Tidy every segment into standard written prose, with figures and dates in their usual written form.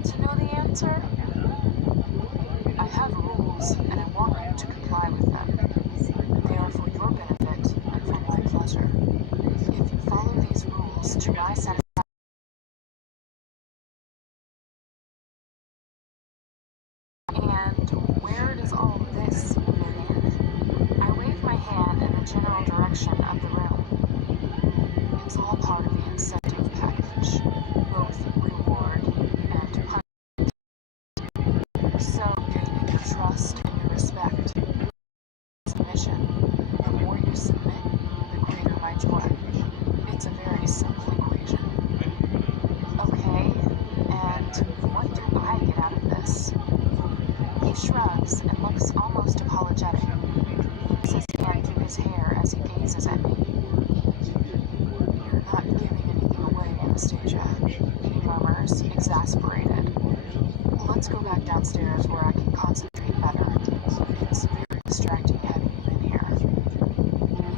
want to know the answer? I have rules, and I want you to comply with them. They are for your benefit and for my pleasure. If you follow these rules to my satisfaction, and where does all this begin? I wave my hand in the general direction of the room. It's all part of the incentive package, both reward and punishment. So gaining your trust and your respect. Submission. The more you submit, the greater my joy. It's a very simple equation. Okay, and what do I get out of this? He shrugs and looks almost apologetic. He moves his hand through his hair as he gazes at me. You're not giving anything away, Anastasia, he murmurs, exasperated. Let's go back downstairs where I can concentrate better. It's very distracting having you in here.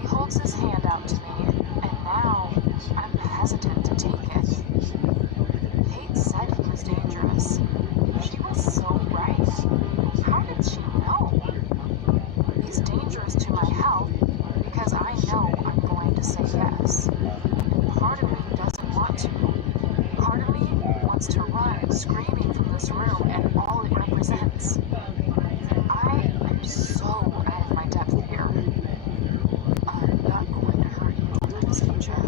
He holds his hand out to me, and now I'm hesitant to take it. Kate said he was dangerous. She was so right. How did she know? He's dangerous to my health because I know I'm going to say yes. And part of me doesn't want to. Part of me wants to run screaming from this room and all it represents. I am so out of my depth here. I'm not going to hurt you, Anastasia.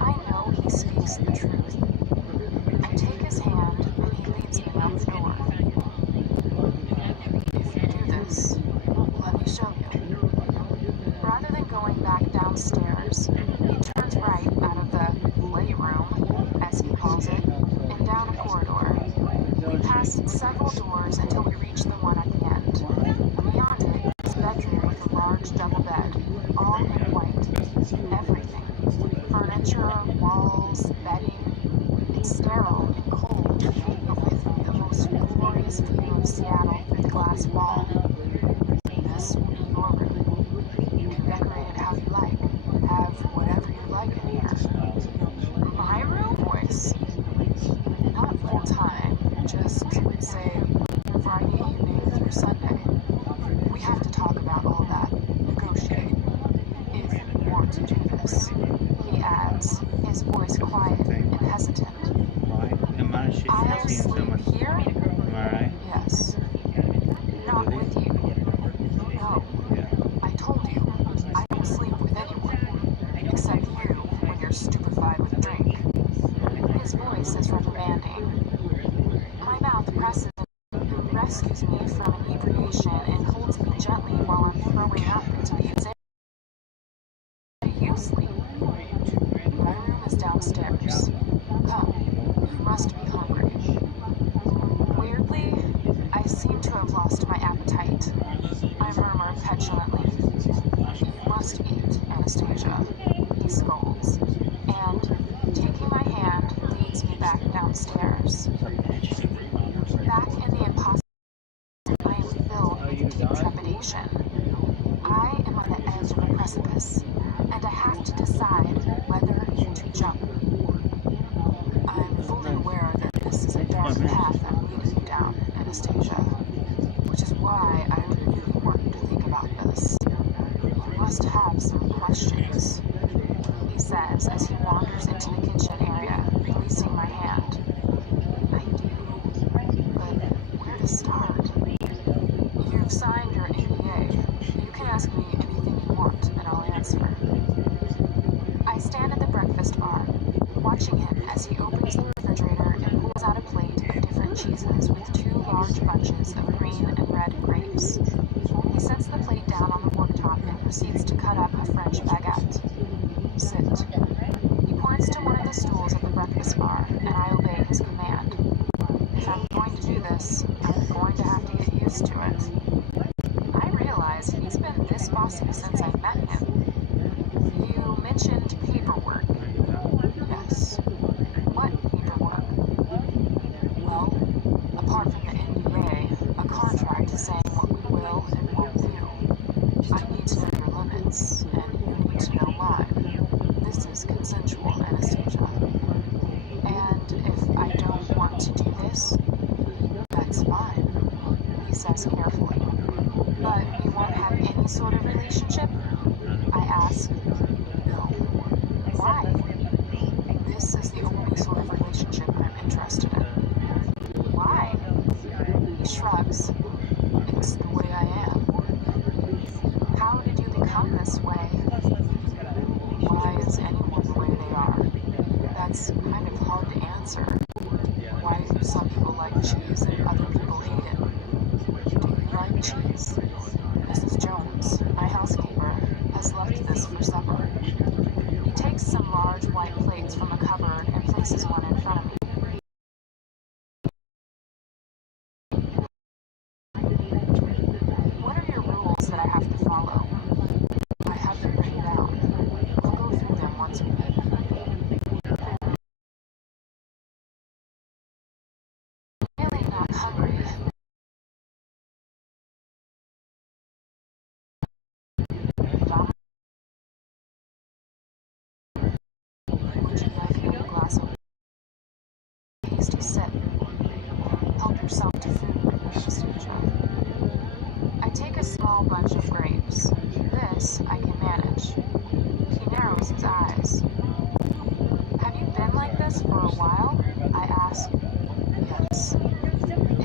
I know he speaks the truth. I take his hand and he leads me out the door. If you do this, let me show you. Rather than going back downstairs, he turns right out of the playroom, as he calls it, and down a corridor. We pass several doors until we reach the one at the end. Beyond it is a bedroom with a large double bed, all in white. Everything. Furniture, walls, bedding. It's sterile and cold, but with the most glorious view of Seattle through the glass wall. This will be your room. You can decorate it how you like. Have whatever you like in here. My room? Voice. Not full time, just, say, Friday evening through Sunday. We have to talk about all that, negotiate. If you want to do this, he adds, his voice quiet and hesitant. I'll sleep here? Yes. Not with you. No. I told you, I don't sleep with anyone, except you when you're stupefied with drink. His voice is reprimanding. My mouth presses him, who rescues me from inebriation and holds me gently while I'm throwing up into the exam. You sleep. My room is downstairs. Come, you must be hungry. Weirdly, I seem to have lost my appetite. I murmur petulantly. You must eat, Anastasia, he scolds, and, taking my hand, leads me back downstairs. Back in the impossible, I am filled with deep trepidation. I am on the edge of a precipice, and I have to decide whether to jump. I'm fully aware that this is a dark path I'm leading you down, Anastasia, which is why I really want you to think about this. You must have some questions, he says as he wanders into the kitchen area, releasing my hand. I do, but where to start? You've signed your NDA. You can ask me anything you want, and I'll answer. I stand at the breakfast bar, watching him as he opens the refrigerator and pulls out a plate of different cheeses with 2 large bunches of green and red grapes. He sets the plate down on the worktop and proceeds to cut up a French baguette. Sit. He points to one of the stools at the breakfast bar, and I obey his command. If I'm going to do this, I'm going to have to get used to it. I realize he's been this bossy since I met him. You mentioned paperwork. Yes. What paperwork? Well, apart from the NDA, a contract saying what we will and won't do. I need to know your limits, and you need to know mine. This is consensual, Anastasia. And if I don't to do this? That's fine, he says carefully. But you won't have any sort of relationship? I ask. No. Why? This is the only sort of relationship I'm interested in. Why? He shrugs. It's the way I am. How did you become this way? Why is anyone the way they are? That's kind of hard to answer. Why do some people like cheese and other people hate it? Do you like cheese? Mrs. Jones, my housekeeper, has left this for supper. He takes some large white plates from a cupboard and places one in front of me. What are your rules that I have to follow? I have them written down. We'll go through them once we meet. Really not hungry. Would you like a glass of hasty sip? Help yourself to food, Anastasia. I take a small bunch of grapes. This I can manage. He narrows his eyes. Have you been like this for a while? I ask. Yes.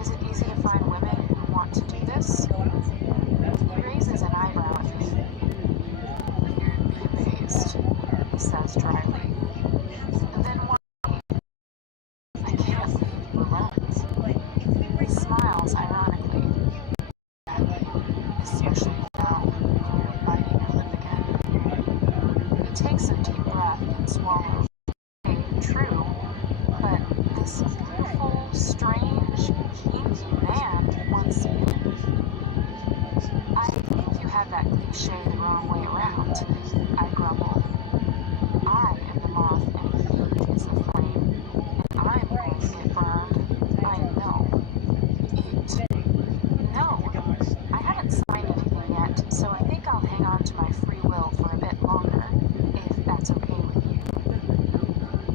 Is it easy to find women who want to do this? He raises an eyebrow at me. You'd be amazed, he says dryly. And then why? I can't leave you alone. He smiles ironically. Especially now, you're biting your lip again. He takes a deep breath and swallows. True, but this beautiful, strange, kinky man wants me. I think you have that cliche the wrong way around, I grumble. I am the moth and he is the flame, and I'm going to get burned. I know. Eat. No, I haven't signed anything yet, so I think I'll hang on to my free will for a bit longer, if that's okay with you.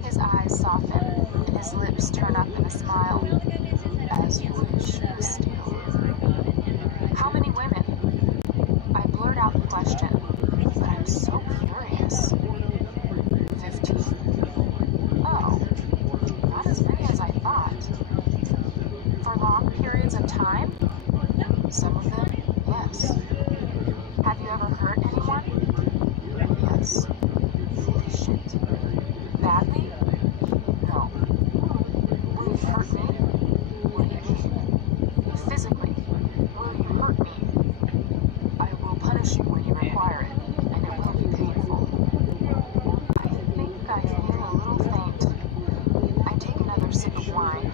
His eyes soften, and his lips turn up in a smile. As you wish, Miss Steele. How many women? I blurt out the question, but I'm so curious. 15. Oh, not as many as I thought. For long periods of time? Some of them, yes. Have you ever hurt anyone? Yes. Holy shit. Badly? No. Will you hurt me? What do you mean? Physically. Will you hurt me? I will punish you when you require it, and it will be painful. I think I feel a little faint. I take another sip of wine.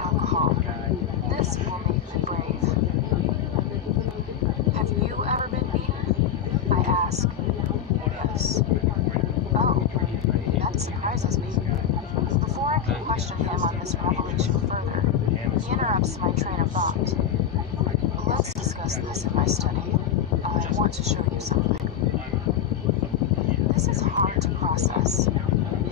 Alcohol. This will make me brave. Have you ever been beaten? I ask. Yes. Oh, that surprises me. Before I can question him on this revelation further, he interrupts my train of thought. Let's discuss this in my study. I want to show you something. This is hard to process.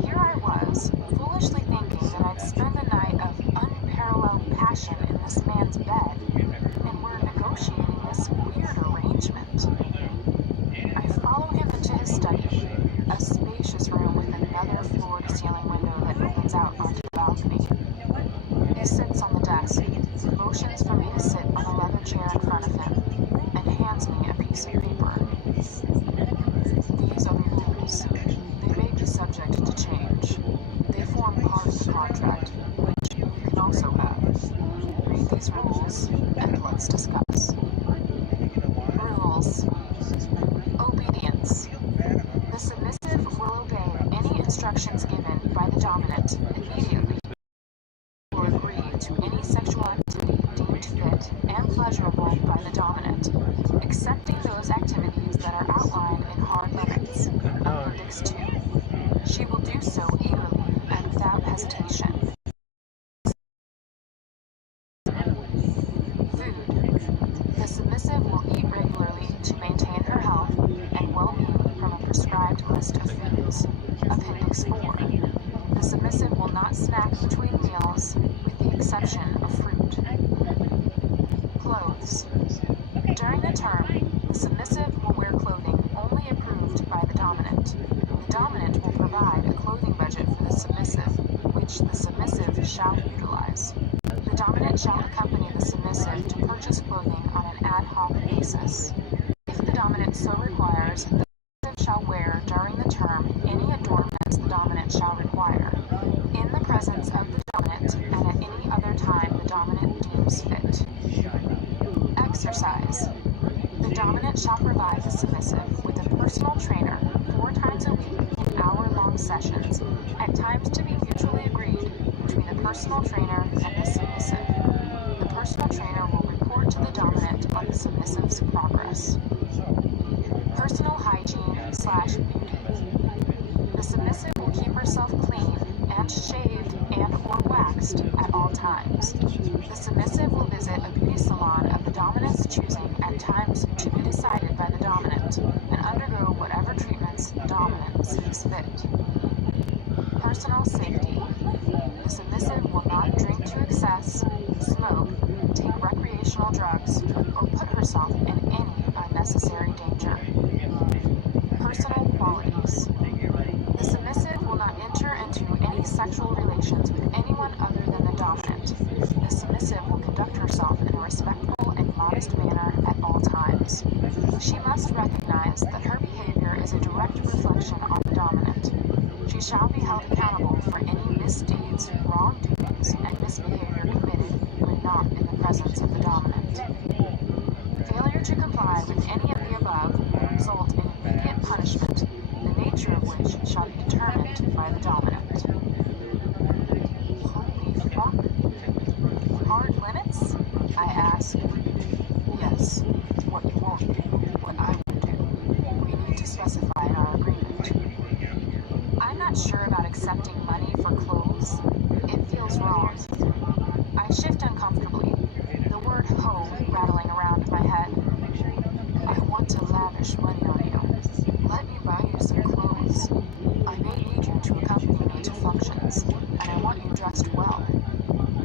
Here I was, foolishly thinking that I'd spend a night of unparalleled passion in this man's bed, and we're negotiating this weird arrangement. I follow him into his study, a spacious room with another floor-to-ceiling window that opens out onto the balcony. He sits on the desk, motions for me to sit on a leather chair in front of him, and hands me a piece of paper. These are the rules. They may be subject to change. They form part of the contract, which you can also have. Read these rules, and let's discuss. Rules. Obedience. The submissive will obey any instructions given by the dominant immediately, or agree to any sexual activity deemed fit and pleasurable by the dominant, excepting those activities that are outlined in hard limits. Appendix 2. She will do so eagerly and without hesitation. Food. The submissive will eat regularly to maintain her health and well-being from a prescribed list of foods. Appendix 4. The submissive will not snack between meals with the exception of fruit. Clothes. During the term, the submissive will wear clothing only approved by the dominant. The dominant will provide a clothing budget for the submissive, which the submissive shall utilize. The dominant shall accompany the submissive to purchase clothing on an ad hoc basis. If the dominant so requires, the submissive shall wear during the term any adornments the dominant shall require, in the presence of the dominant and at any other time the dominant deems fit. Exercise. The dominant shall provide the submissive with a personal trainer 4 times a week in hour-long sessions, at times to be mutually agreed between the personal trainer and the submissive. The personal trainer will report to the dominant on the submissive's progress. Personal hygiene/beauty. The submissive will keep herself clean and shaved and/or waxed at all times. The submissive will visit a beauty salon of the dominant's choosing at times to be decided by the dominant, and undergo whatever treatments the dominant sees fit. Personal safety. The submissive will not drink to excess, smoke, take recreational drugs, or put herself in any unnecessary danger. Personal qualities. The submissive will not enter into any sexual relations with anyone other than the dominant. The submissive will conduct herself in a respectful and modest manner at all times. She must recognize that her behavior is a direct reflection on the dominant. She shall be held accountable for any misdeeds, wrongdoings, and misbehavior committed when not in the presence of the dominant. Failure to comply with any of the above will result in immediate punishment, the nature of which shall be determined by the dominant. Holy fuck. Hard limits? I ask. Yes, what you won't do, what I will do. We need to specify in our agreement. I'm not sure about accepting money for clothes. It feels wrong. I shift uncomfortably, the word hoe rattling around my head. I want to lavish money on you. Let me buy you some clothes. I may need you to accompany me to functions, and I want you dressed well.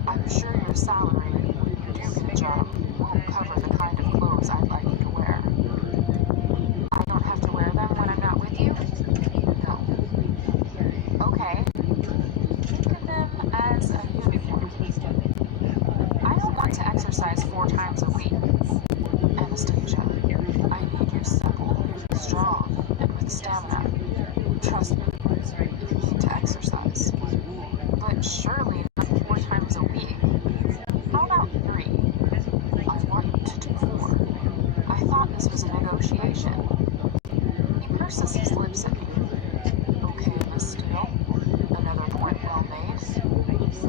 I'm sure your salary, when you do get a job, won't cover the kind of clothes I'd like you to wear. I don't have to wear them when I'm not with you? No. Okay. Think of them as a uniform. I don't want to exercise 4 times a week. Anastasia, I need you supple, strong, and with stamina. Trust me, you need to exercise. But surely not 4 times a week. How about 3? I want you to do 4. I thought this was a negotiation. He purses his lips at me. Okay, Miss Steele. Another point well made.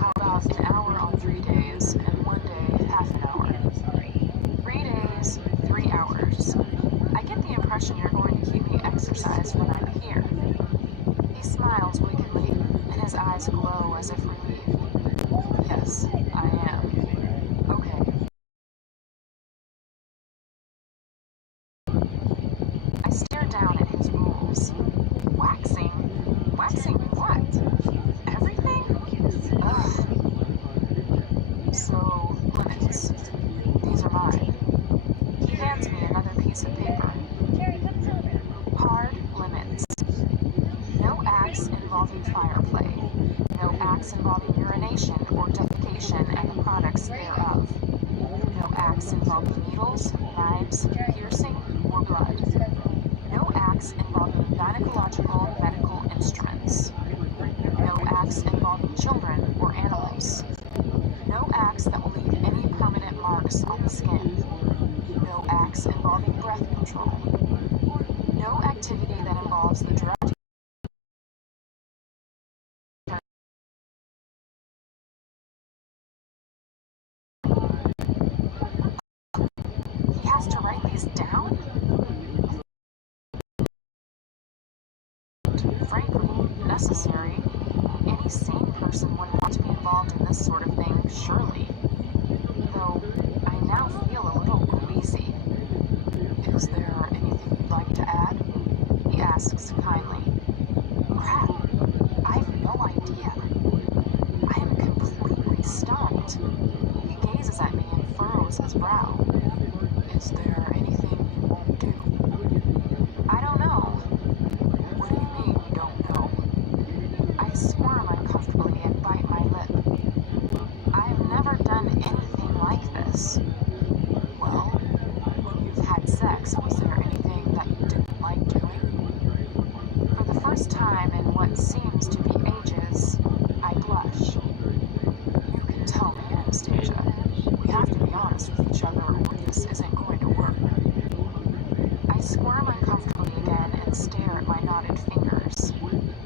How about an hour on 3 days, and 1 day half an hour? 3 days, 3 hours. I get the impression you're going to keep me exercised when I'm here. He smiles wickedly, and his eyes glow as if relieved. Yes, I am. Okay. I stare down at his rules. Waxing? Waxing what? Everything? Ugh. So, limits. These are mine. He hands me another piece of paper. Hard limits. No acts involving fire play. No acts involving urination or defecation and the products thereof. No acts involving needles, knives, piercing, or blood. No acts involving gynecological medical instruments. No acts involving children or animals. No acts that will leave any permanent marks on the skin. No acts involving breath control. No activity that involves the direct He has to write these down? Frankly, necessary. Any sane person wouldn't want to be involved in this sort of thing, surely. Though, I now feel a little queasy. Is there anything you'd like to add? He asks kindly. Crap, I've no idea. I am feet. He gazes at me and furrows his brow. Is there anything you won't do? I don't know. What do you mean you don't know? I squirm uncomfortably and bite my lip. I've never done anything like this. Well, when you've had sex, was there anything that you didn't like doing? For the first time in what seems to be ages, I blush. You can tell me, Anastasia. We have to be honest with each other or this isn't going to work. I squirm uncomfortably again and stare at my knotted fingers.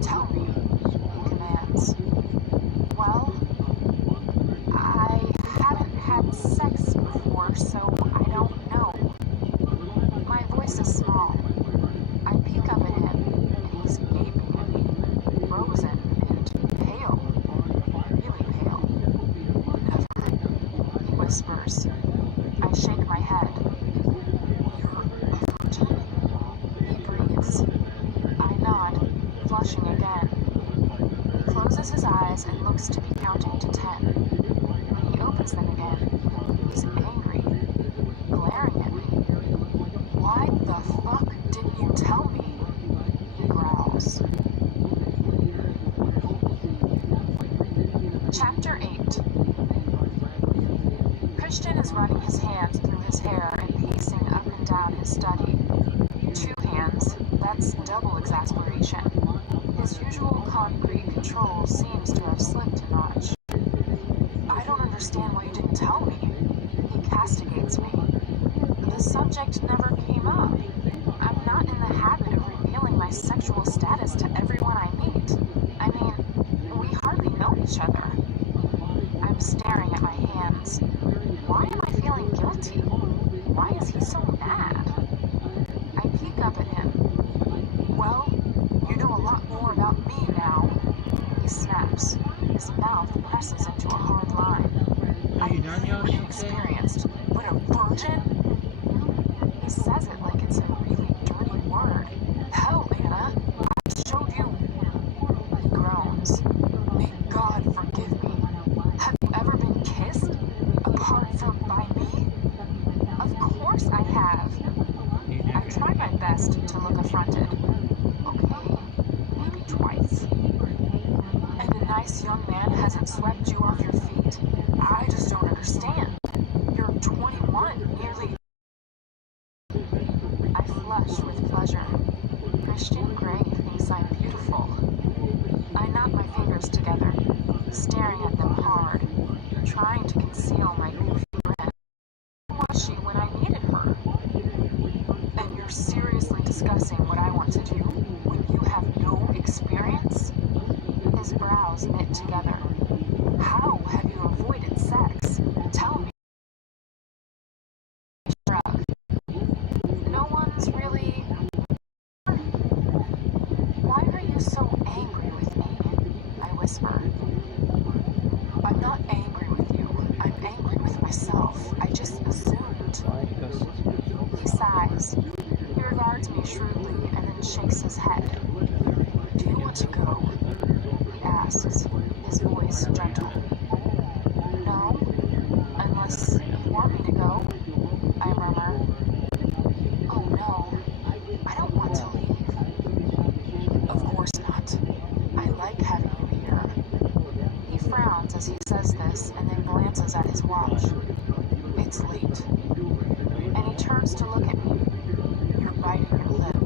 Tell me, he commands. Well, I haven't had sex before, so I don't know. My voice is small. I peek up at him, and he's gaping at me, frozen and pale. Really pale. Never, he whispers. I shake my head. You're a virgin? He breathes. I nod, flushing again. He closes his eyes and looks to be counting to 10. When he opens them again, he's angry, glaring at me. Why the fuck didn't you tell me? He growls. Chapter 8. Christian is running his hands through his hair and pacing up and down his study. 2 hands, that's double exasperation. His usual concrete control seems to have slipped a notch. I don't understand why you didn't tell me. He castigates me. The subject never came up. I'm not in the habit of revealing my sexual status to everyone I meet. I mean, we hardly know each other. I'm staring at my hands. Why am I feeling guilty? Why is he so mad? I peek up at him. Well, you know a lot more about me now. He snaps. His mouth presses into a hard line. I knew what you experienced, but a virgin? He says it like it's a really dirty word. Hell, Anna, I showed you. He groans. May God forgive me. Have you ever been kissed? Apart from by me? Of course I have. I try my best to look affronted. Okay, maybe twice. And a nice young man hasn't swept you off your feet? I just don't understand. You're 21, nearly. I flush with pleasure. Christian Grey thinks I'm beautiful. I knot my fingers together, staring at them hard, trying to conceal my goofy grin. Where was she when I needed her? And you're seriously discussing what I want to do when you have no experience? His brows knit together. How have you avoided sex? Tell me. Shrug. No one's really... Why are you so angry with me? I whisper. I'm not angry with you. I'm angry with myself. I just assumed. He sighs. He regards me shrewdly and then shakes his head. Do you want to go? He asks, his voice gentle. No, unless you want me to go, I murmur. Oh no, I don't want to leave. Of course not. I like having you here. He frowns as he says this and then glances at his watch. It's late. And he turns to look at me. You're biting your lip.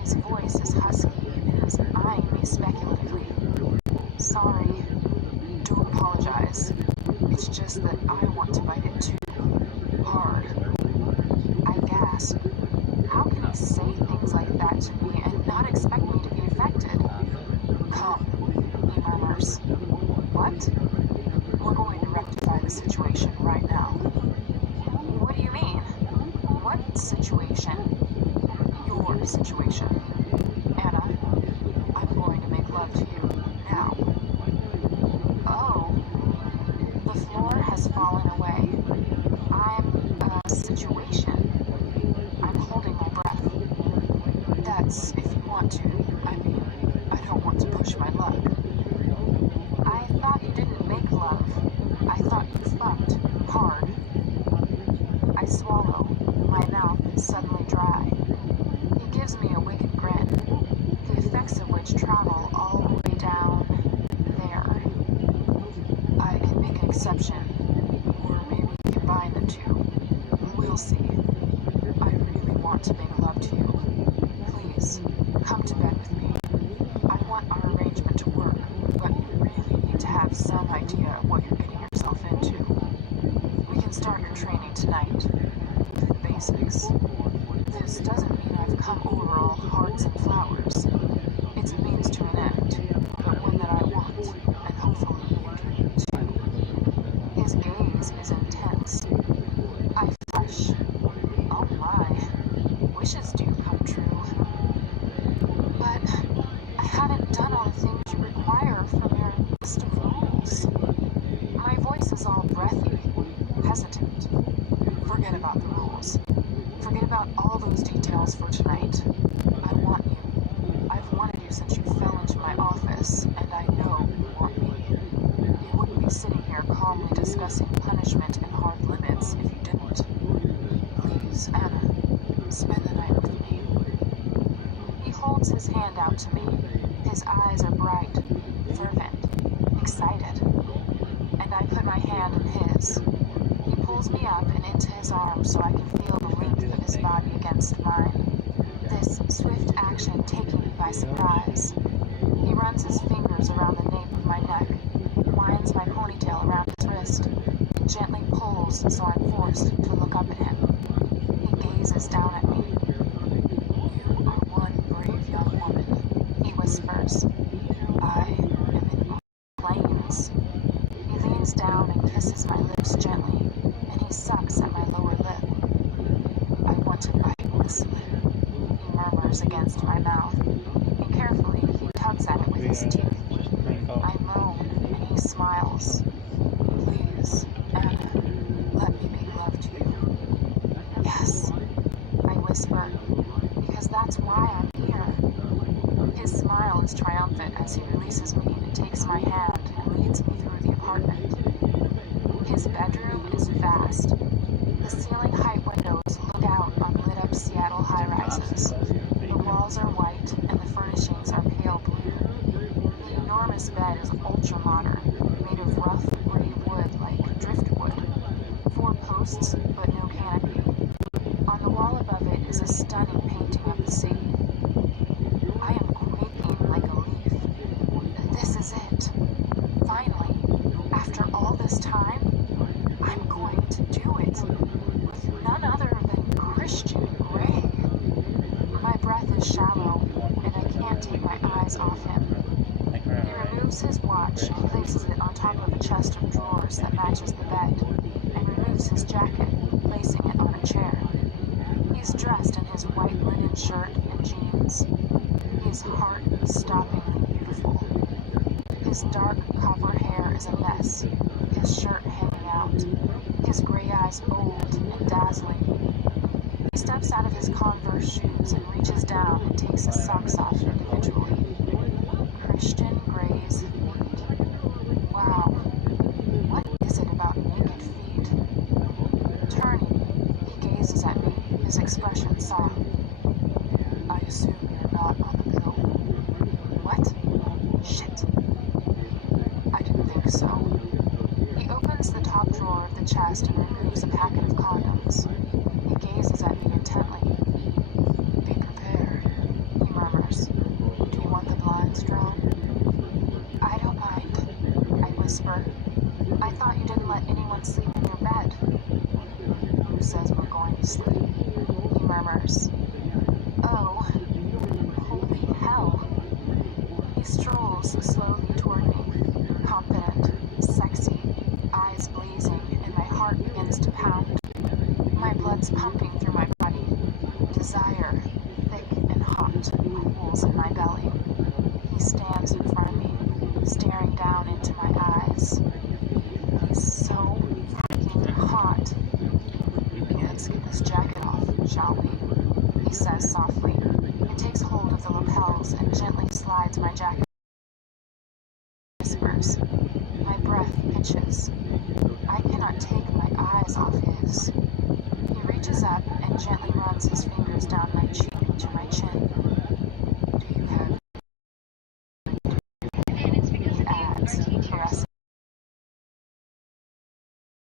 His voice is husky and he's eyeing me speculatively. Sorry. Don't apologize. It's just that I want to bite it too. Hard. I gasp. How can he say things like that to me and not expect me to be affected? Come, he murmurs. What? We're going to rectify the situation right now. What do you mean? What situation? Your situation. Anna, I'm going to make love to you now. Oh. The floor has fallen away. I'm a situation. I'm holding my breath. That's if you want to. I mean, I don't want to push my luck. I thought you didn't make love. I thought suddenly dry. He gives me a wicked grin, the effects of which travel all the way down there. I can make an exception, or maybe combine the two. We'll see. I really want to make love to you. Please, come to bed with me. I want our arrangement to work, but you really need to have some idea of what you're getting yourself into. We can start your training tonight, with the basics. This doesn't mean I've come over all hearts and flowers. It's a means to an end, but one that I want, and hopefully you do too. His gaze is intense. I flush. Oh my, wishes do come true. But I haven't done all the things you require from your list of rules. My voice is all breathy, hesitant. Forget about the rules. Forget about all those details for tonight. I want you. I've wanted you since you fell into my office, and I know you want me. You wouldn't be sitting here calmly discussing punishment and hard limits if you didn't. Please, Anna, spend the night with me. He holds his hand out to me. His eyes are bright, fervent, excited. And I put my hand in his. He pulls me up and into his arms so I can feel the length of his body against mine. This swift action taking me by surprise. He runs his fingers around the nape of my neck, winds my ponytail around his wrist, and gently pulls so I'm forced to look up at him. He gazes down at me. You are one brave young woman, he whispers. I am in flames. He leans down and kisses my lips gently, and he sucks at my lower lip. I want to bite this lip, he murmurs against my mouth, and carefully he tugs at it with his teeth. I moan, and he smiles. Please, Anna, let me make love to you. Yes, I whisper, because that's why I'm here. His smile is triumphant as he releases me and takes my hand and leads me through the apartment. His bedroom is vast. The ceiling-height windows look out on lit-up Seattle high-rises. The walls are white and the furnishings are pale blue. The enormous bed is ultra-modern, made of rough gray wood like driftwood. 4 posts, but no canopy. On the wall above it is a stunning painting of the sea. I am quaking like a leaf. This is it. Finally, after all this time, I'm going to do it with none other than Christian Grey. My breath is shallow, and I can't take my eyes off him. He removes his watch and places it on top of a chest of drawers that matches the bed, and removes his jacket, placing it on a chair. He's dressed in his white linen shirt and jeans. He is heart-stoppingly beautiful. His dark copper hair is a mess, his shirt hanging out, his gray eyes bold and dazzling. He steps out of his Converse shoes and reaches down and takes his socks off individually. Christian Grey's feet. Wow, what is it about naked feet? Turning, he gazes at me, his expression soft. I assume you're not on the pill. What? Shit. I didn't think so. He opens the top drawer of the chest and removes a packet of condoms. He gazes at me intently. Be prepared, he murmurs. Do you want the blinds drawn? I don't mind, I whisper. I thought you didn't let anyone sleep in your bed. Who says we're going to sleep? He murmurs. Oh, holy hell. He strolls slowly toward me, confident, sexy, eyes blazing, and my heart begins to pound. My blood's pumping through my body. Desire, thick and hot, cools in my belly. He stands in front of me, staring down into my eyes. He's so freaking hot. Let's get this jacket off, shall we? He says softly, and takes hold of the lapels and gently slides my jacket. Whispers. My breath pitches. I cannot take my eyes off his. He reaches up and gently runs his fingers down my cheek to my chin. Do you have... He adds, caressing.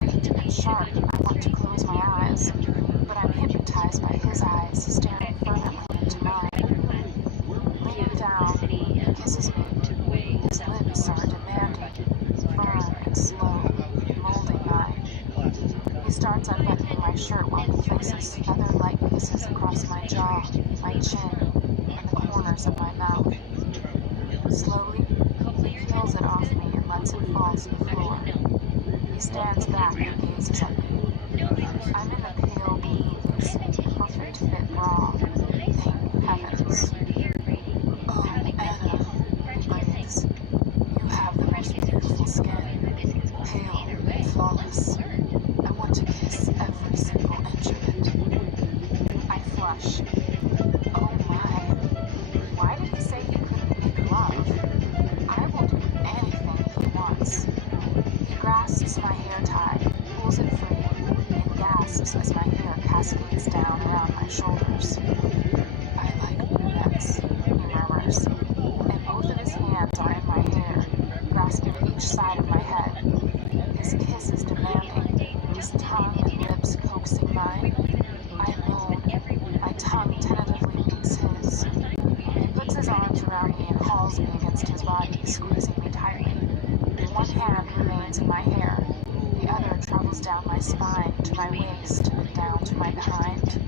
And sharp, I want to close my eyes, but I'm hypnotized by his eyes staring fervently into mine. Leaning down, he kisses me. His lips are demanding, firm and slow, molding mine. He starts unbuttoning my shirt while he places feather-like kisses across my jaw, my chin, and the corners of my mouth. Slowly, he peels it off me and lets it fall to the floor. He stands back and gazes at me. I'm in the pale blue loose, perfect fit bra. Thank heavens. Oh, Anna, he breathes. You have the most beautiful skin, pale and flawless. I want to kiss every single inch of it. I flush. Oh my. Why did he say he couldn't make love? I will do anything he wants. He grasps my hair tie, pulls it free, and gasps as my hair cascades down around my shoulders. I like brunettes, he murmurs, and both of his hands are in my hair, grasping each side of my head. His kiss is demanding, his tongue and lips coaxing mine. I moan, my tongue tentatively meets his. He puts his arms around me and hauls me against his body, squeezing me tightly. One hand remains in my hair, the other travels down my spine to my waist and down to my behind.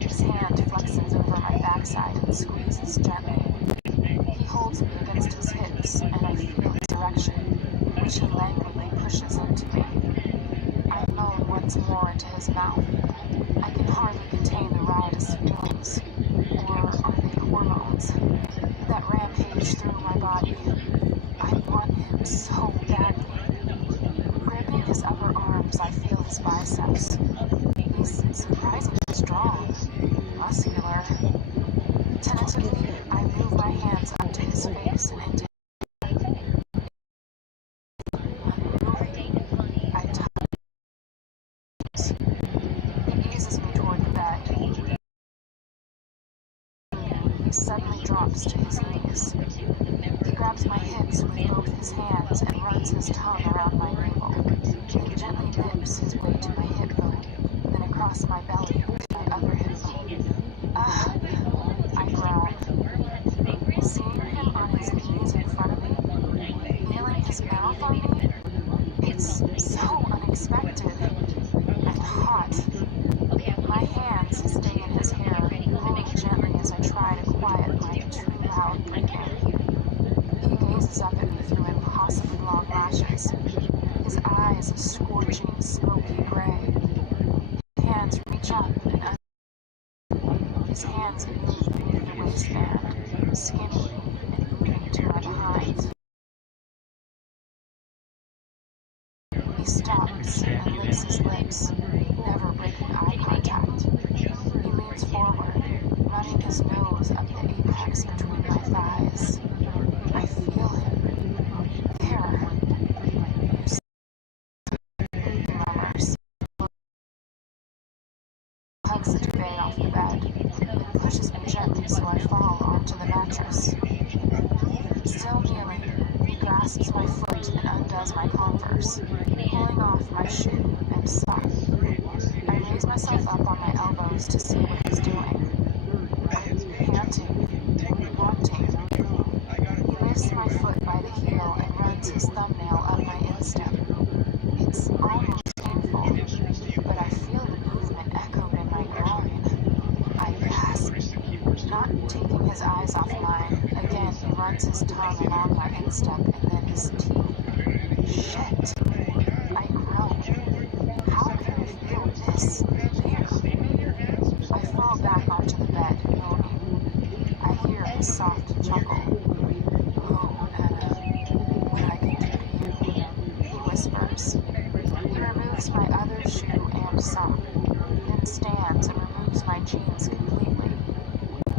His hand flexes over my backside and squeezes gently. He holds me against his hips, and I feel his erection, which he languidly pushes into me. I moan once more into his mouth. I can hardly contain the riotous feelings, or are they hormones, that rampage through my body. I want him so badly. Gripping his upper arms, I feel his biceps. He's surprisingly strong, muscular. Tentatively, I move my hands up to his face and into unmoving. I touch. He eases me toward the bed. He suddenly drops to his knees. He grabs my hips with both his hands and runs his tongue around my navel. He gently nips his way to my hip bone, then across my belly to my other hip bone. Ah! I groan. Seeing him on his knees in front of me, feeling his mouth on me, it's so unexpected and hot. My hands stay in his hair, pulling gently as I try to quiet my too loud breathing. He gazes up at me through impossibly long lashes, his eyes a scorching, smoky gray. His hands reach up and under. His hands move beneath the waistband, skimming and moving to my behind. He stops and licks his lips, never breaking eye contact. He leans forward, running his nose up the apex between my thighs. I feel him. There. You see, he murmurs. Hugs the duvet off the bed, then pushes me gently so I fall onto the mattress. Still kneeling, he grasps my foot and undoes my Converse, pulling off my shoe and sock. I raise myself up on my elbows to see what he's doing. I'm panting, wanting. He lifts my foot by the heel and runs his thumbnail up my instep. It's almost painful, but I feel the movement echoed in my groin. I gasp, not taking his eyes off mine. Again, he runs his tongue along my instep and then his teeth. Shit. I groan. How can I feel this there? I fall back onto the bed, moaning. I hear his soft chuckle. Oh, Anna, what I can do to you, he whispers. He removes my other shoe and sock, then stands and removes my jeans completely.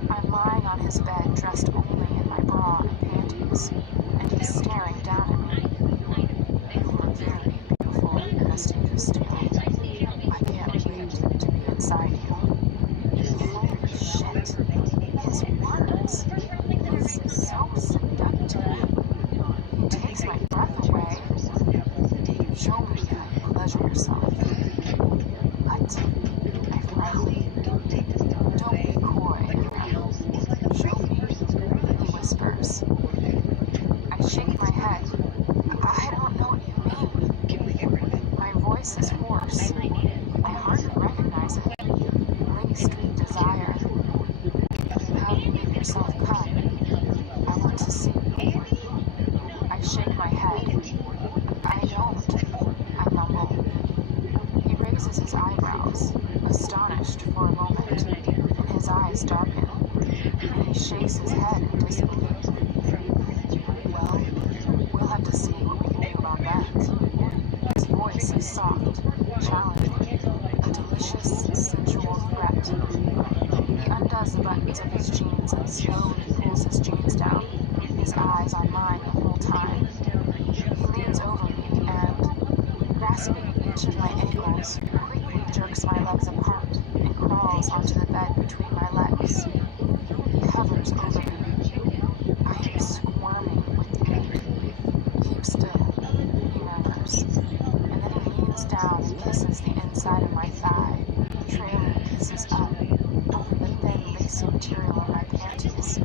I'm lying on his bed dressed only in my bra and panties, and he's staring down at me. You are very beautiful, Anastasia Steele. I can't wait to be inside you. Show me how you pleasure yourself. What? I frown. Don't be coy. Show me, he whispers. I shake my head. I don't know what you mean. My voice is hoarse. I hardly recognize it, laced with desire. How do you make yourself come? I want to see you. I shake my head. I don't, I mumble. He raises his eyebrows, astonished for a moment, and his eyes darken, and he shakes his head in disbelief. Well, we'll have to see what we can do about that. His voice is soft, challenging, a delicious, sensual threat. He undoes the buttons of his jeans and slowly pulls his jeans down, his eyes on mine the whole time. He leans over me and, grasping each of my ankles, quickly jerks my legs apart and crawls onto the bed between my legs. He hovers over me. I am squirming with need. Keep still, he murmurs, and then he leans down and kisses the inside of my thigh, trailing kisses up over the thin, lacy material of my panties,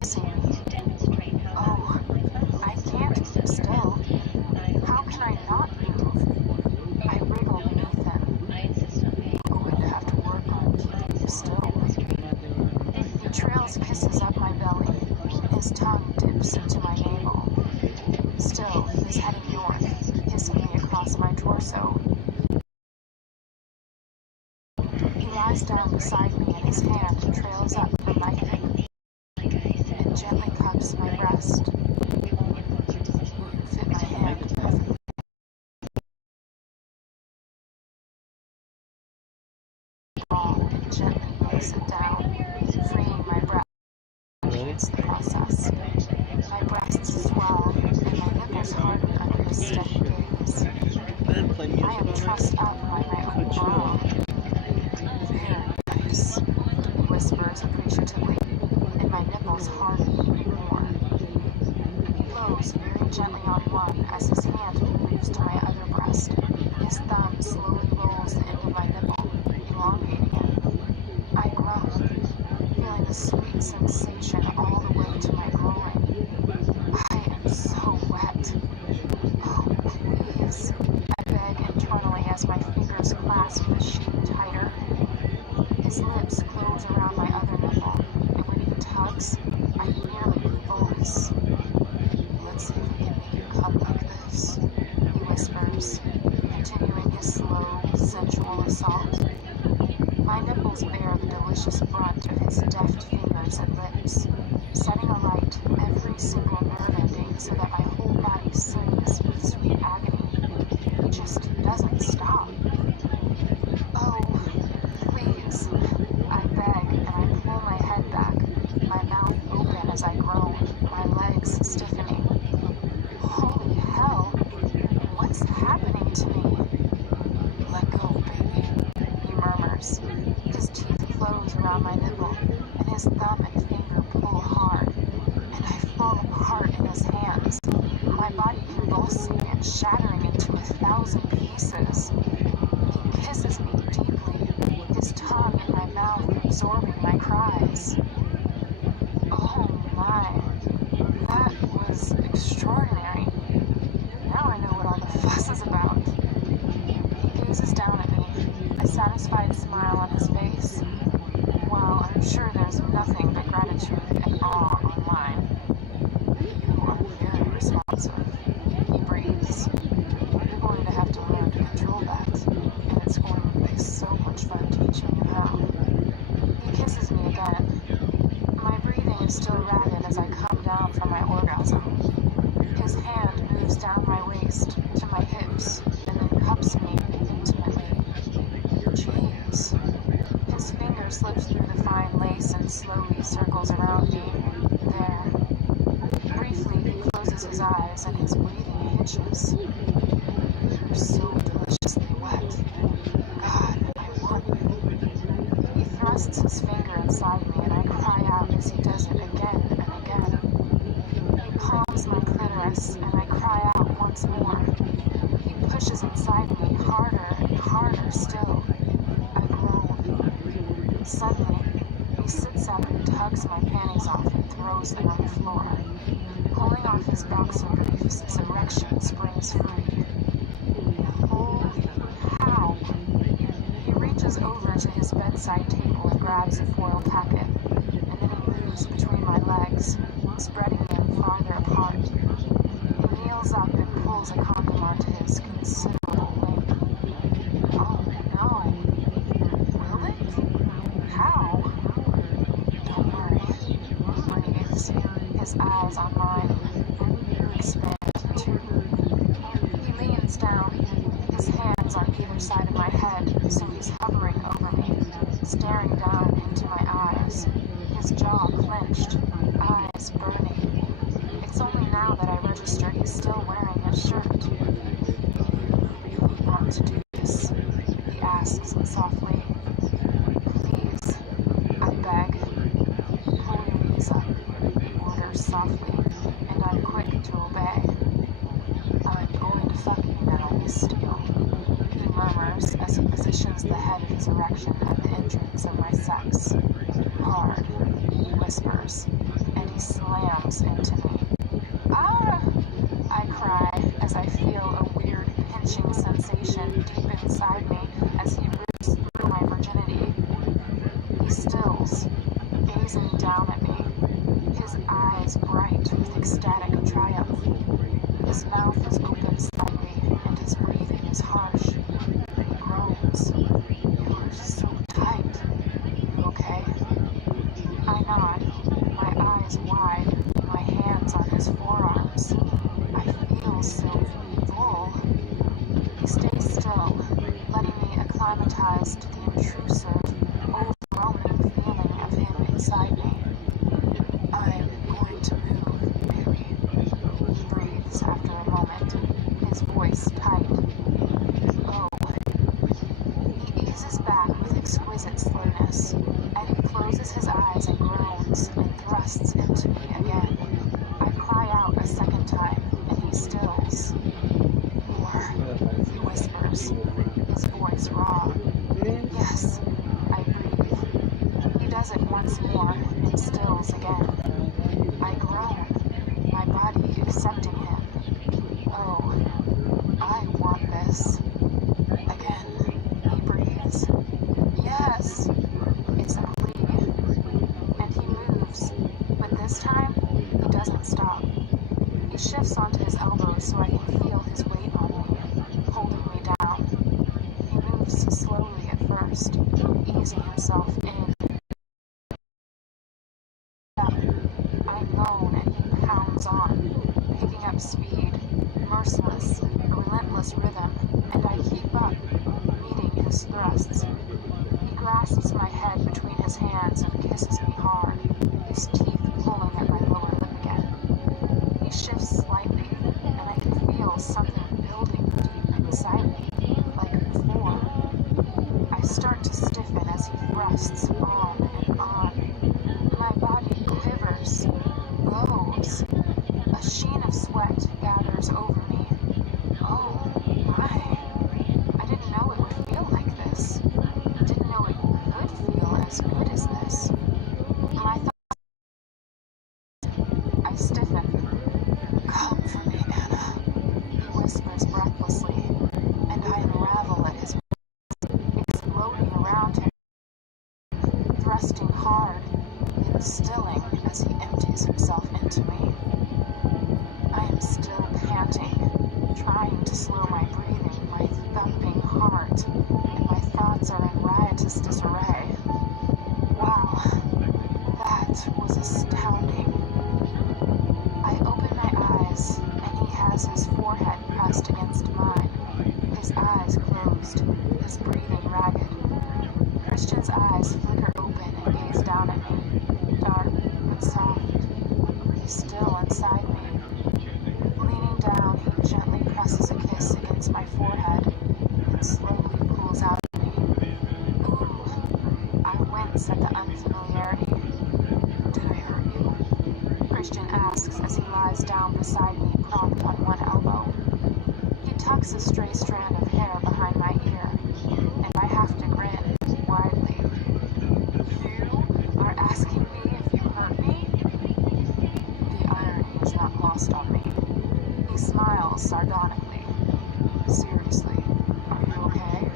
kissing me. Oh, I can't keep still. How can I not move? I wriggle beneath him. I'm going to have to work on keeping still. He trails kisses up my belly, and his tongue dips into my navel. Still, he is heading north, kissing me across my torso. He lies down beside me, and his hand trails up from my hip and gently cups my breast. You fit my hand perfectly. And gently lays it down, freeing my breast. It's the process. My breasts swell, and my nipples harden under his steady gaze. I am trussed up by my own bra. Very nice, he whispers appreciatively, and my nipples harden even more. He blows very gently on one as his hand moves to my other breast. His thumb slowly rolls the end of my nipple, elongating it. I groan, feeling the sweet sensation all the way to my groin. I am so wet. Oh, please, I beg internally as my fingers clasp the sheet tighter. His lips close around my other nipple, and when he tugs, I nearly convulse. Let's see if we can make you come like this, he whispers, continuing his slow, sensual assault. My nipples bear the delicious brunt of his deft fingers and lips, setting alight every single nerve ending so that my whole body sings with sweet agony. He just doesn't stop. Oh, please, I beg, and I pull my head back, my mouth open as I groan, my legs stiffening. Holy hell, what's happening to me? Let go, baby, he murmurs. His teeth close around my nipple, and his thumb and finger pull hard, and I fall apart in his hands, my body convulsing and shattering into 1,000 pieces. He kisses me deeply, his tongue in my mouth absorbing my cries. Oh my, that was extraordinary. Now I know what all the fuss is about. He gazes down at me, a satisfied smile on his face, while I'm sure there's nothing but gratitude and awe on mine. You are very responsive, he breathes. You're going to have to learn to control that, and it's going to be so much fun teaching you how. He kisses me again. My breathing is still ragged as I come down from my orgasm. His hand moves down my waist to my hips and then cups me intimately. Jeez. His finger slips through the fine lace and slowly circles around me. There. Briefly, he closes his eyes and his breathing hitches. You're so deliciously wet. God, I want you. He thrusts his finger inside me and I cry out as he does it again and again. He palms my clitoris and I cry out once more. He pushes inside me harder and harder still. I groan. Suddenly, he sits up and tugs my panties off and throws them on the floor. Pulling off his boxer briefs, his erection springs free. Holy cow! He reaches over to his bedside table and grabs a foil packet, and then he moves between my legs, spreading them farther apart. He kneels up and pulls a condom onto his considerable length. Oh no! Will it? How? Don't worry. He breathes, his eyes on mine. Expand too. He leans down, his hands on either side of my head, so he's hovering over me, staring down into my eyes, his jaw clenched, eyes burning. It's only now that I register he's still wearing a shirt. You want to do this? He asks softly. Please, I beg. Pull your knees up, he orders softly, and I'm quick to obey. I'm going to fuck you now, Miss Steele, he murmurs as he positions the head of his erection at the entrance of my sex. Hard, he whispers, and he slams into me. Ah! I cry as I feel a weird pinching sensation deep inside me as he rips through my virginity. He stills, gazing down at me, his eyes bright with ecstatic triumph. His mouth is open slightly, and his breathing is harsh. He groans. You're so tight. You okay? I nod, my eyes wide, my hands on his forearms. I feel so full. He stays still, letting me acclimatize to the intrusive, overwhelming feeling of him inside me. I'm going to move, baby. He breathes after a moment, his voice tight. Oh. He eases back with exquisite slowness, and he closes his eyes and groans and thrusts into me again. I cry out a second time, and he stills. More, he whispers, his voice raw. Yes, I breathe. He does it once more and stills again. I groan, my body accepting him. Oh, I want this. Again, he breathes. Yes, it's a plea. And he moves, but this time, he doesn't stop. He shifts onto his elbows so I can feel his weight on me, holding me down. He moves slowly at first, easing himself in. I moan and he pounds on, picking up speed, merciless, a relentless rhythm, and I keep up, meeting his thrusts. He grasps my head between his hands and kisses me hard, his teeth pulling at my lower lip again. He shifts slightly, and I can feel something building deep inside me, like before. I start to stiffen as he thrusts on and on. My body quivers, glows. A sheen of sweat gathers over me. Oh my. I didn't know it would feel like this. Didn't know it could feel as good as this. My thoughts. I stiffen. Come for me, Anna, he whispers breathlessly, and I unravel at his exploding around him, thrusting hard, instilling as he empties himself into me. I am still panting, trying to slow my breathing, my thumping heart, and my thoughts are in riotous disarray. Wow, that was astounding. I open my eyes, and he has his forehead pressed against mine, his eyes closed, his breathing ragged. Christian's eyes flicker open and gaze down at me, dark but soft. He's still inside me. Leaning down, he gently presses a kiss against my forehead and slowly pulls out of me. Ooh, I wince at the unfamiliarity. Did I hurt you? Christian asks as he lies down beside me, propped on one elbow. He tugs tucks a stray strand of hair behind my ear, and I have to grin widely. You are asking me if you hurt me? The irony is not lost on me. He smiles sardonically. Seriously, are you okay?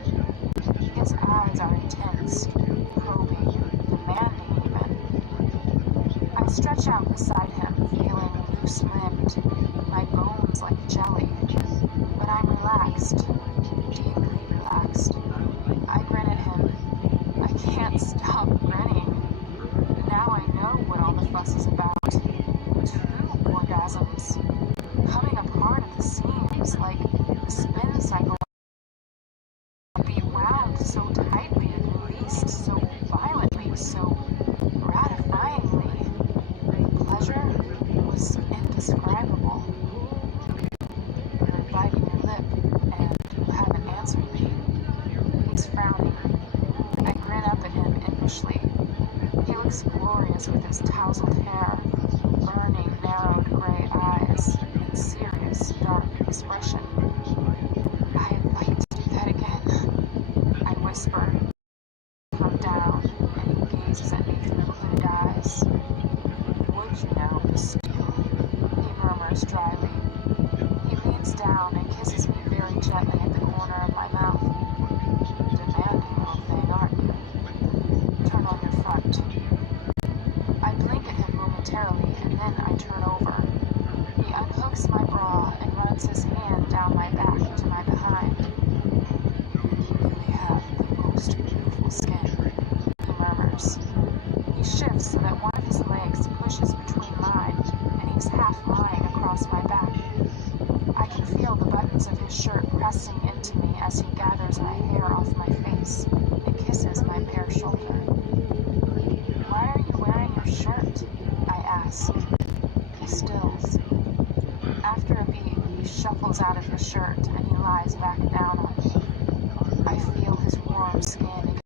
His eyes are intense, probing, demanding even. I stretch out beside him, feeling loose-limbed, my bones like jelly. But I'm relaxed, deeply relaxed. I grin at him. I can't stop grinning. Now I know what all the fuss is about. 2 orgasms. Coming apart at the seams, like the spin cycle. Be wound so tightly and released so violently, so gratifyingly. The pleasure was indescribable. You're biting your lip, and you haven't answered me. He's frowning. I grin up at him impishly. He looks glorious with his tousled hair, burning, narrowed gray eyes, and serious, dark expression. I'd like to do that again, I whisper. Come down, and he gazes at me through hooded eyes. Would you now, Miss Steele? He murmurs dryly. He leans down and kisses me very gently at the corner of my mouth. Demanding little thing, aren't you? Turn on your front. I blink at him momentarily, and then I turn over. He unhooks my bra and runs his hand down my back to my behind. You really have the most beautiful skin, he murmurs. He shifts so that one of his legs pushes between mine, and he's half lying across my back. I can feel the buttons of his shirt pressing into me as he gathers my hair off my face and kisses my bare shoulder. Why are you wearing your shirt? I ask. He stills. After a beat, he shuffles out of his shirt and he lies back down on me. I feel his warm skin.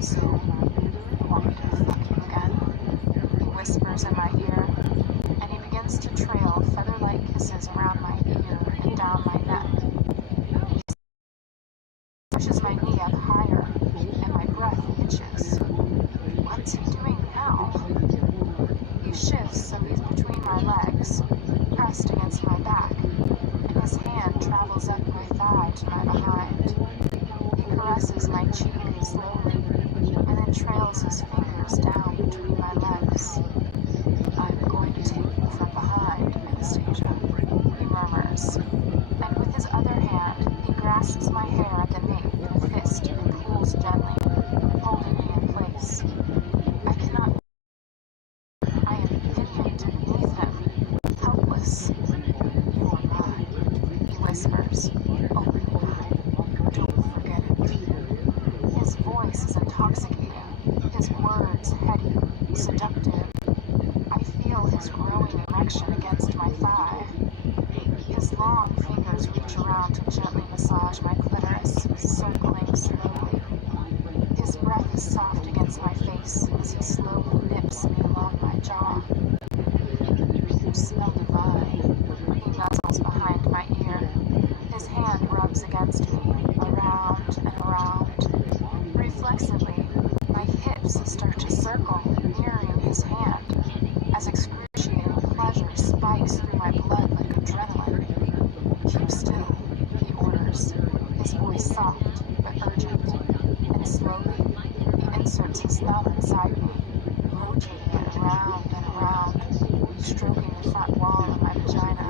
So, you want me to fuck you again? He whispers in my ear, and he begins to trail feather-like kisses around my ear and down my neck. He pushes my knee up higher, and my breath hitches. What's he doing now? He shifts so he's between my legs, pressed against my back, and his hand travels up my thigh to my behind. He caresses my cheek slowly, and then trails his fingers down between my legs. I'm going to take you from behind, Anastasia, he murmurs. And with his other hand, he grasps my hair at the nape in a fist and pulls gently, holding me in place. I cannot. I am pinioned beneath him, helpless. You are mine, he whispers. Only mine. Don't forget it. His voice is intoxicating, his words heady, seductive. I feel his growing erection against my thigh. His long fingers reach around to gently massage my clitoris, circling slowly. His breath is soft against my face as he slowly nips me along my jaw. You smell divine, he nuzzles behind my ear. His hand rubs against me, around and around. Reflexively, my hips start to circle, mirroring his hand, as excruciating pleasure spikes through my blood like adrenaline. Keep still, he orders, his voice soft but urgent, and slowly he inserts his thumb inside me, rotating it around and around, stroking the front wall of my vagina.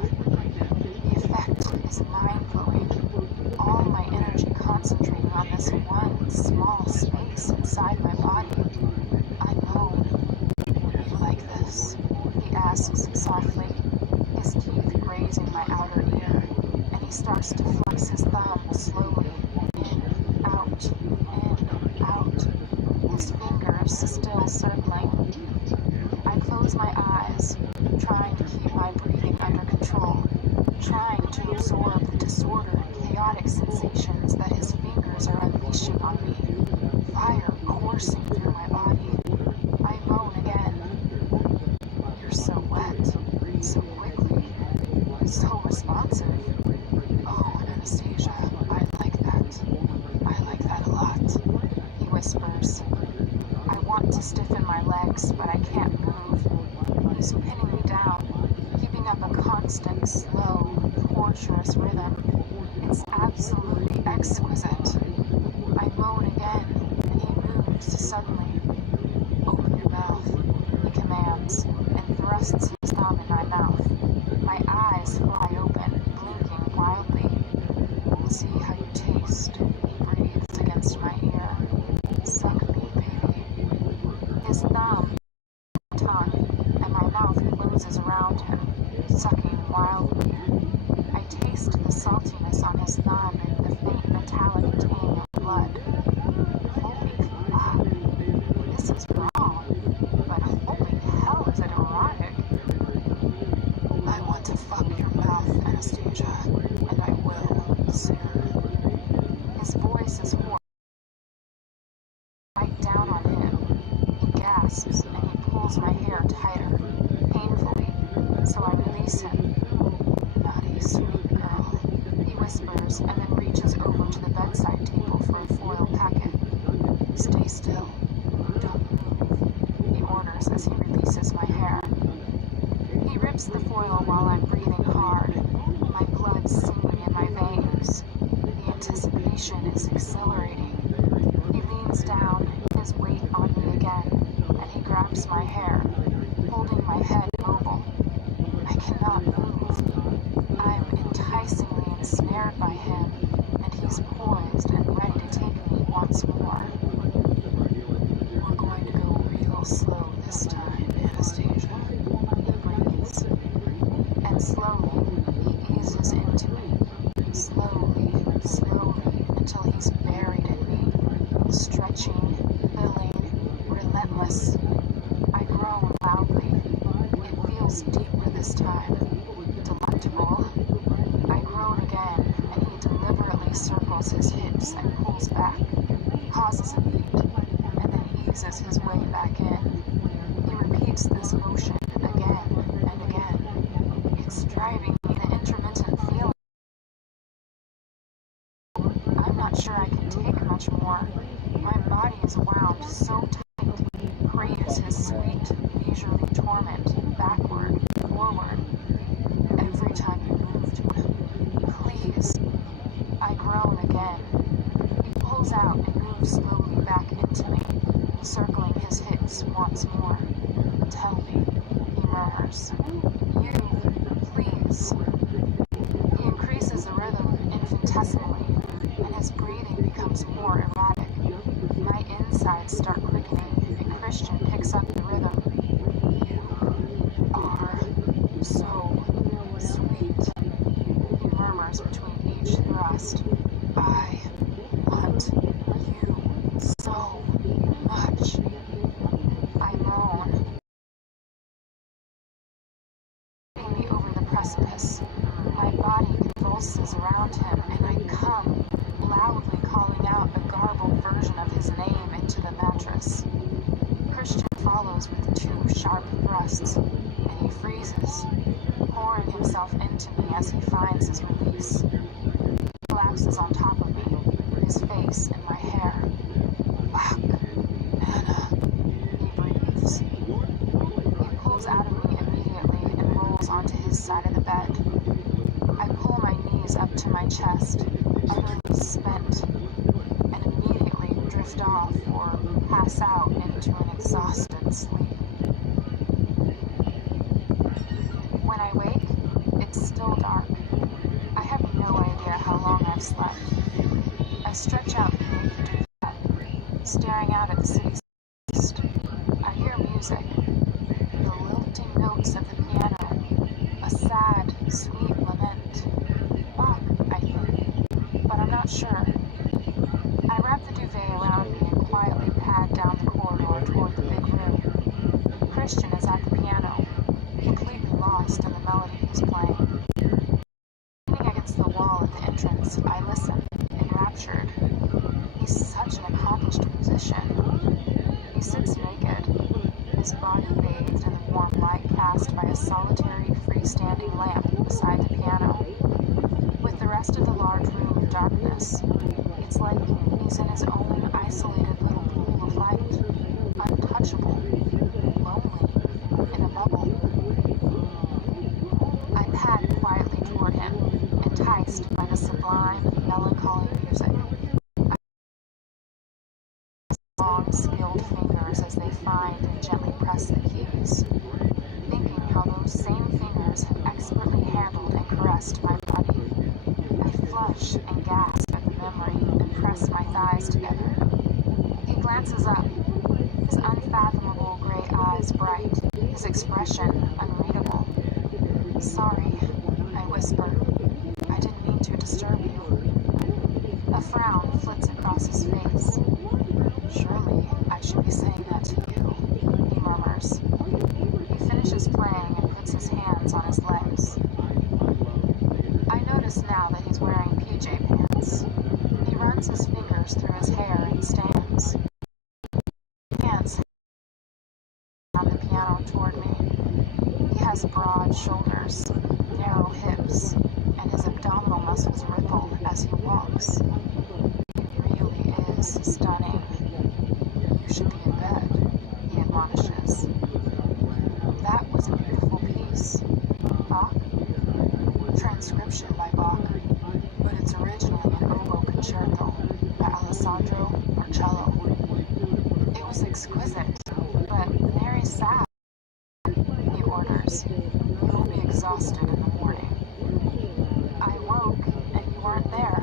The effect is mind-blowing, all my energy concentrated on this one small space inside my body. I moan. You like this? He asks softly, his teeth grazing my outer ear, and he starts to flex his thumb slowly, in, out, his fingers still circling. I close my eyes, trying to keep my breathing under control, trying to absorb the disordered, chaotic sensations that his fingers are unleashing on me, fire coursing through my body. I moan again. You're so wet, so quickly, so responsive. responsive. Oh, Anastasia, I like that. I like that a lot, he whispers. I want to stiffen my legs, but I can't move. He's pinning me down, keeping up a constant, slow, torturous rhythm. It's absolutely exquisite. I moan again, and he moves suddenly. Open your mouth, he commands, and thrusts his thumb in my mouth. My eyes fly open, blinking wildly. See how you taste, he breathes against my ear. Suck me, baby. His thumb, tongue, and my mouth closes around him, sucking wildly. I taste the saltiness on his thumb and the faint metallic tang of blood. Holy fuck, this is wrong, but holy hell is it erotic. I want to fuck your mouth, Anastasia, and I will, soon. His voice is hoarse. Right down on him. He gasps, and he pulls my hair tighter, painfully, so I release him. Naughty, sweet girl, he whispers, and then reaches over to the bedside table for a foil packet. Stay still. Don't move, he orders as he releases my hair. He rips the foil while I'm breathing hard, my blood singing in my veins. The anticipation is exhilarating. He leans down, his weight on me again, and he grabs my hair, holding my head immobile. I cannot move. I'm enticingly ensnared by him, and he's poised and ready to take me once more. We're going to go real slow this time, Anastasia, he breathes. And slowly, he eases into me. Slowly, slowly, until he's buried in me, stretching, filling, relentless. I groan loudly. It feels deeper this time. Delectable. I groan again, and he deliberately circles his hips and pulls back, pauses a beat, and then eases his way back in. He repeats this motion again and again. It's driving me to intermittent feeling. I'm not sure I can take much more. My body is wound so tight, craves his sweet, leisurely torment, backward, forward. Every time you moved, please. I groan again. He pulls out and moves slowly back into me, circling his hips once more. Tell me, he murmurs. You, please. He increases the rhythm infinitesimally, and his breathing becomes more erratic. My insides start quickening, and Christian picks up the rhythm. You are so sweet, he murmurs between each thrust. I want you so much. I moan. Me over the precipice. My body convulses around him, and I come, loudly calling out a garbled version of his name into the mattress. Christian follows with 2 sharp thrusts, and he freezes, pouring himself into me as he finds his release. He collapses on top of me, his face in my hair. Fuck, Anna, he breathes. He pulls out of me immediately and rolls onto his side of the bed. I pull my knees up to my chest, utterly spent, and immediately drift off or pass out into an exhausted sleep. When I wake, it's still dark. I have no idea how long I've slept. I stretch out beneath the duvet, staring out at the city's east. I hear music, the lilting notes of the piano, a sad, sweet lament. Bach, I think, but I'm not sure. I wrap the duvet around me and quietly pad down the corridor toward the big room. Christian is at the piano, completely lost in the melody he's playing. Leaning against the wall at the entrance, I listen, enraptured. He's such an accomplished musician. He sits naked, his body bathed in the warm light cast by a solitary, free freestanding lamp beside the piano. With the rest of the large room in darkness, it's like he's in his own isolated little pool of light, untouchable, lonely, in a bubble. I pad quietly toward him, enticed by the sublime, melancholy music. Long, skilled fingers as they find and gently press the keys, thinking how those same fingers have expertly handled and caressed my body. I flush and gasp at the memory and press my thighs together. He glances up, his unfathomable gray eyes bright, his expression unreadable. "Sorry," I whisper. "I didn't mean to disturb you." A frown flits across his face. "Surely I should be saying that to you," he murmurs. He finishes playing and puts his hands on his legs. I notice now that he's wearing PJ pants. He runs his fingers through his hair and stands. Hands on the piano toward me. He has broad shoulders, narrow hips, and his abdominal muscles ripple as he walks. He really is stunning. "You should be in bed," he admonishes. That was a beautiful piece. Bach? Transcription by Bach, but it's originally an oboe concerto by Alessandro Marcello. It was exquisite, but very sad, he orders. "You'll be exhausted in the morning." I woke, and you weren't there.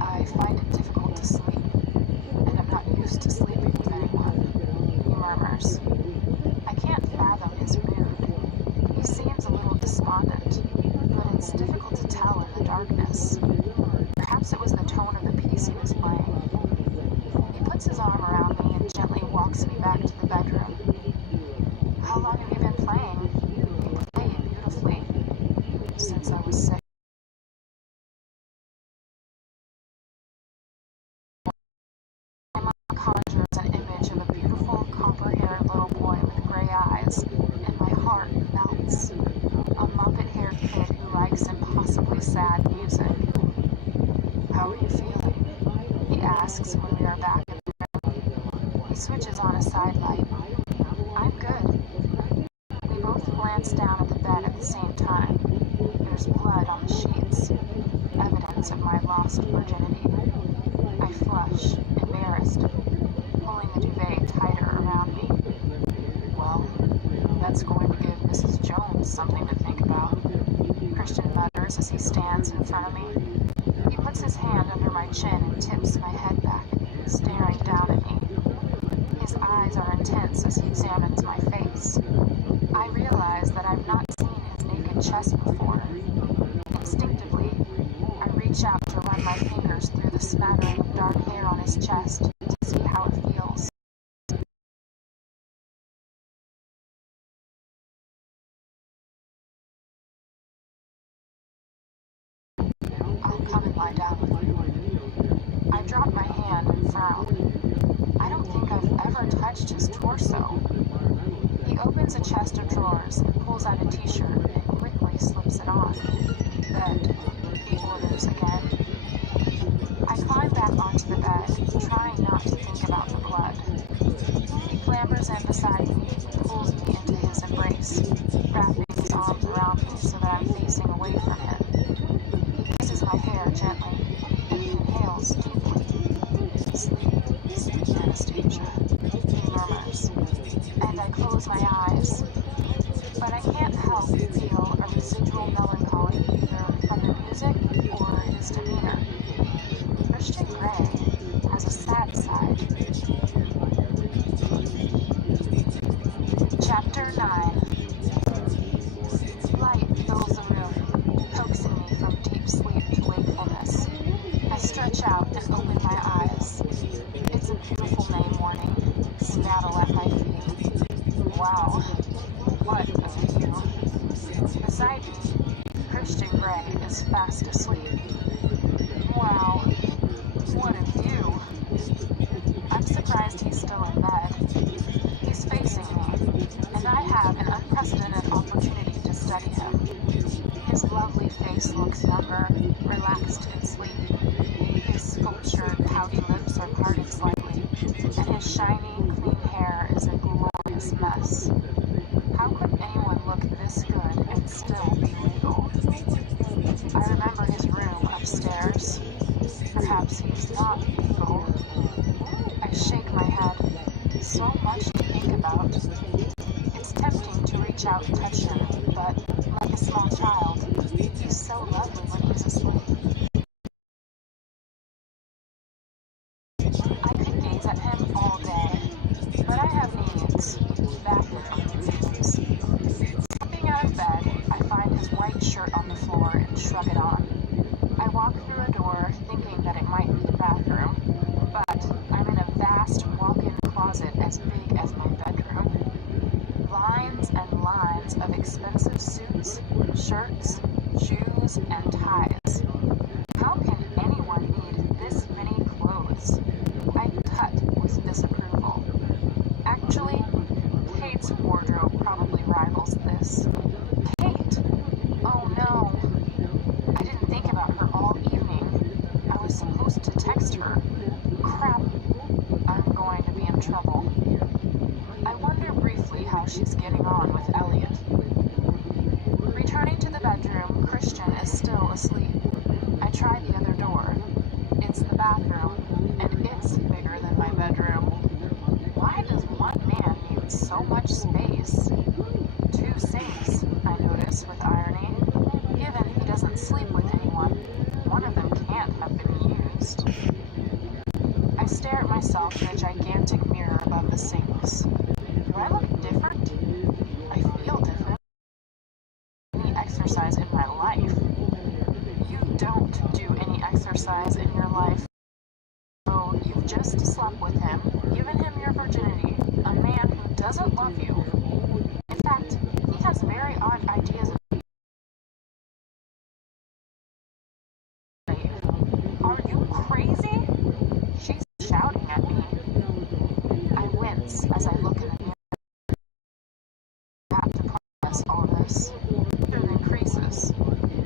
"I find it difficult to sleep, and I'm not used to sleeping with anyone," he murmurs. I can't fathom his mood. He seems a little despondent, but it's difficult to tell in the darkness. Perhaps it was the tone of the piece he was playing. He puts his arm around me and gently walks me back to the bedroom. "How long have you been playing?" "You play beautifully." "Since I was 6. My mind conjures an image of a beautiful, copper-haired little boy with gray eyes, and my heart melts. A muppet-haired kid who likes impossibly sad music. "How are you feeling?" he asks when we are back in the room. He switches on a side light. "I'm good." We both glance down at the bed at the same time. There's blood on the sheets, evidence of my lost virginity. I flush, embarrassed, pulling the duvet tighter around me. "Well, that's going to give Mrs. Jones something to think about," Christian mutters as he stands in front of me. He puts his hand under my chin and tips my head back, staring down at me. His eyes are intense as he examines my face. I realize that I've not seen his naked chest before. Instinctively, I reach out to run my fingers through the smattering of dark hair on his chest to see how it feels. "I'll come and lie down with you." I drop my hand and frown. I don't think I've ever touched his torso. He opens a chest of drawers and pulls out a t-shirt and quickly slips it on. "Bed," he orders again. I climb back onto the bed, trying not to think about the blood. He clambers in beside me and pulls me into his embrace, wrapping his arms around me so that I'm facing away from him. He kisses my hair gently, and he inhales deeply. Sleep, Anastasia," he murmurs, and I close my eyes. But I can't help but feel a residual melancholy either from the music or his demeanor. Christian Grey has a sad side. Chapter 9. Light fills the room, coaxing me from deep sleep to wakefulness. I stretch out and open my eyes. It's a beautiful May morning. Snaddle at my feet. Wow, what a view. Beside me, Christian Grey is fast asleep. Wow, what a view. I'm surprised he's still in bed. He's facing me, and I have an unprecedented opportunity to study looks younger, relaxed in sleep. His sculptured, pouty lips are parted slightly, and his shiny, clean hair is a glorious mess. How could anyone look this good and still be legal? I remember his room upstairs. Perhaps he's not legal. I shake my head. So much to think about. It's tempting to reach out and touch him, but like a small child, he's so lovely when he's asleep. I could gaze at him all day, but I have needs. Bathroom needs. Jumping out of bed, I find his white shirt on the floor and shrug it on. I walk through a door thinking that it might be the bathroom, but I'm in a vast walk-in closet as big as my bedroom. Lines and lines of expensive suits, shirts, shoes, and ties. How can anyone need this many clothes? I tut with disapproval. Actually, Kate's wardrobe probably rivals this. Kate! Oh no! I didn't think about her all evening. I was supposed to text her. Crap! I'm going to be in trouble. I wonder briefly how she's getting on with Elliot. Returning to the bedroom, Christian is still asleep. I try the other door. It's the bathroom, and it's bigger than my bedroom. Why does one man need so much space? 2 sinks, I notice with irony. Given he doesn't sleep with anyone, one of them can't have been used. I stare at myself in a gigantic mirror above the sinks. Do I look different? I feel different. Any exercise in my life. You don't do any exercise in your life. So you've just slept with him, given him your virginity, a man who doesn't love you. In fact, he has very odd ideas of you. Are you crazy? She's shouting at me. I wince as I look in the mirror. I have to process all this. It increases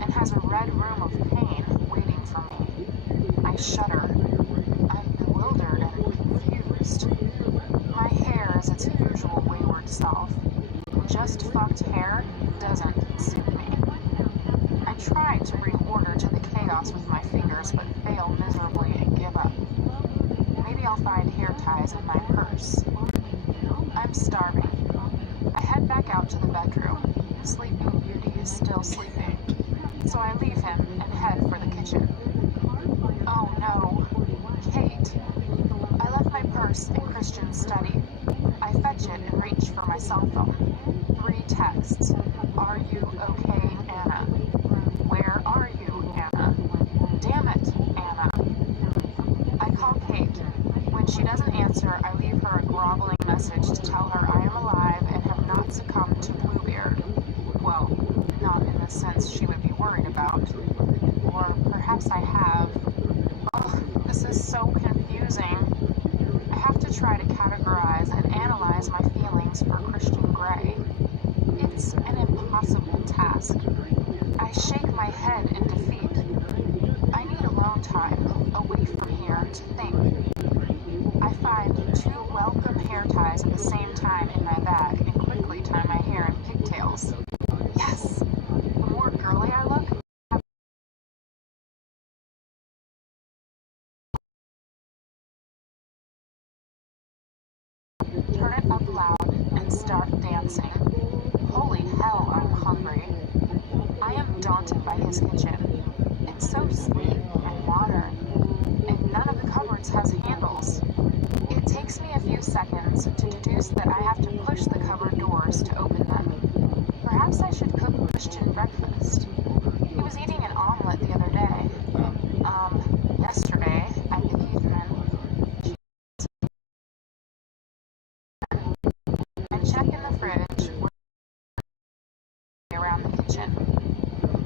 and has a red room of pain waiting for me. I shudder. I'm bewildered and confused. My hair is its usual wayward self. Just fucked hair doesn't suit me. I try to bring order to the chaos with my fingers, but fail miserably and give up. Maybe I'll find hair ties in my purse. I'm starving. I head back out to the bedroom. Sleeping Beauty is still sleeping, so I leave him and head for the kitchen. Oh no, Kate. I left my purse in Christian's study. I fetch it and reach for my cell phone. 3 texts. Are you okay, Anna? Where are you, Anna? Damn it, Anna. I call Kate. When she doesn't answer, I leave her a groveling message to tell her I am alive and have not succumbed to Bluebeard. Well, not in the sense she would be worried about. Or perhaps I have. Ugh, this is so confusing. I have to try to categorize and analyze my feelings for Christian Grey. It's an impossible task. I shake my head in defeat. I need alone time, away from here, to think. I find 2 welcome hair ties at the same time in my bag and quickly tie my hair in pigtails. Yes! The more girly I look, turn it up loud and start dancing. Holy hell, I'm hungry. I am daunted by his kitchen. It's so sleek and modern, and none of the cupboards has handles. It takes me a few seconds to deduce that I have to push the cupboard doors to open them. Perhaps I should cook Christian breakfast. He was eating an omelet the other day. Yesterday at the Heathman. And check in the fridge around the kitchen.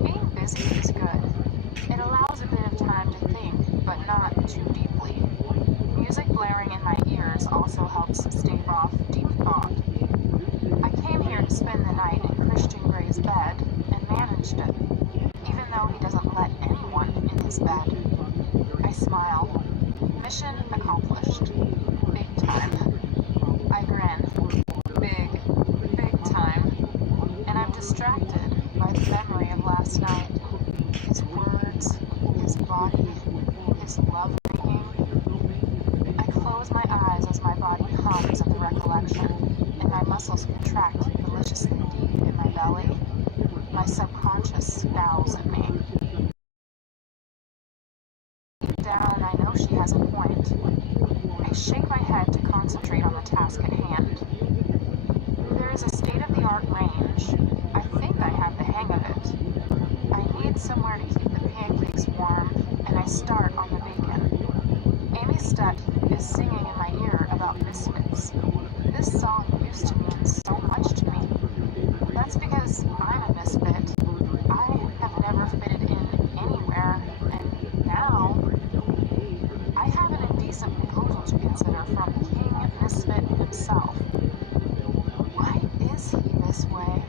Being busy is good. It allows a bit of time to think, but not too deeply. Music blaring in my ears also helps stave off deep thought. I came here to spend the night in Christian Grey's bed and managed it. Even though he doesn't let anyone in his bed. I smile. Mission accomplished. Big time. I grin. Big, big time. And I'm distracted by the memory of last night. His words, his body, his love-making. I close my eyes as my body hums at the recollection, and my muscles contract deliciously deep in my belly. My subconscious scowls at me. Deep down, I know she has a point. I shake my head to concentrate on the task at hand. There is a state-of-the-art range. I think I have the hang of it. I need somewhere to keep the pancakes warm, and I start on the bacon. Amy Stutt is singing in my ear about misfits. This song used to mean so much to me. That's because I'm a misfit. I have never fitted in anywhere, and now I have an indecent proposal to consider from King Misfit himself. Why is he this way?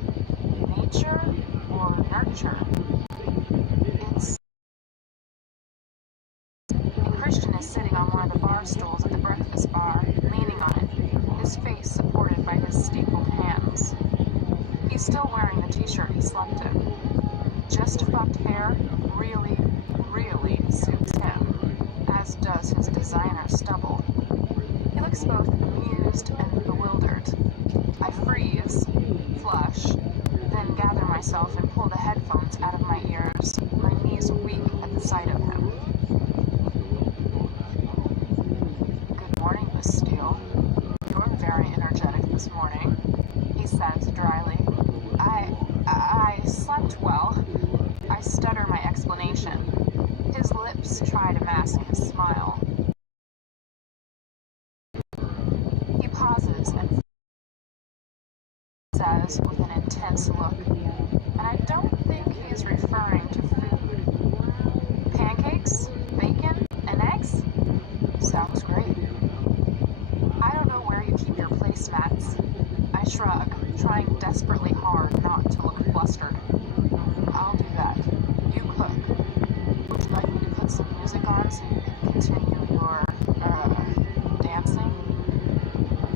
Nature or nurture? Christian is sitting on one of the bar stools at the breakfast bar, leaning on it, his face supported by his stapled hands. He's still wearing the t-shirt he slept in. Just fucked hair really, really suits him, as does his designer stubble. He looks both amused and bewildered. I freeze, flush, then gather myself and pull the headphones out of my ears, my knees weak at the sight of him. Good morning, Miss Steele. You're very energetic this morning, he says dryly. I slept well. I stutter my explanation. His lips try to mask his smile. He pauses and says with an intense look, and I don't think he's referring to food. Pancakes, bacon, and eggs? Sounds great. I don't know where you keep your placemats. I shrug, trying desperately hard not to look flustered. I'll do that. You cook. Would you like me to put some music on so you can continue your, dancing?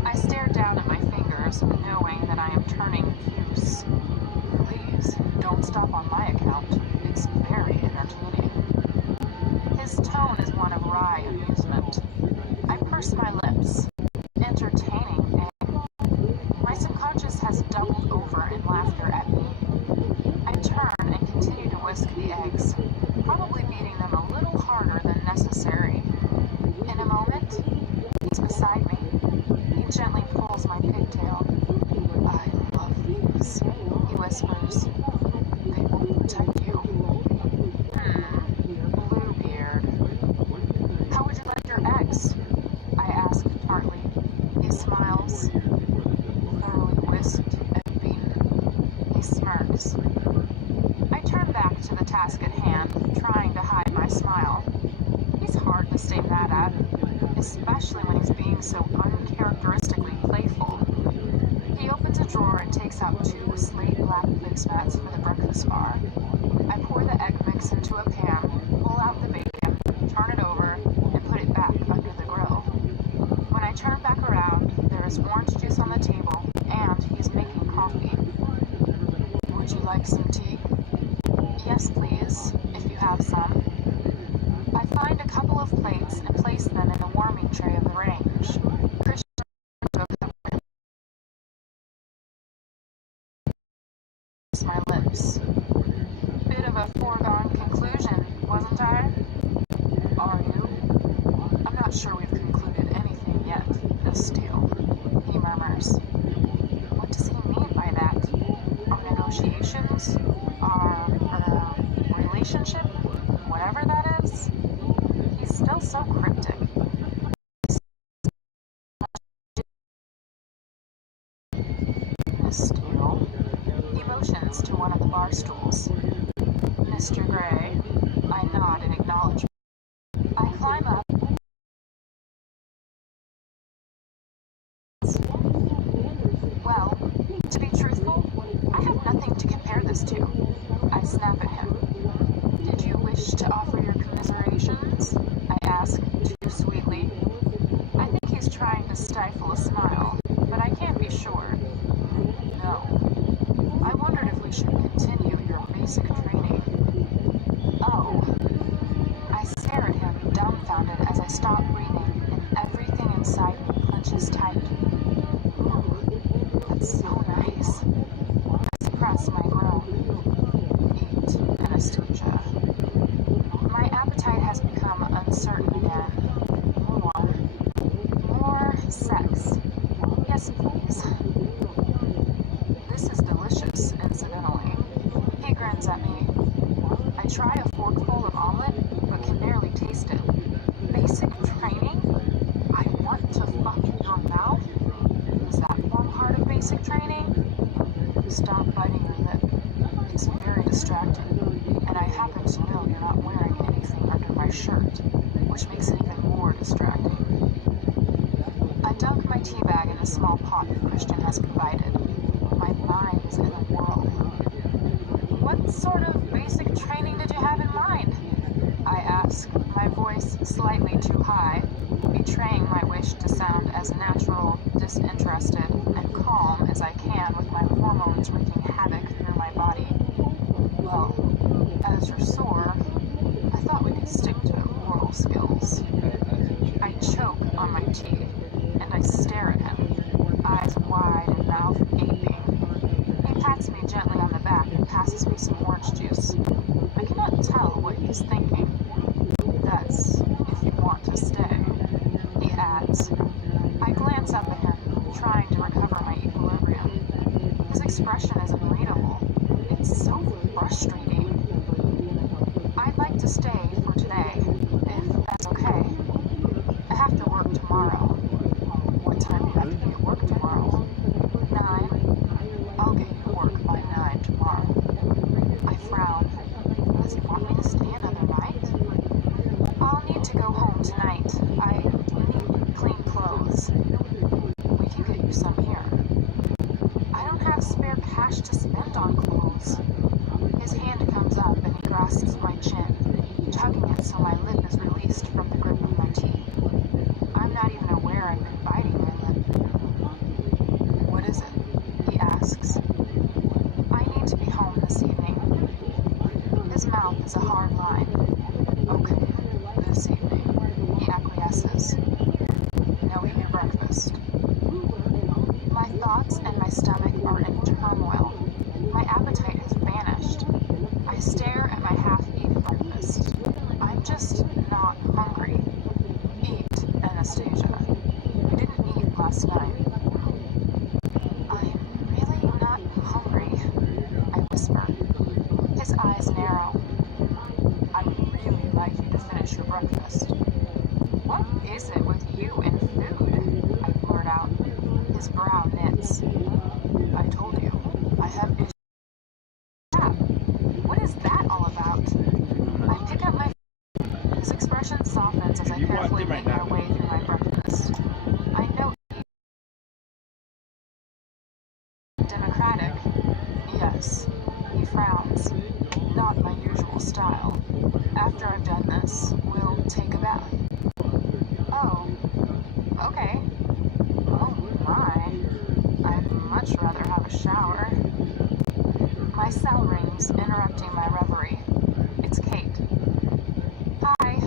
I stare down at my fingers, knowing that I am turning puce. Please, don't stop on my account. It's very entertaining. His tone is one of wry amusement. I purse my lips. Entertaining, eh? My subconscious has doubled over in laughter at me. I turn and continue to whisk the eggs, probably beating them a little harder than necessary. In a moment, he's beside me. He gently pulls my pigtail. I love these, he whispers. They will protect you. Bluebeard. How would you like your eggs? I ask tartly. He smiles. Thoroughly whisked and beaten. He smirks. I turn back to the task at hand, trying to hide my smile. He's hard to stay mad at, especially when he's being so uncharacteristically playful. He opens a drawer and takes out 2 slate black placemats for the breakfast bar. I pour the egg mix into a pan, pull out the bacon, turn it over, and put it back under the grill. When I turn back around, there is orange juice on the table, and he's making coffee. Would you like some tea? Yes, please, if you have some. I find a couple of plates and place them in the warming tray of the range. Christian took them with my lips. Bit of a foregone conclusion, wasn't I? Are you? I'm not sure we've concluded anything yet, Miss Steele, he murmurs. What does he mean by that? Our negotiations? Our, relationship? Whatever that is? He's still so cryptic. wish to offer your commiserations? I ask, too sweetly. I think he's trying to stifle a smile, but I can't be sure. No. I wondered if we should continue your basic training. Oh. I stare at him, dumbfounded, as I stop breathing, and everything inside me clenches tight. Ooh, that's so nice. I suppress my groan. Eat, anesthesia. My appetite has become uncertain again. More sex. Yes, please. This is delicious, incidentally. He grins at me. I try a forkful of omelet, but can barely taste it. Basic training? I want to fuck your mouth? Is that one part of basic training? Stop biting your lip. It's very distracting, and I happen to know you're not wearing anything under my shirt, which makes it even more distracting. I dunk my tea bag in a small pot that Christian has provided. My mind's in a whirl. What sort of basic training did you have in mind? I ask, my voice slightly too high, betraying my wish to sound as natural, disinterested, and calm as I can with my hormones wreaking havoc through my body. Well, as you're sore, I thought we could stick to oral skills. I choke on my tea, and I stare at him, eyes wide and mouth gaping. He pats me gently on the back and passes me some orange juice. I cannot tell what he's thinking. That's if you want to stay, he adds. I glance up at him, trying to recover my equilibrium. His expression is unreadable. It's so frustrating. I'd like to stay for today, if that's okay. I have to work tomorrow. What time do you have to be at work tomorrow? 9. I'll get you to work by 9 tomorrow. I frown. Does he want me to stay another night? I'll need to go home tonight. I need clean clothes. We can get you some here. I don't have spare cash to spend on clothes. His hand comes up and he grasps my chin, tugging it so my lip is released from the grip of my teeth. I'm not even aware I've been biting my lip. What is it? He asks. I need to be home this evening. His mouth is a hard line. Okay, this evening, he acquiesces. Now eat your breakfast. My thoughts and my stomach are in turmoil. My appetite has vanished. I stare at my half-eaten breakfast. I'm just not hungry. Eat, Anastasia. You didn't eat last night. I'm really not hungry, I whisper. His eyes narrow. I would really like you to finish your breakfast. What is it with you and food? I blurt out. His brow knits. I told you, I have issues. What is that all about? I pick up my food. His expression softens as I carefully make my way through my breakfast. I note democratic. Yes. He frowns. Not my usual style. After I've done this, we'll take a bath. Oh. Okay. Oh my. I'd much rather have a shower. My cell rings, interrupting my reverie. It's Kate. Hi.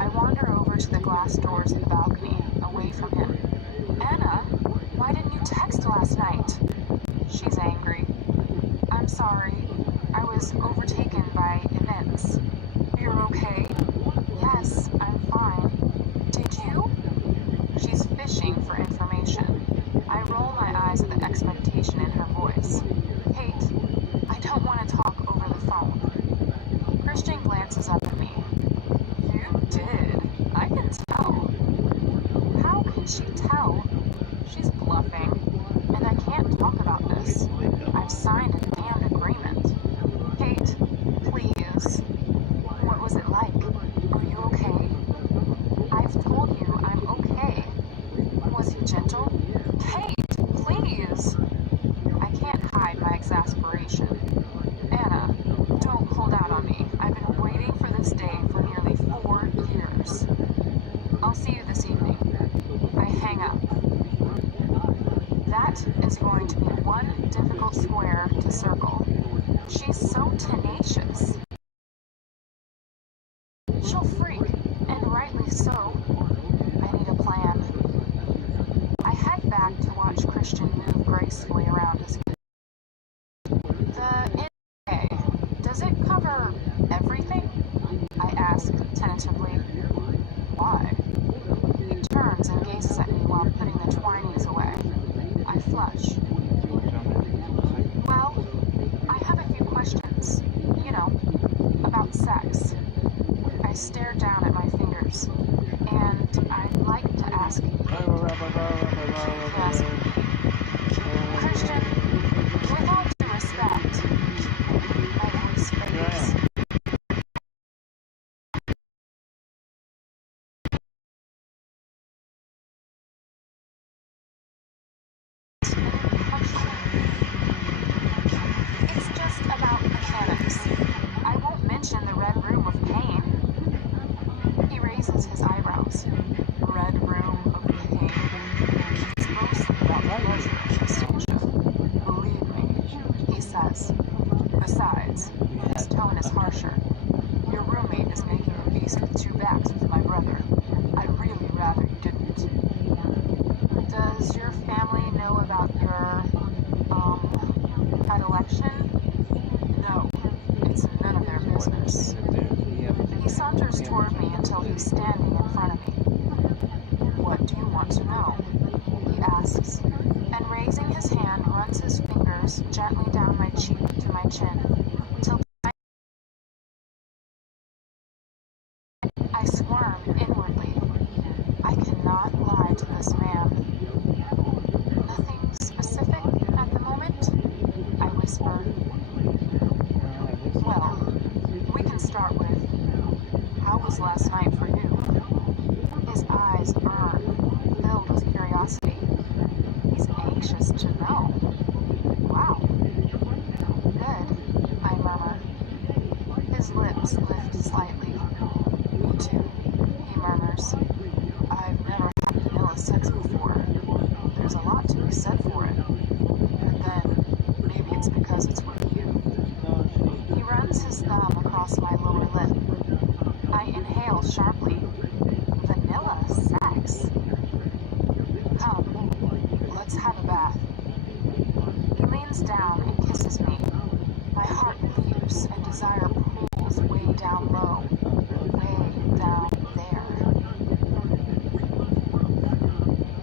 I wander over to the glass doors of the balcony, away from him. Anna, why didn't you text last night? She's angry. I'm sorry. I was overtaken by events. You're okay? Yes, I'm fine. Did you? She's fishing for information. I roll my eyes at the expectation in her voice. Kate, I don't want to talk over the phone. Christian glances up at me. You did. I can tell. How can she tell? She's bluffing. And I can't talk about this. I've signed a damned agreement. Kate, please. this day for nearly 4 years. I'll see you this evening. I hang up. That is going to be one difficult square to circle. She's so tenacious. She'll freak, and rightly so. I need a plan. I head back to watch Christian move gracefully around his kitchen. The NDA, does it cover everything? I ask tentatively. Why? He turns and gazes at me while putting the twinies away. I flush. Well, I have a few questions. You know, about sex. I stare down at my fingers, and I'd like to ask you. Christian, with all due respect, my voice fades. It's just about mechanics. I won't mention the red room of pain. He raises his eyebrows. Red room of pain. It's mostly about pleasure, Anastasia. Believe me, he says. Besides, his tone is harsher. Your roommate is making a feast with 2 backs with my brother. I'd really rather you didn't. Does your family know about your, predilection? No, it's none of their business. He saunters toward me until he's standing in front of me. What do you want to know? He asks, and raising his hand runs his fingers gently down my cheek to my chin, till I squirm inwardly. I cannot lie to this man. Nothing specific at the moment? I whisper. Well, we can start with, how was last night for you? His eyes burn, filled with curiosity. He's anxious to know. Wow. Good, I murmur. His lips lift slightly. Me too, he murmurs. I've never had vanilla sex before. There's a lot to be said for it. But then, maybe it's because it's with you. He runs his thumb across my lower lip. I inhale sharply. Vanilla sex? Come, let's have a bath. He leans down and kisses me. My heart leaps and desire pulls way down low. Way down there.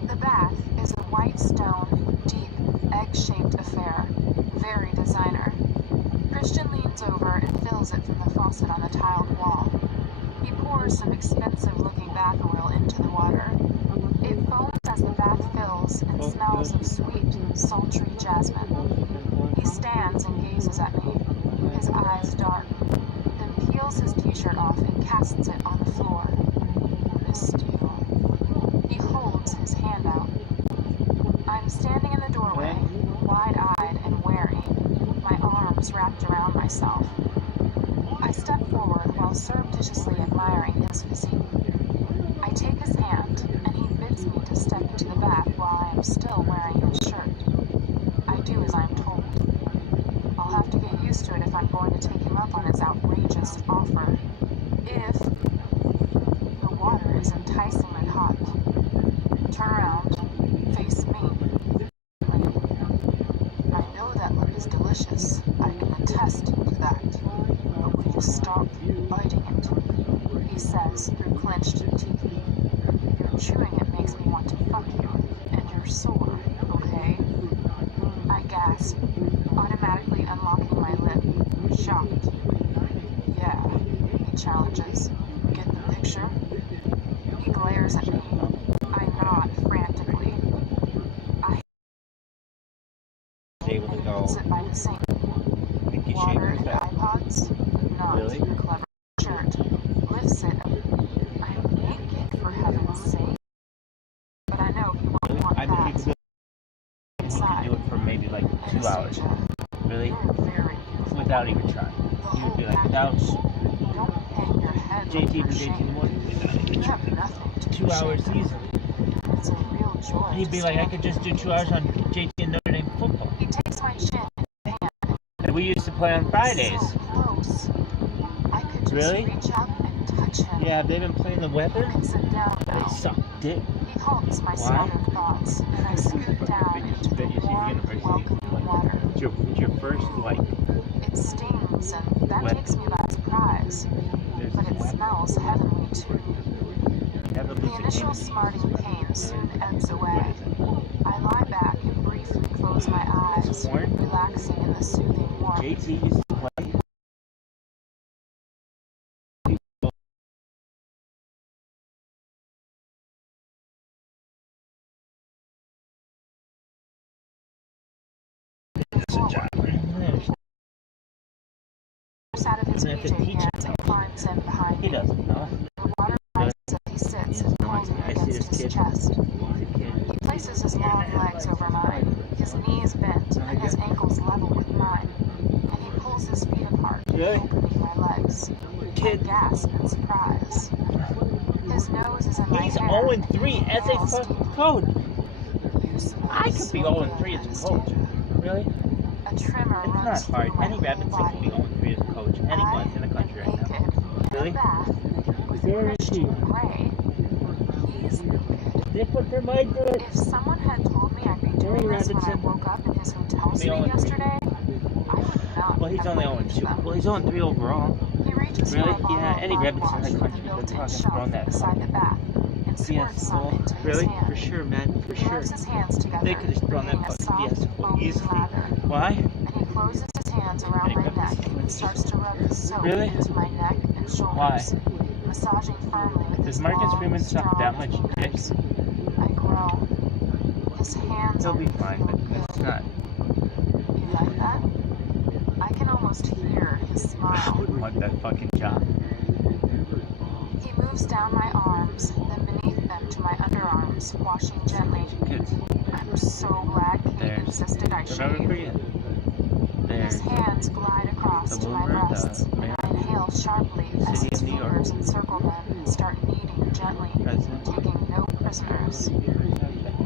The bath is a white stone, deep, egg-shaped affair. Very designer. Christian leans over and fills it from the faucet on the tiled wall. He pours some expensive-looking bath oil into the water. It foams as the bath fills and smells of sweet, sultry jasmine. He stands and gazes at me, his eyes dark, then peels his t-shirt off and casts it on the floor. Miss Steele. He holds his hand out. I'm standing in the doorway, wide-eyed and wary, my arms wrapped around myself. I step forward while surreptitiously admiring his physique. I take his hand, and he bids me to step into the bath while I am still wearing his shirt. I do as I am told. I'll have to get used to it if I'm going to take him up on his outrageous offer. If the water is enticingly hot, turn around, face me. I know that look is delicious. I can attest to that. But will you stop biting it? He says through clenched teeth. Your chewing it makes me want to fuck you, and you're sore, okay? I gasp, automatically unlocking my lip, shocked. Yeah, he challenges. Get the picture? He glares at me. I nod frantically. I sit by the sink. Water and iPods? Not really? Clever shirt. Lifts it. I'm naked, for heaven's sake. But I know he won't want that. Inside. You could do it for maybe like 2 hours. Really? You're very beautiful. Without even trying. You would be like, without. Don't hang your JT your from JT shame. in the morning. You have nothing to be 2 hours ashamed season. of. It's a real joy. And he'd be to like, I stand could just do in 2 hours on JT and Notre Dame football. He takes my chin in his hand. And we used to play on Fridays. So close. I could just Really? reach up and touch him. Yeah, have they been playing the weather? He can sit down They now. suck dick. He calms my Why? scattered thoughts, and I scoot down into the warm, welcoming water. It's your first, like, It stings, and that Wet. takes me by surprise. there's But it wet. smells heavenly too. Never The lose a initial game. smarting pain soon ebbs away. What is it? I lie back and briefly close my eyes, Corn? relaxing in the soothing warmth. JT used to play. Out of his And if it PJ teaches hands and climbs in behind He me. doesn't know. The water rises as he sits and pulls me I see against this his kid. chest. He's a kid. He places his long legs over mine, his knees bent and his ankles level with mine, and he pulls his feet apart, Really? opening my legs. Kid. I gasp in surprise. His nose is in my He's hair. 0-3 as a Nails fucking deep. coach. You smell I could so be good, 0-3 as a coach. Anastasia. Really? A tremor It's not runs hard. through my Any whole rabbit kid body. can be 0-3 as a coach. Anyone in the country right now. Really? In a bath with Where is Christian he? Grey. He's naked. They put their mind to it. If someone had told me I'd be doing this when I woke up in his hotel suite yesterday, I would not Well, he's have only believed 0-2. them. Well, he's 0-3 overall. He reaches Really? for a bottle Yeah, of any body rabbits in wash the from country the could built-in fucking shelf throw that. beside the bath and squirts Yes, some well, into his really? hand. For sure, man. For He sure. rubs his hands together, They could just throw that creating a fucking soft, yes foamy easily. lather. Why? And he closes his hands around my neck and starts to rub the soap Really? into my neck and shoulders, massaging firmly with Does his Marcus long, Freeman suck strong that much dick? fingers. I groan. His hands He'll on be me fine, feel but good. it's not. You like that? I can almost hear his I smile. wouldn't want that fucking job. He moves down my arms, then beneath them to my underarms, washing gently. Kids. I'm so glad Kate There's- insisted I Remember shave. Korea? His There's hands glide across the to my Louvre, breasts, and I inhale sharply as City his of New York. fingers encircle them and start kneading gently, president. taking no prisoners.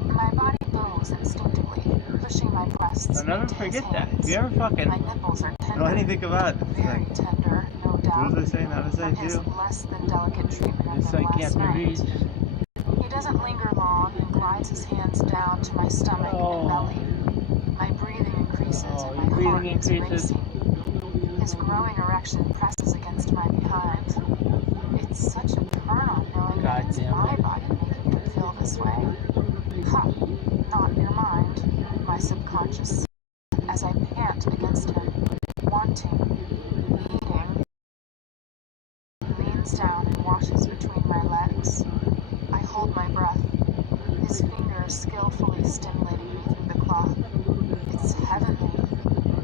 My body bows instinctively, pushing my breasts I'll never into his forget that. hands. If you ever fucking My nipples are know tender, anything about it, it's very like, tender, no doubt, what was I saying? How was I from his do? less than delicate treatment of It's them like you have last to night. reach. He doesn't linger long and glides his hands down to my stomach Oh. and belly. My breathing increases Oh, and your my breathing heart is increases. racing. His growing erection presses against my behind. It's such a turn on knowing that it's Goddamn my it. body making him feel this way. Ha! Not your mind, my subconscious, as I pant against him, wanting, needing. He leans down and washes between my legs. I hold my breath, his fingers skillfully stimulating me through the cloth. It's heavenly,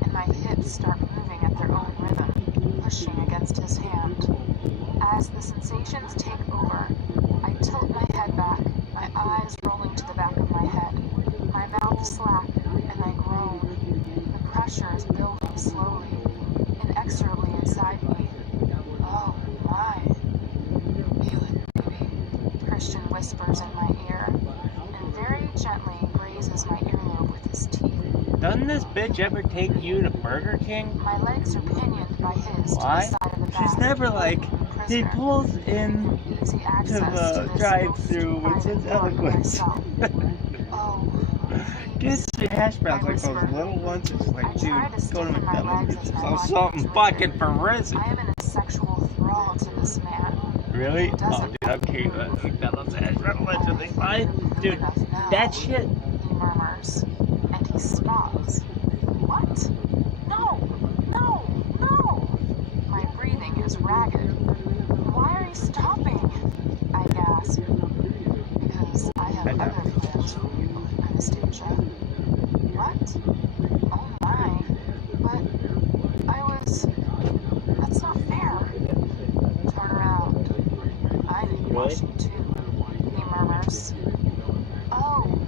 and my hips start moving at their own rhythm, pushing against his hand. As the sensations take over, I tilt my head back, my eyes rolling to the back of my head. My mouth slack, and I groan. The pressure is building slowly, inexorably inside me. Oh my. Feel it, baby. Christian whispers in my ear, and very gently grazes my earlobe with his teeth. Doesn't this bitch ever take you to Burger King? My legs are pinioned by his Why? to the side of the She's bath. never like, he Prisoner. pulls in Easy to access the this drive-through with most his private part of eloquence. myself. Oh, Gets your hash browns I like those whisper. little ones. It's like, I dude, try to go to stiffen my McDonald's, legs get as my yourself body something gets fucking rigid. for risen. I am in a sexual thrall to this man. Really? He doesn't Oh, dude, I'm kidding. McDonald's hash brown allegedly fine. Dude, enough now, that shit. he murmurs, and he stops. What? No, no, no. My breathing is ragged. Why are you stopping? I gasp. Because I have I know. other plans for you, Anastasia. What? Oh my. But I was... That's not fair. Turn around. I need Really? washing too, he murmurs. Oh.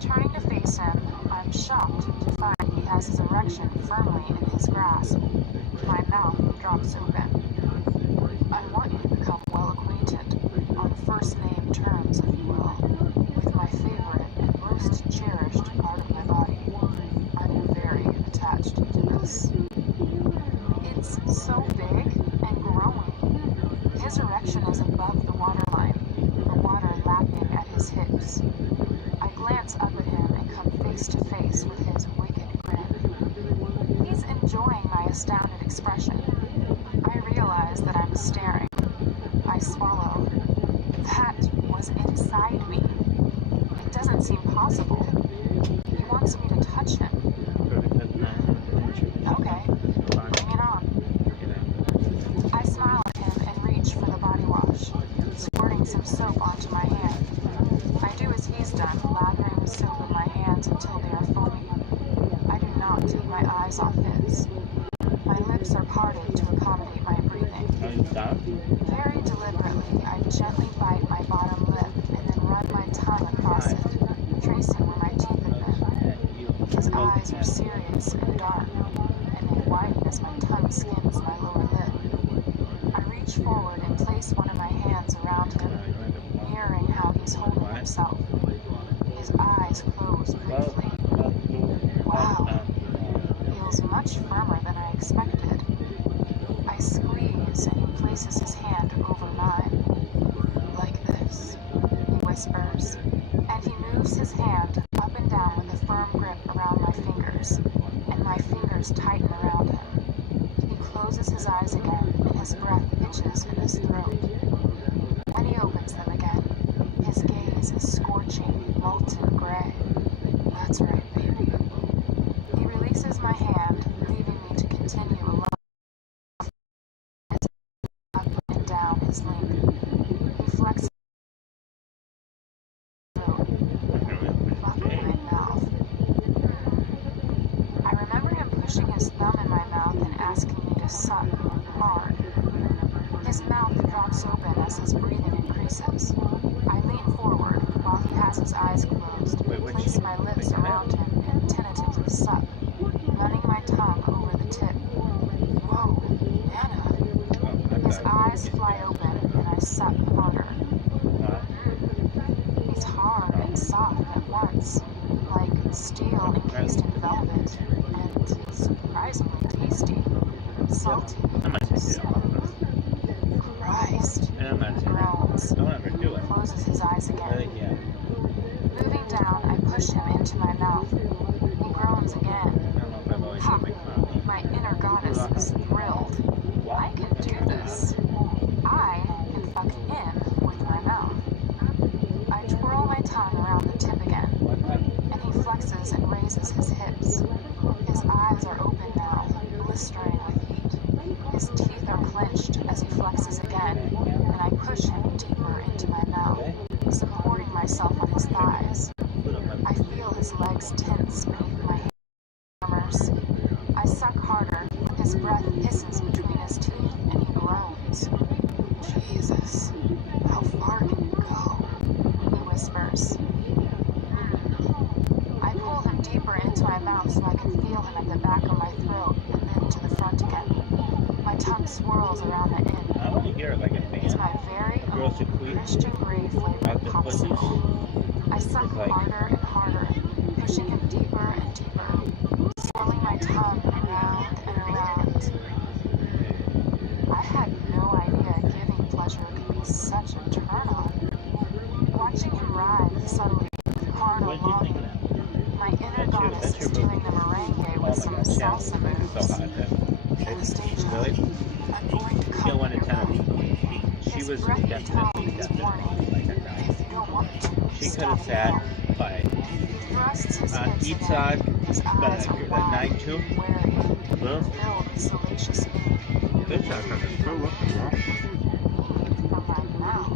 Turning to face him, I'm shocked to find he has his erection firmly in his grasp. My mouth drops open. I want you His erection is above the waterline, the water lapping at his hips. I glance up at him and come face to face with his wicked grin. He's enjoying my astounded expression. I realize that I'm staring. I swallow. That was inside me. It doesn't seem possible. He wants me to touch him. Okay, bring it on. I smile at him and reach for the body wash, squirting some soap onto my hand. I do as he's done, lathering the soap in my hands until they are foamy. I do not take my eyes off his. My lips are parted to accommodate my breathing. Very deliberately, I gently bite my bottom lip and then run my tongue across it, tracing where my teeth have been. His eyes are serious and dark, and they widen as my tongue skims my lower lip. I reach forward and place one of my hands around him, mirroring how he's holding himself. His eyes close briefly. Wow, feels much firmer than I expected. I squeeze and he places his hand over mine. Like this, he whispers, and he moves his hand up and down with a firm grip around my fingers, and my fingers tighten around him. He closes his eyes again, and his breath itches in his throat. When he opens them again, his gaze is scorching, molten gray. That's right, baby. He releases my hand, leaving me to continue alone up and down his length. He flexes his throat, fucking my mouth. I remember him pushing his thumb in my mouth and asking me to suck hard. His mouth drops open as his breathing increases. I lean forward while he has his eyes closed, place my lips around him and tentatively suck, running my tongue over the tip. Whoa, Anna. His eyes fly open and I suck harder. He's hard and soft at once, like steel encased in velvet, and surprisingly tasty, salty, smooth. Christ, he groans, closes his eyes again. Moving down, I push him into my mouth. He groans again. Ha! My inner goddess is thrilled. I can do this. I can fuck in with my mouth. I twirl my tongue around the tip again, and he flexes and raises his hips. His eyes are open now, blistering with heat. His teeth are clenched as he flexes again, and I push him deeper into my mouth, supporting myself on his thighs. I feel his legs tense beneath my hammers. I suck harder. His breath hisses between his teeth, and he groans. Jesus, how far can you go? He whispers. I pull him deeper into my mouth so I can feel him at the back of my throat and then to the front again. My tongue swirls around the end. I want to hear it like a fan. It's my very own Christian Grey flavored popsicle. I suck harder and harder, pushing him deeper and deeper, swirling my tongue around and around. I had no idea giving pleasure could be such a turn-on. Watching him writhe subtly with carnal longing, my inner goddess is doing the merengue with some salsa moves. Anastasia, I'm going to come in your belly. She was breathy tone definitely is warning. like a guy. If you don't want me to, She could stop have sat now. by He thrusts his hips each again. side, His but eyes are at wide, night too. wary, Well, filled with salacious ink. this side doesn't throw up. From my mouth.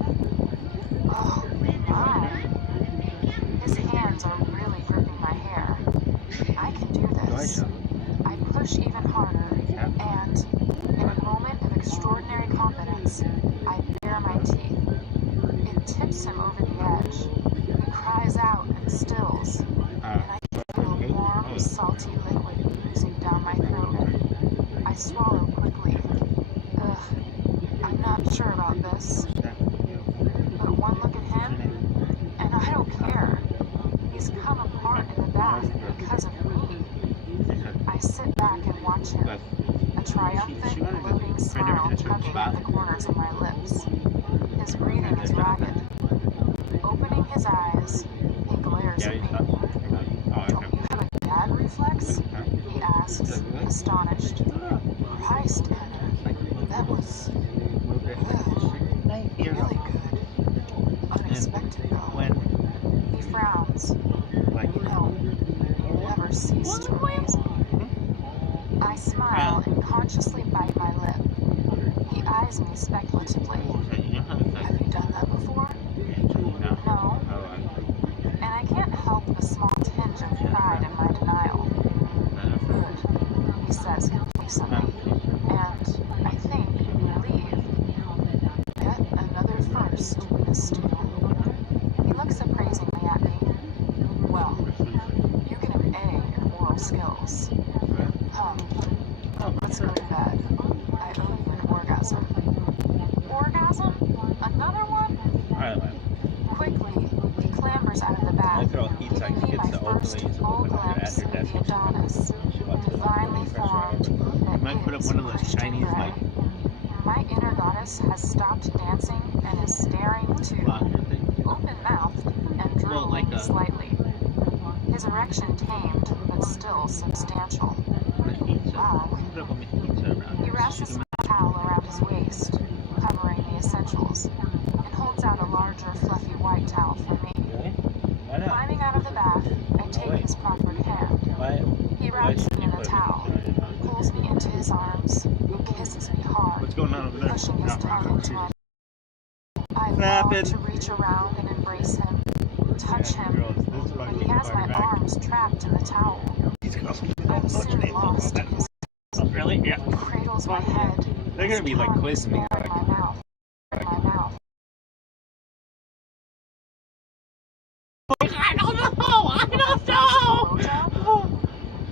Oh my. His hands are really gripping my hair. I can do this. I push even harder, and in a moment of extraordinary confidence, I bare my teeth. It tips him over the edge. He cries out and stills, and I feel warm, salty liquid oozing down my throat. I swallow quickly. Ugh, I'm not sure about this. But one look at him, and I don't care. He's come apart in the bath because of me. I sit back and watch him, a triumphant, gloating smile tugging at the corners of my lips. was ragged. Opening his eyes, he glares at me. Don't you have a gag reflex? He asks, astonished. Christ, Ed, that was really good. Unexpected, though. He frowns. No, you never cease to amaze me. I smile and consciously bite my lip. He eyes me speculatively. Have you done that before? No. And I can't help a small tinge of pride in my denial. Good, he says complacently, and I think, relieved. Yet another first in a studio. He looks appraisingly at me. Well, you get an A in oral skills. Let's go to bed. I owe you an orgasm. Orgasm? Another one? Quickly, he clambers out of the bath, giving me my first full glimpse of the Adonis, divinely formed that is pushed gray. My inner goddess has stopped dancing and is staring too, open-mouthed and drooling slightly. His erection tamed, but still substantial. Wow. He wraps a small towel around his waist, covering the essentials, and holds out a larger, fluffy white towel for me. Climbing out of the bath, I take his proffered hand. He wraps me in a towel, pulls me into his arms, and kisses me hard, pushing his tongue into my... I long to reach around and embrace him, touch him, but he has my arms trapped in the towel. I'm soon lost in his... Really? Yeah. Cradles my head. They're gonna be like quizzing me. My mouth. My mouth. I don't know.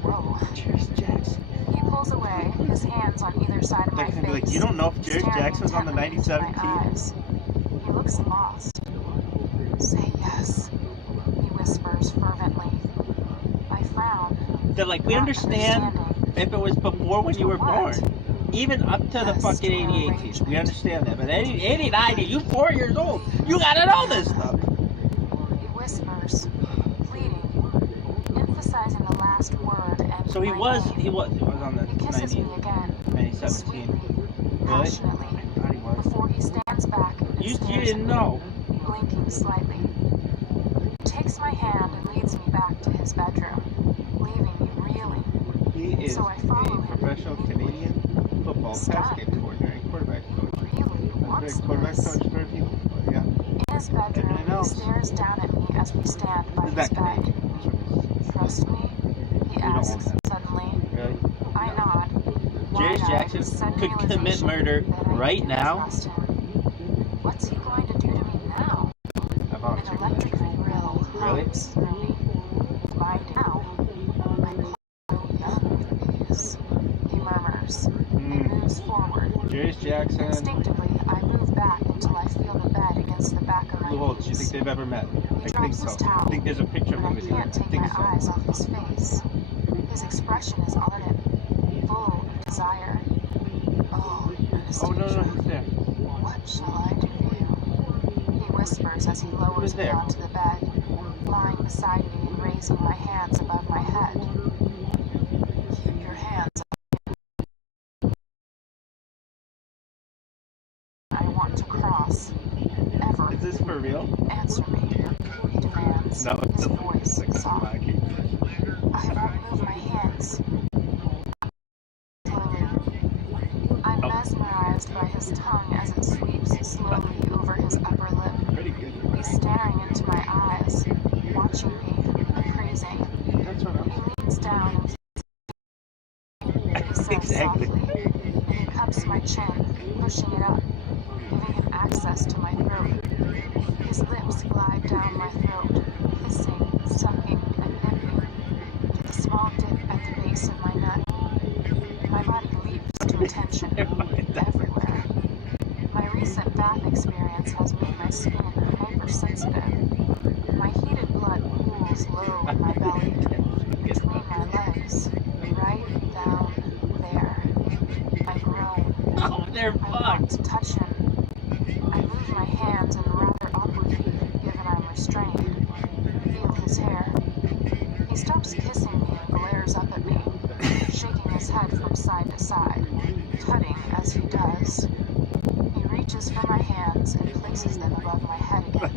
Whoa. Cheers, Jackson. He pulls away, his hands on either side of my face. Like, you don't know if Cheers Jackson's on the 97 team? He looks lost. Say yes, he whispers fervently. I frown. They're like, we understand if it was before when you were born. Even up to the fucking 88 team. We understand that. But 80, 90, you 4 years old. You gotta know this stuff. He whispers, pleading, emphasizing the last word and so he was on the he kisses me again, 97 team. Passionately, before he stands back and You stares didn't at know. me, blinking slightly. He takes my hand and leads me back to his bedroom, leaving me reeling. He is So I follow a him. professional Canadian football pass game coordinator and quarterback coach. Really wants Quarterback this. coach for people. Yeah. In his bedroom, he stares down at me as we stand by his bed. Trust me? He asks suddenly. Really? I nod. James Jackson could commit murder right now. What's he going to do to me now? An electric thrill hums through me. Lie down. I'm so young, please. He murmurs. He moves forward. James Jackson. Instinctively, I move back until I feel the bed against the back of my Who holds? Do you knees. think they've ever met? He I think drops so. his towel, I think there's a picture of but him I with you. can't take my eyes off his face. His expression is ardent, full of desire. Oh, Anastasia, Oh, no, he's there. what shall I do to you? He whispers as he lowers me onto the bed, lying beside me and raising my hands above my head. Keep your hands up. I want to cross. Ever. Is this for real? Answer me, he demands, No, it's his voice soft. I won't move my hands. Slowly. I'm mesmerized by his tongue as it sweeps slowly over his upper lip. Pretty good. He's staring into my eyes, watching me, appraising. He leans down and he says softly, and he cups my chin, pushing it up, giving him access to my throat. His lips glide down my throat, hissing, sucking, and nipping, to the small dip at the base of my neck. My body leaps to attention, everywhere. My recent bath experience has made my skin hypersensitive. My heated blood pools low in my belly, between my legs, right down there. I groan. Oh, they're I want to touch him. I move my hands and reaches for my hands and places them above my head again.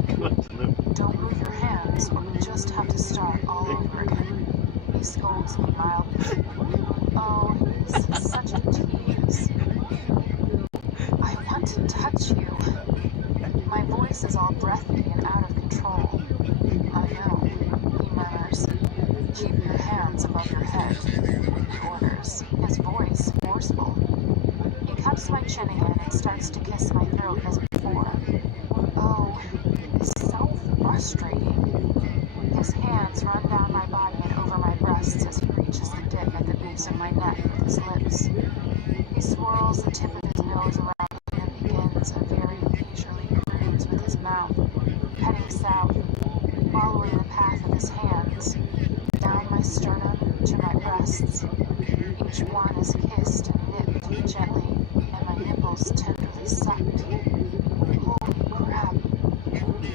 Don't move your hands, or we just have to start all over again. He scolds me mildly. Oh, he's such a tease. I want to touch you. My voice is all breathy and out of control. I know, he murmurs. Keep your hands above your head, he orders, his voice forceful. He cups my chin again and starts to kiss my throat as before. Oh, it's so frustrating. His hands run down my body and over my breasts as he reaches the dip at the base of my neck with his lips. He swirls the tip of his nose around me and begins a very leisurely cruise with his mouth, heading south, following the path of his hands, down my sternum to my breasts. Each one is kissed and nipped gently, and my nipples tenderly sucked. Holy crap!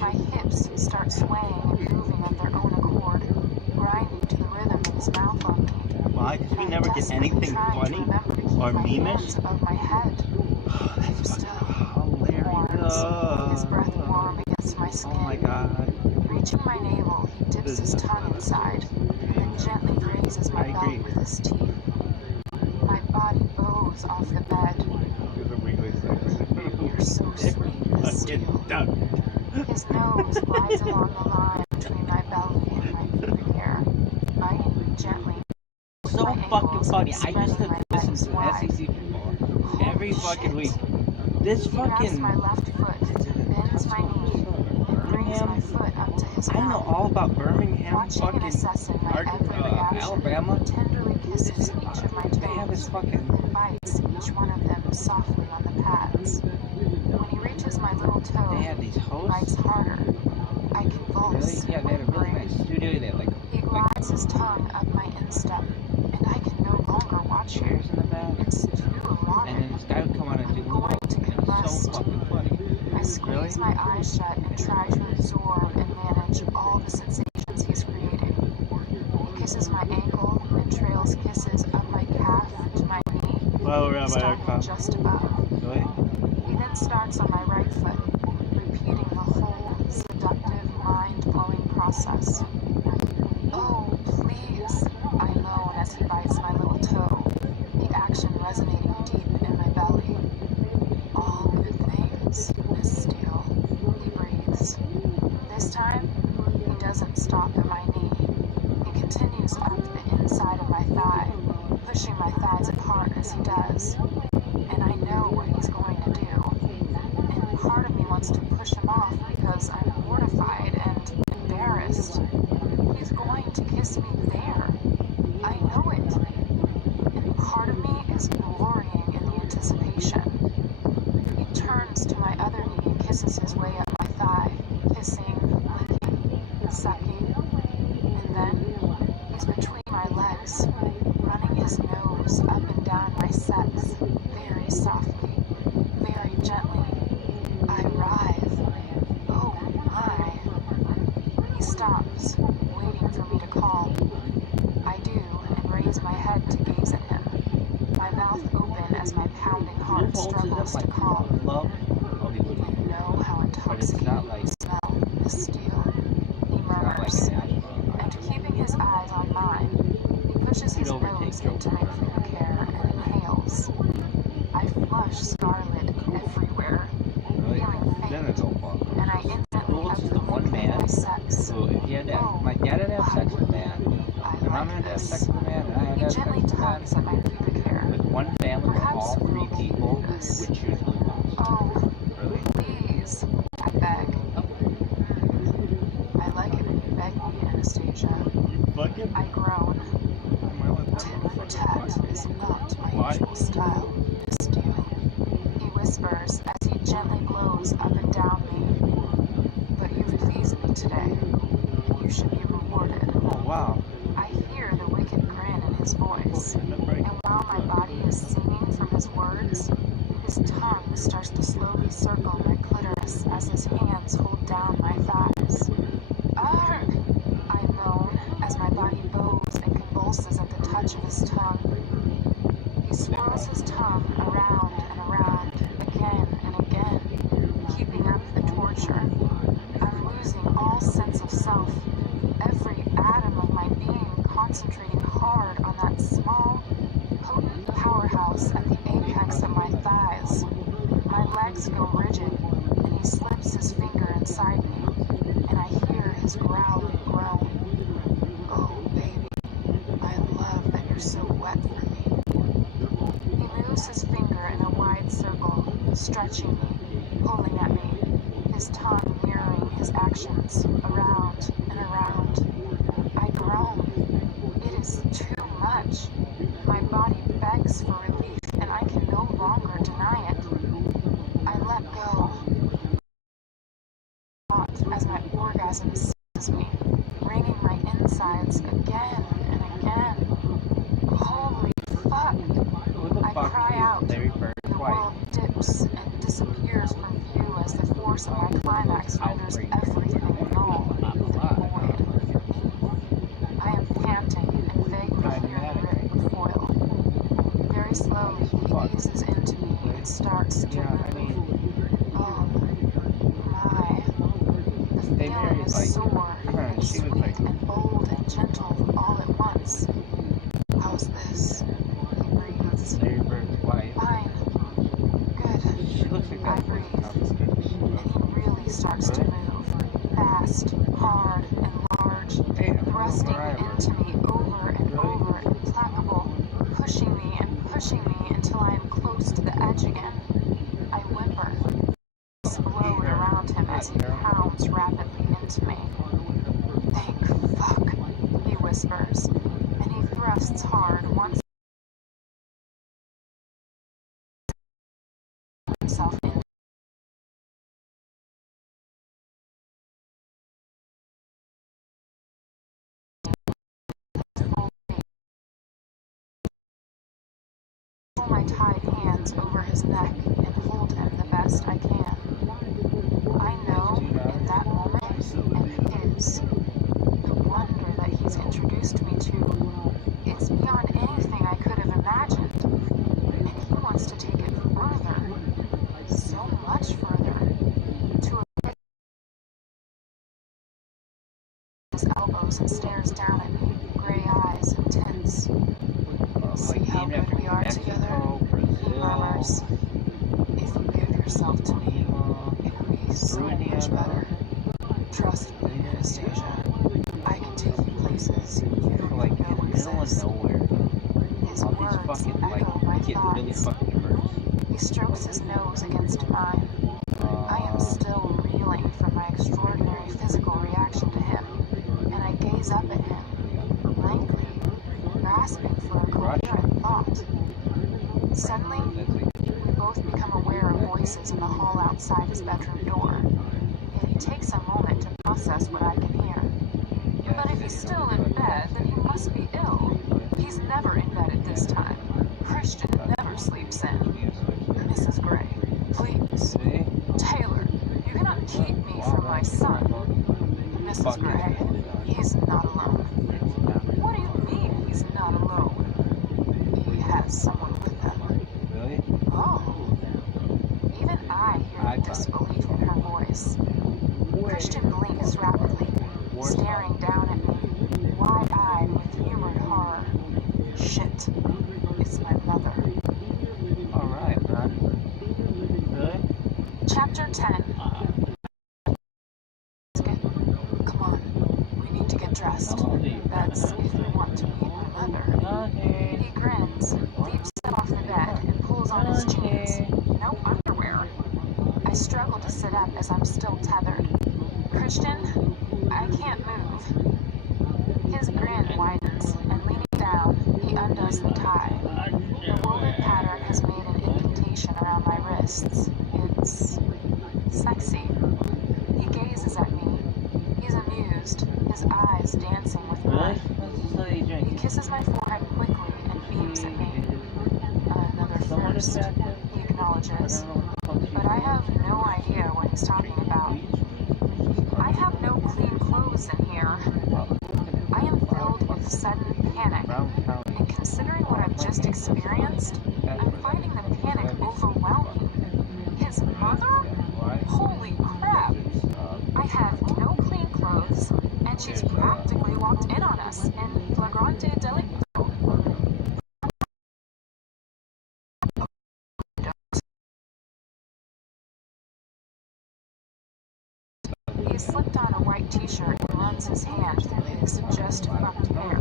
My hips start swaying and moving of their own accord, grinding to the rhythm of his mouth on me. Why? Because we never get anything funny or memeish. Above my head. That's Still hilarious. his breath warm against my skin. Oh my god. Reaching my navel, he dips his tongue inside, and then gently grazes my belly with his teeth. My body bows off the bed. You're so sweet, Miss Steele. His nose glides along the line between my belly and my pubic hair, biting me gently. So fucking funny. I used to listen to SEC football every fucking week. This He grabs fucking my left foot, bends my knee, and brings my foot up to his I know mouth. all about Birmingham, Watching and fucking assessing my every reaction, Alabama. he tenderly kisses each of my They have this toes, fucking. then bites each one of them softly on the pads. When he reaches my little toe, They have these he hosts. bites harder. I Really? convulse, Yeah, they had a really nice studio. They had like He glides his tongue up my instep, and I can no longer watch it. chairs in the back. It's too And erotic. then this guy would come on and do I'm going to and it's combust. so fucking funny. I squeeze my eyes shut and try to absorb and manage all the sensations he's creating. He kisses my ankle and trails kisses up my calf to my knee, stopping just above. Really? He then starts on my right foot, repeating the whole seductive, mind-blowing process. Oh, please, I moan as he bites my little toe, the action resonating deep in my belly. All good things, Miss Steele, he breathes. This time, he doesn't stop at my knee. He continues up the inside of my thigh, pushing my thighs apart as he does. And I know what he's going to do. And part of me wants to push him off because I'm mortified and embarrassed. He's going to kiss me there. I know it. And part of me is glorying in the anticipation. He turns to my other knee and kisses his way up my thigh, kissing, licking, sucking. And then he's between my legs, running his nose up and down my sex, very softly, very gently. I writhe. Oh my. He stops, waiting for me to call. I do, and raise my head to gaze at him, my mouth open as my pounding heart struggles to calm. Love. You know how intoxicating you smell, Miss Steele, he murmurs, and keeping his eyes on mine, he pushes his nose into my pubic hair and inhales. I flush scarlet everywhere, feeling faint, and I instantly have to look at my sex. So if you had to have, my dad had to have sex with a man, my mom had to have sex with a man, and I had to He have sex gently with a man. tugs at my pubic hair. With one family, with all three people, which usually was. Oh, Really? please, I beg. I like it when you beg me, Anastasia. Fucking. I groan. Tit for tat is not my usual style, Miss Steele, he whispers as he gently blows up and down me. But you've pleased me today, and you should be rewarded. Oh wow. I hear the wicked grin in his voice, and while my body is singing from his words, his tongue starts to slowly circle my clitoris as his hands hold down my thighs. Arr! I moan as my body bows and convulses at the touch of his tongue. He swirls his tongue around and around, again and again, torture. I'm losing all sense of self, every atom of my being concentrating hard on that small, potent powerhouse at the apex of my thighs. My legs go rigid, and he slips his finger inside me, and I hear his growling groan. Oh, baby, I love that you're so wet for me. He moves his finger in a wide circle, stretching me, pulling at me, his tongue mirroring his actions, around and around. I groan. It is too much. My body begs for relief, and I can no longer deny it. I let go. As my orgasm seizes me, wringing my insides again and again. Holy fuck! I cry out. The world dips and disappears from view as the force of my climax renders everything null and void. I am panting and vaguely hear the written foil. Very slowly he eases into me and starts to move. Oh my. The feeling is sore and sweet and bold and gentle all at once. How's this? He breathes. Fine. Good. I breathe. And he really starts to move. Fast, hard, and large, thrusting into me over and over, implacable, pushing me until I am close to the edge again. I whimper, explode around him as he pounds rapidly into me. Thank fuck, he whispers, and he thrusts hard once himself into full weight. I pull my tied hands over his neck and hold him the best I can. I know in that moment, and his, the wonder that he's introduced me to, it's beyond anything I could have imagined. And he wants to take it further, so much further, to a pit his elbows and stares down at me, gray eyes and tense. See how good we are together, he murmurs. If you give yourself to me, it'll be so much better. Trust me, Anastasia. I can take you places you don't even know exist. His words echo my thoughts. He strokes his nose against mine. I am still reeling from my extraordinary physical reaction to him, and I gaze up at him, blankly, grasping for a coherent thought. Suddenly, we both become aware of voices in the hall outside his bedroom door. It takes a moment to process what I can hear. But if he's still in bed, then he must be ill. He's never in bed at this time. Christian never sleeps in. Mrs. Gray, please. Taylor, you cannot keep me from my son. Mrs. Gray, he's not alone. What do you mean he's not alone? He has someone with him. Really? Oh. Even I hear disbelief in her voice. Christian blinks rapidly, staring down at me, wide-eyed with humored horror. Shit. It's my mother. Alright, man. Really? Chapter 10. Come on. We need to get dressed. That's if you want to meet my mother. He grins, leaps off the bed, and pulls on his jeans. No underwear. I struggle to sit up as I'm still tethered. Christian, I can't move. His grin widens, and leaning down, he undoes the tie. The woven pattern has made an indentation around my wrists. It's sexy. He gazes at me. He's amused, his eyes dancing with mirth. He kisses my forehead quickly and beams at me. Another first, he acknowledges. But I have no idea what he's talking about. I have no clean clothes in here. I am filled with sudden panic, and considering what I've just experienced, I'm finding the panic overwhelming. His mother? Holy crap! She's practically walked in on us in flagrante delicto. He has slipped on a white t-shirt and runs his hand through his just fucked hair.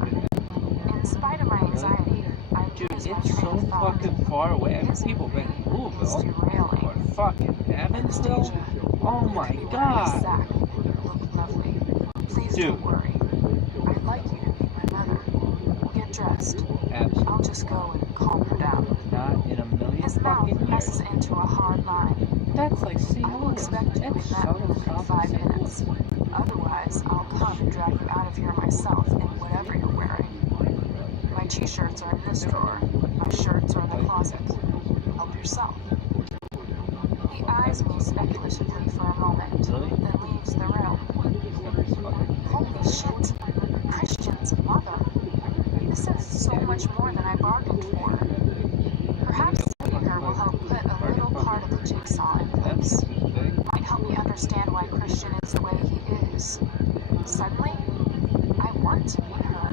In spite of my anxiety, I lose my it's train so of thought. fucking far away. I mean, His people been in is Louisville derailing. or fucking Evansville. Oh my god. Zach, look lovely. Please Dude. don't worry. I'd like you to meet my mother. Get dressed. Absolutely. I'll just go and calm her down. Not in a million His mouth fucking years. presses into a hard line. That's like St. I will Louis. expect you to be That's met Southern within South 5 St. minutes. Otherwise, I'll come and drag you out of here myself in whatever you're wearing. My t-shirts are in this drawer. My shirts are in the closet. Help yourself. He eyes me speculatively for a moment, then leaves the room. Holy shit! Christian's mother. This is so much more than I bargained for. Perhaps seeing her will help put a little part of the jigsaw in place. Might help me understand why Christian is the way he is. Suddenly, I want to meet her.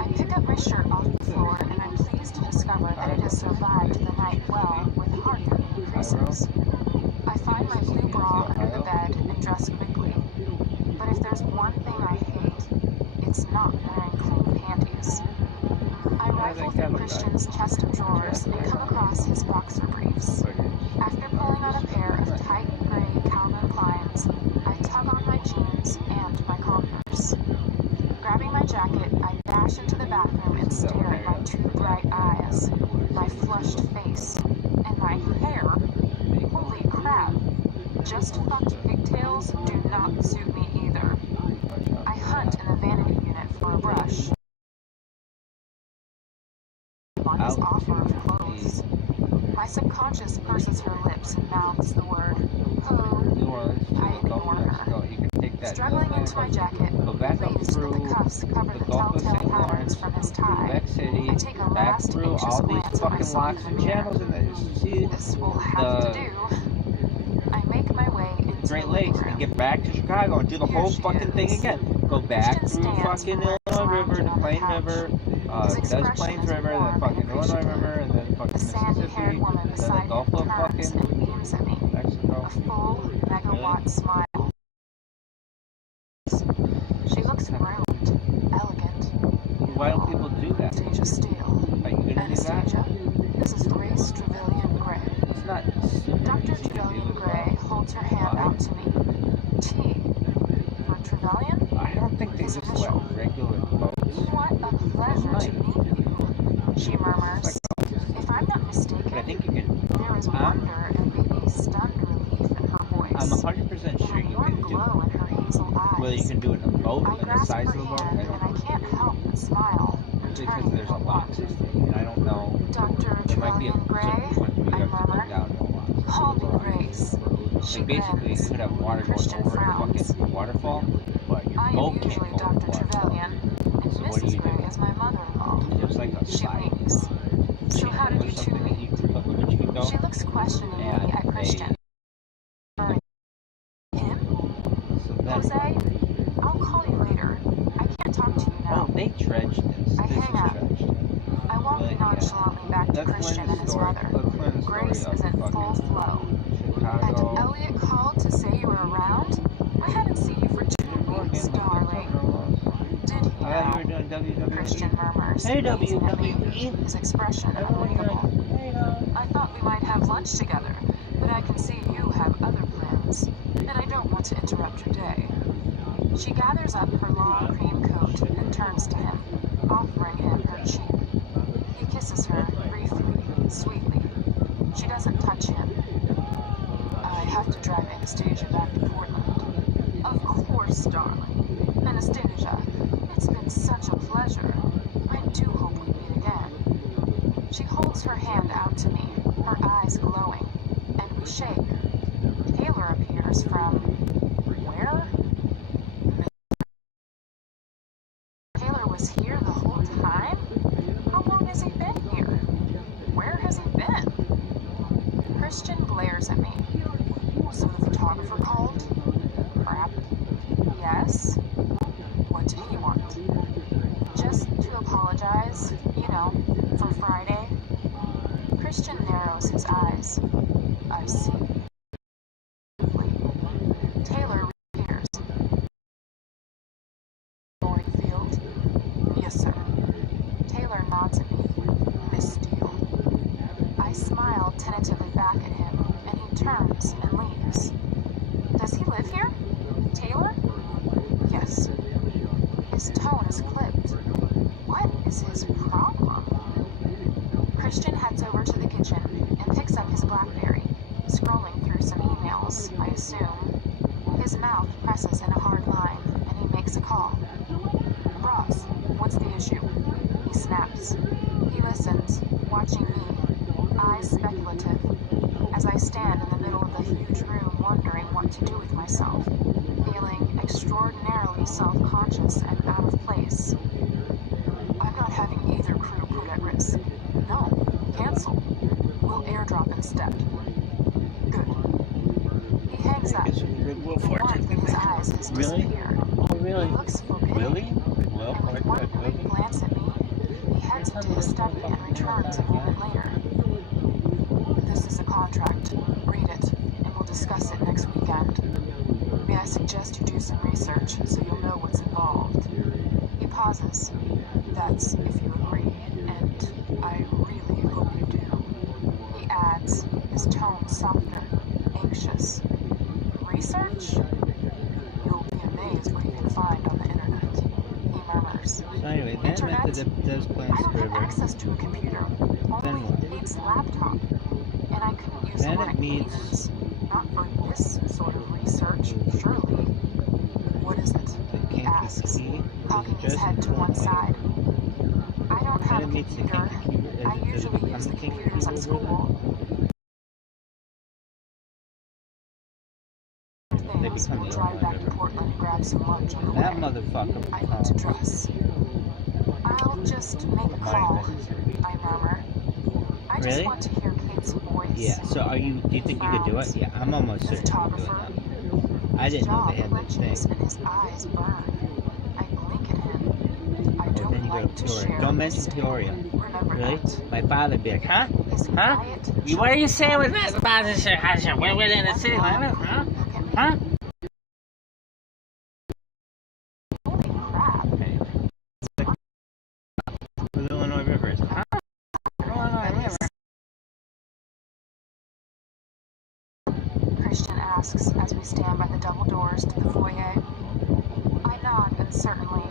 I pick up my shirt off the floor and I'm pleased to discover that it has survived the night well with hardly any creases. I find my blue bra under the bed and dress quickly. But if there's one thing I hate, it's not wearing clean panties. I rifle through Christian's chest of drawers and come across his boxer briefs. After pulling on a pair of tight gray Calvin Kleins, I tug on my jeans and my Converse. Grabbing my jacket, I dash into the bathroom and stare at my two bright eyes, my flushed face, and my hair. Holy crap! Just fucked pigtails do not suit me either. I hunt in the vanity unit for a brush. On his offer of clothes. My subconscious purses her lips and mouths the word, "Oh." I ignore her. Struggling into my jacket, pleased that the cuffs cover the telltale patterns from his tie. I take a last anxious glance at myself in the mirror. This will have to do. I make my way into Great the living Lakes and room. get back to Chicago and do the whole fucking thing again. Go back through fucking Illinois River, the Plain River, does Plains River, then fucking Illinois River, and then fucking The sandy-haired Mississippi, woman then the beside Gulf me of turns fucking and beams at me. Mexico. A full megawatt smile. She looks groomed, elegant. Why don't people do that? Anastasia Steele. Are you gonna do that? Anastasia, this is Grace Trevelyan Gray. It's not Dr. Trevelyan Gray holds her hand out to me. T. For Trevelyan? I don't think they His just initial. let regular folks. What a pleasure to meet you, she murmurs. If I'm not But I mistaken, think you can. there is wonder and maybe stunned relief in her voice. I'm 100% sure And a you warm can do glow in her hazel it. eyes. Whether you can do it in a boat I and the grasp size her of the boat, hand I and don't I know. can't help but smile, Because returning there's a her lot warmth. to see, and I don't know. Dr. There might be a Trevelyan Gray, certain point where you I have to go murmured. down to a lot. Holy Grace. She Like basically, you grins. could have water going Christian over a frowns. fucking waterfall, but your I am boat can't usually go over Dr. the waterfall. Trevelyan, and So what do Mrs. you Gray do? is my mother-in-law. Just like a She slide. winks. So how did you two Something that meet? you look at which you can go. She looks questioningly And at Christian. Him? So then, Jose? I'll call you later. I can't talk to you oh, now. they dredged this. I This hang is up. dredged. I walk But, yeah. nonchalantly back to That's Christian and Lynn's his story. mother. That's Lynn's story Grace of is in full fucking flow. And Chicago. Elliot called to say you were around? I hadn't seen you for 2 weeks, darling. Did he I thought now? you were doing WWE. Christian murmurs, Hey, gazing at me, WWE. his expression unreadable. I thought we might have lunch together, but I can see you have other plans, and I don't want to interrupt your day. She gathers up her long cream coat and turns to him, offering him her cheek. He kisses her briefly, sweetly. She doesn't touch him. I have to drive Anastasia back to Portland. Of course, darling. Anastasia, it's been such a pleasure. I do hope we meet again. She holds her hand out to me, her eyes glowing, and we shake. Taylor appears from where? Taylor was here the whole time? How long has he been here? Where has he been? Christian glares at me. So the photographer called? Crap. Yes? Just to apologize, you know, for Friday. Christian narrows his eyes. I see. Taylor reappears. Field. Yes, sir. Taylor nods at me. Miss Steele. I smile tentatively back at him, and he turns and leaves. Does he live here? Taylor? Yes. His tone is clipped. What is his problem? Christian heads over to the kitchen and picks up his BlackBerry, scrolling through some emails, I assume. His mouth presses in a hard line, and he makes a call. Ross, what's the issue? He snaps. He listens, watching me, eyes speculative, as I stand in the middle of the huge room wondering what to do with myself, feeling extraordinarily self-conscious and out of place. I'm not having either crew put at risk. No, cancel. We'll airdrop instead. Good. He hangs up. Warmth in his eyes has disappeared. Oh, really? He looks forbidden. Really? Well, And with one quick glance at me, he heads into his study and returns a moment later. This is a contract. Read it, and we'll discuss it next weekend. May I suggest you do some research so you'll know what's involved? He pauses. That's if you agree, and I really hope you do. He adds, his tone softer, anxious. Research? You'll be amazed what you can find on the internet, he murmurs. So anyway, that Internet? meant that those plans I don't have forever. access to a computer. Then what? Only Kate's laptop. And I couldn't use Then one it at means- Kate's. Not for this sort of research, surely. What is it? He asks, cocking his head to one side. I don't have a computer. I usually use the computers at school. Things, we'll drive back to Portland and grab some lunch on the way. That motherfucker. I need to dress. I'll just make a call, I murmur. I just Really? want to hear Kate's voice. Yeah, so do you think you could do it? Yeah, I'm almost The certain you could do photographer. it. I didn't know they had that Clenches thing. and his eyes burn. I blink at him. I Then don't you go like to to share. Peoria. Don't mention this Peoria. Remember Really? that. My father'd be like, huh? His Huh? quiet, What are you saying with this about this shit? We're within the city limit, huh? look at me. Huh? Holy crap. The Illinois River is, huh? Illinois River. Christian asks as we stand by the double doors to the foyer. I nod uncertainly.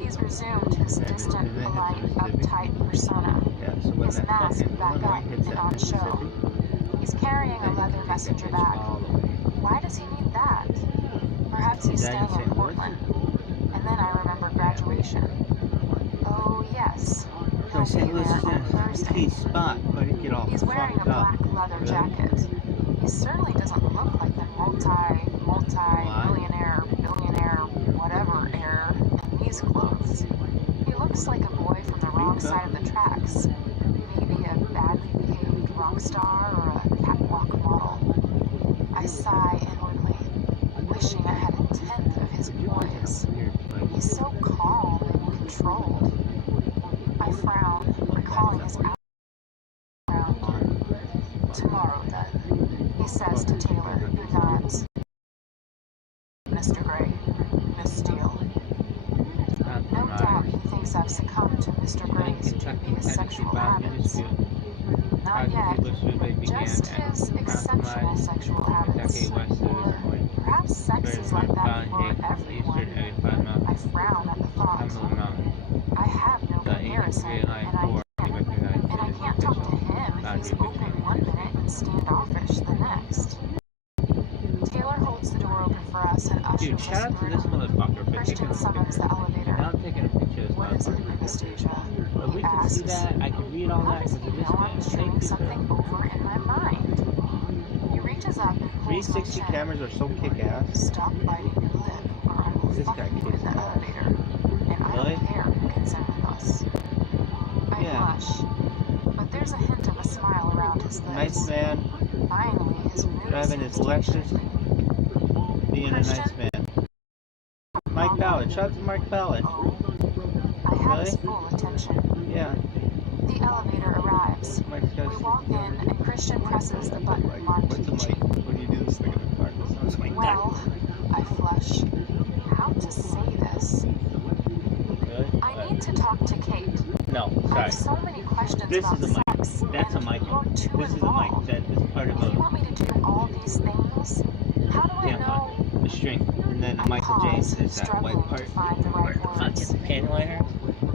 He's resumed his distant, polite, uptight persona. Yeah, so when His that mask fucking back Illinois up hits and that on show. Mississippi, He's carrying a leather messenger bag. all the way. Why does he need that? Perhaps he's Is that staying in St. in Louis? Portland. And then I remember graduation. Oh, yes. So He'll St. be Louis there is on a Thursday. key spot, but it get all He's wearing a fucked up. black leather Really? jacket. He certainly doesn't look like the multi-millionaire, billionaire, whatever heir in these clothes. He looks like a boy from the wrong side of the tracks. Maybe a badly behaved rock star or a catwalk model. I sigh inwardly, wishing I had a tenth of his poise. He's so calm and controlled. I frown, recalling his background. Tomorrow, then, he says to Taylor, who nods. Mr. Gray, Miss Steele. No doubt he thinks I've succumbed to Mr. Gray's dubious sexual habits. Not yet, just his exceptional sexual habits. Or perhaps sex is like that for everyone. I frown at the thought. I have no comparison, and I can't talk to him if he's open one minute and standoffish the next. Taylor holds the door open for us and ushers Dude, us shout out to this through. motherfucker for taking Christian a summons the elevator. Now I'm taking a picture of this What is it, motherfucker. Anastasia? Well, He we can asks. see that. I can read all How that does because he of this know I'm man. chewing something over in my mind? He reaches up and pulls my 360 chin. cameras are so kick-ass. Stop biting your lip, or I will This fuck guy you in kicks the ass. elevator. And I Really? don't care who gets in with us. I Yeah. blush, but there's a hint of a smile around his lips. Nice man, Finally, his mood driving his seems to be Lexus, shifting. being a nice Christian? man. Mike Ballard. Ballard. Shout out to Mark Ballard. Oh, I have his Really? full attention. Yeah. The elevator arrives. Mike's got We walk in and Christian presses the button marked What's the mic? G. When you do this thing in the car, it sounds like Well, I flush. How to say this? that. Really? I need to talk to Kate. No, I sorry. have so many questions This about is a mic. sex, That's a and mic. you're too This is a mic. involved. That is part of If you a want me to do all these things, how do I know? the string. And then I Michael James pause, is that white struggling part. to find the right Fuck, words. it's a panty liner.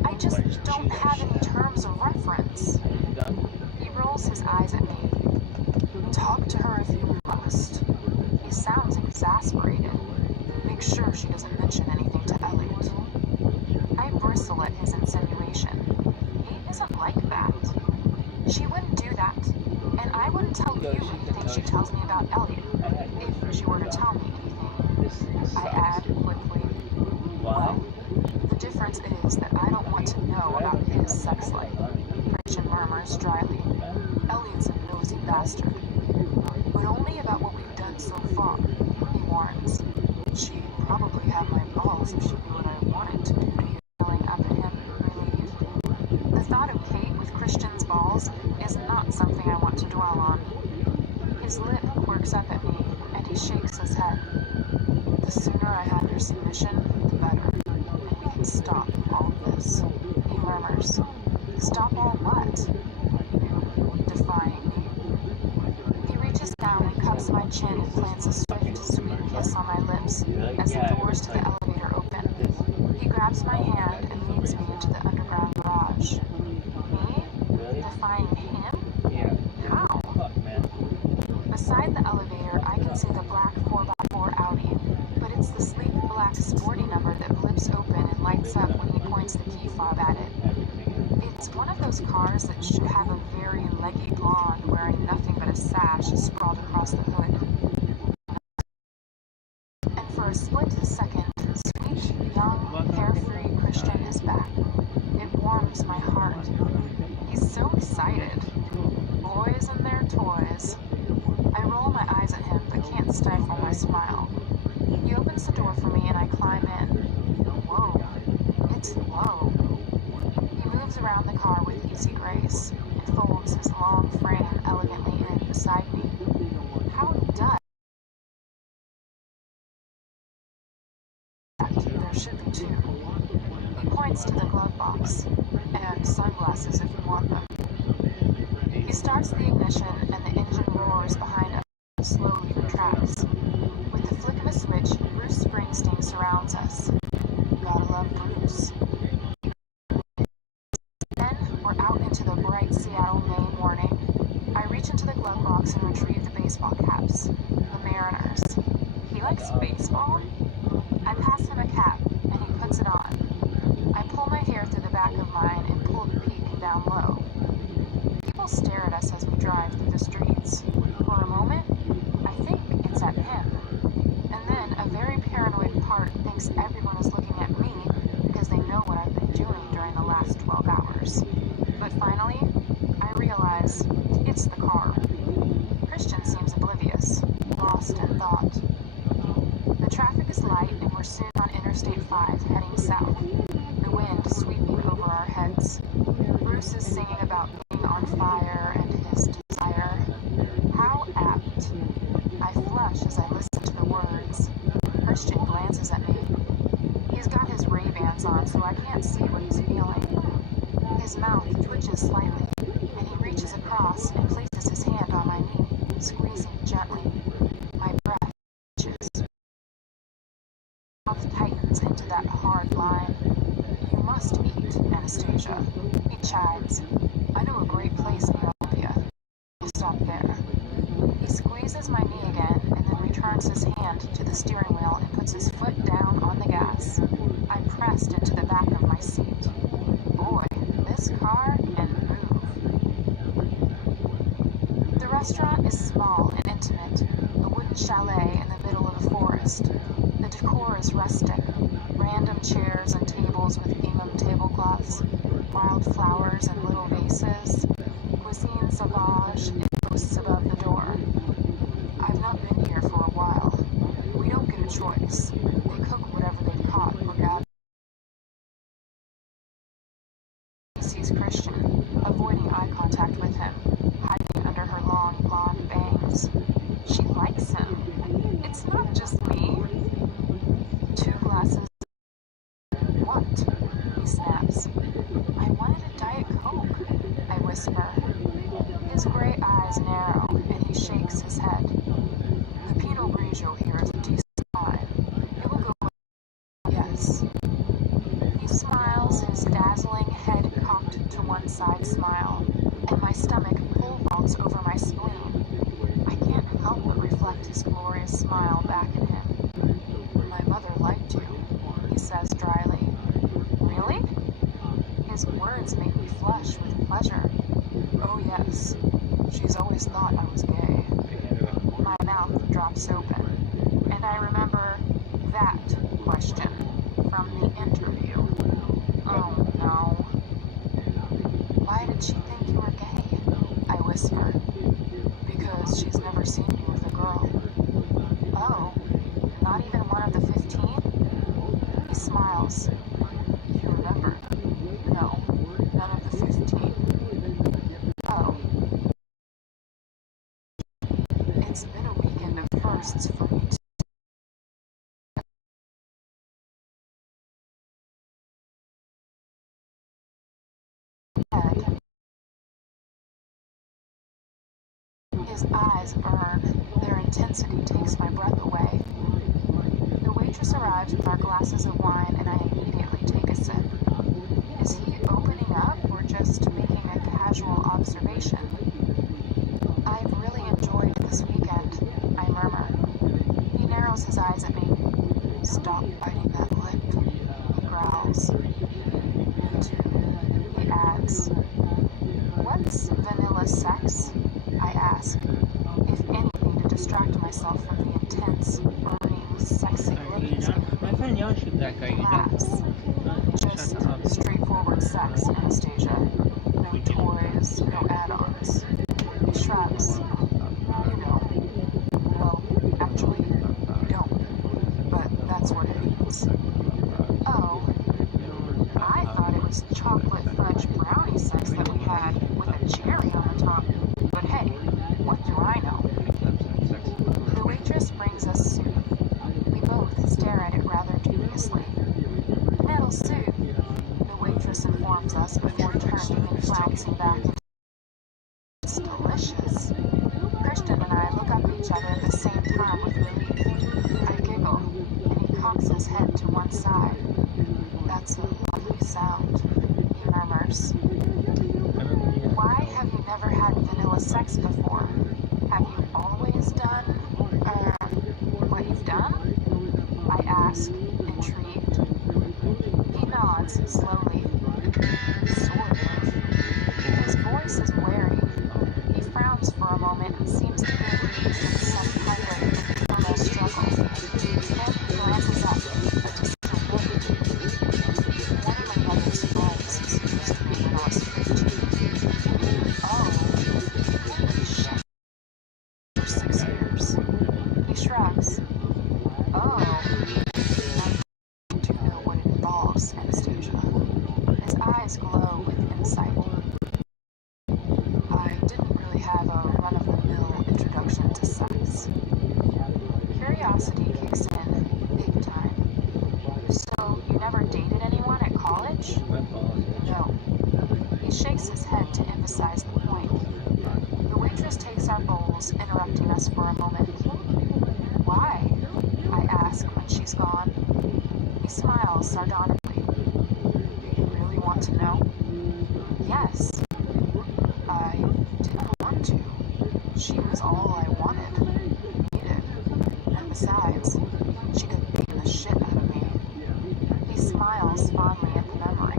I just don't have any terms of reference. He rolls his eyes at me. Talk to her if you must. He sounds exasperated. Make sure she doesn't mention anything to Elliot. I bristle at his insinuation. He isn't like that. She wouldn't do that, and I wouldn't tell you anything she tells me about Elliot, if she were to tell me anything. I add quickly. Well, the difference is that I don't want to know about his sex life. Christian murmurs dryly. Elliot's a nosy bastard. But only about what we've done so far, he warns. She'd probably have my balls if she knew what I wanted to do to you, yelling up at him, relieved. The thought of Kate with Christian's balls is not something I want to dwell on. His lip quirks up at me, and he shakes his head. The sooner I have your submission, the better, and we can stop all of this, he murmurs. Stop all what? Defying me. He reaches down and cups my chin and plants a swift, sweet kiss on my lips as the doors to the elevator open. He grabs my hand and leads me into the underground garage. Me? Defying him? Yeah. How? Fuck, man. Beside the elevator, I can see the black 4x4 Audi, but it's the sleek black sporty number that blips open and lights up when he points the key fob at it. It's one of those cars that should have a very leggy blonde wearing nothing but a sash sprawled across the hood. And for a split second, sweet, young, carefree Christian is back. It warms my heart. He's so excited. Boys and their toys. I roll my eyes at him, but can't stifle my smile. He opens the door for me and I climb in. Whoa, it's low. He moves around the car with easy grace and folds his long frame elegantly in beside me. How does there should be two. He points to the glove box, and sunglasses if you want them. He starts the ignition and the engine roars behind us, slowly retracts. With the flick of a switch, Bruce Springsteen surrounds us. Gotta love Bruce. Then we're out into the bright Seattle May morning. I reach into the glove box and retrieve the baseball caps. The Mariners. He likes baseball? I pass him a cap, and he puts it on. I pull my hair through the back of mine and pull the peak down low. People stare at us as we drive through the streets. For a moment, I think it's at him. And then a very paranoid part thinks everyone is looking at me because they know what I've been doing during the last 12 hours. But finally, I realize it's the car. Christian seems oblivious, lost in thought. The traffic is light and we're soon on Interstate 5 heading south, the wind sweeping over our heads. Bruce is singing about being on fire and his desire. How apt. I flush as I listen to the words. Christian glances at me. He's got his Ray-Bans on so I can't see what he's feeling. His mouth twitches slightly, and he reaches across and places his hand on my knee, squeezing gently. My breath catches. Mouth tightens into that hard line. You must eat, Anastasia. He chides. I know a great place near Olympia. We'll stop there. He squeezes my knee again and then returns his hand to the steering wheel and puts his foot down on the gas. I pressed into the back of my seat. Boy, this car can move. The restaurant is small and intimate, a wooden chalet in the middle of a forest. The decor is rustic, random chairs and tables with gingham tablecloths, wild flowers and little vases, cuisine sauvage and posts above the door. I've not been here for a while. We don't get a choice. They cook whatever they've caught or gathered. is narrow, and he shakes his head. The Pinot Grigio here is a decent wine. It will go well. Yes. He smiles, his dazzling head cocked to one side smile, and my stomach pole vaults over my spleen. I can't help but reflect his glorious smile back at him. My mother liked you, he says dryly. Really? His words make me flush with pleasure. Oh yes, she's always thought I was gay. My mouth drops open, and I remember that question from the interview. Oh no. Why did she think you were gay? I whisper. Because she's never seen you with a girl. Oh, not even one of the 15? He smiles. You remember? No, none of the 15. Oh. It's been a weekend of firsts for me too. His eyes burn. Their intensity takes my breath away. The waitress arrives with our glasses of wine, and I immediately take a sip. Is he opening up or just making a casual observation? I've really enjoyed this weekend, I murmur. He narrows his eyes at me. Stop biting that lip, he growls. Me too, he adds. What's vanilla sex? I ask, if anything to distract myself from the intense, burning, sexy glitz. He laughs. Just straightforward sex, Anastasia. No toys, no add-ons. He shrugs. You know. Well, actually, you don't. But that's what it means. Oh. I thought it was chocolate fudge brownie sex that we had with a cherry on the top. But hey, what do I know? The waitress brings us soup. We both stare at it rather dubiously. Nettle soup, the waitress informs us before turning and flouncing back into. It's delicious. Christian and I look up at each other at the same time with relief. I giggle, and he cocks his head to one side. That's a lovely sound, he murmurs. Why have you never had vanilla sex before? Have you always done, what you've done? I ask, intrigued. He nods slowly. Sort of. His voice is wary. He frowns for a moment and seems to be engaged in some kind of internal struggle. Then he glances up, a decision made. One of my mother's friends seduced me when I was 15. Oh, holy shit. For 6 years. He shrugs. Oh, I do know what it involves, Anastasia. His eyes glow with insight. I didn't really have a run-of-the-mill introduction to sex. Curiosity kicks in big time. So, you never dated anyone at college? No. He shakes his head to emphasize the point. The waitress takes our bowls, interrupting us for a moment. Why? I ask when she's gone. He smiles sardonically. Do you really want to know? Yes. I didn't want to. She was all I wanted, needed. And besides, she could beat the shit out of me. He smiles fondly at the memory.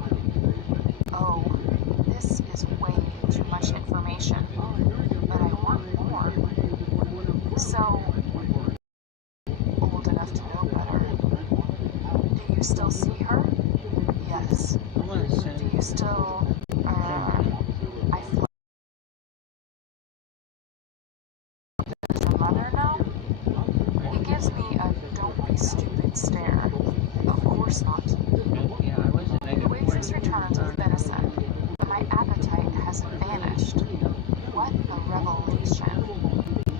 Oh, this is way too much information, but I want more. So, old enough to know better. Do you still see her? Yes. Do you still, I feel. Does your mother know? He gives me a don't be stupid stare. Of course not. The waitress returns with venison, but my appetite hasn't vanished. What a revelation.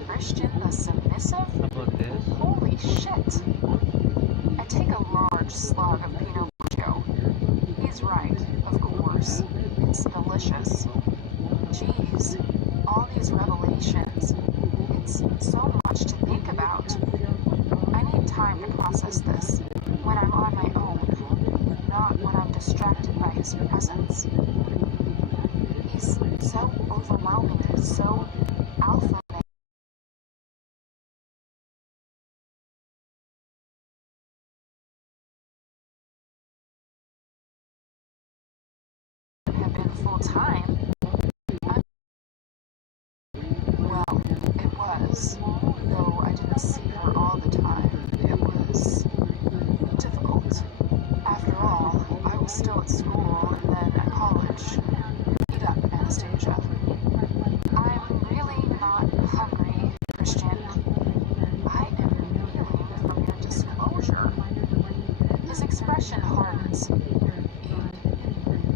Christian the submissive? Holy shit. I take a large slug of Pinot Grigio. He's right, of course. It's delicious. Geez, all these revelations. time to process this when I'm on my own, not when I'm distracted by his presence. He's so overwhelming and so alpha male. Have been full time. Well, it was, though I didn't see her all the time. It was difficult. After all, I was still at school and then at college. Eat up, Anastasia. I'm really not hungry, Christian. I am reeling from your disclosure. His expression hardens.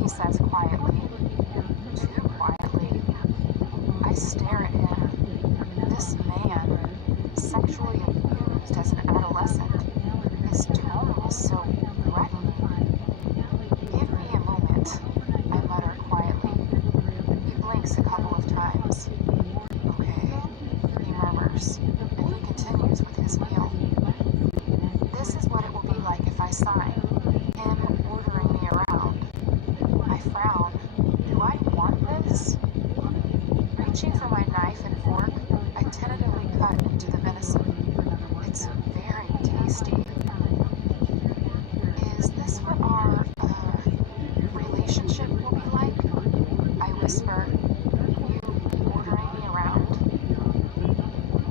He says quietly, too quietly. I stare at him. This man, sexually abused as an adolescent. His tone is so threatening. Give me a moment, I mutter quietly. He blinks a couple of times. Okay, he murmurs, and he continues with his meal. This is what it will be like if I sign. Him ordering me around. I frown. Do I want this? Reaching for my knife and fork, I tentatively cut into the venison. It's very tasty. Is this what our relationship will be like? I whisper, you ordering me around?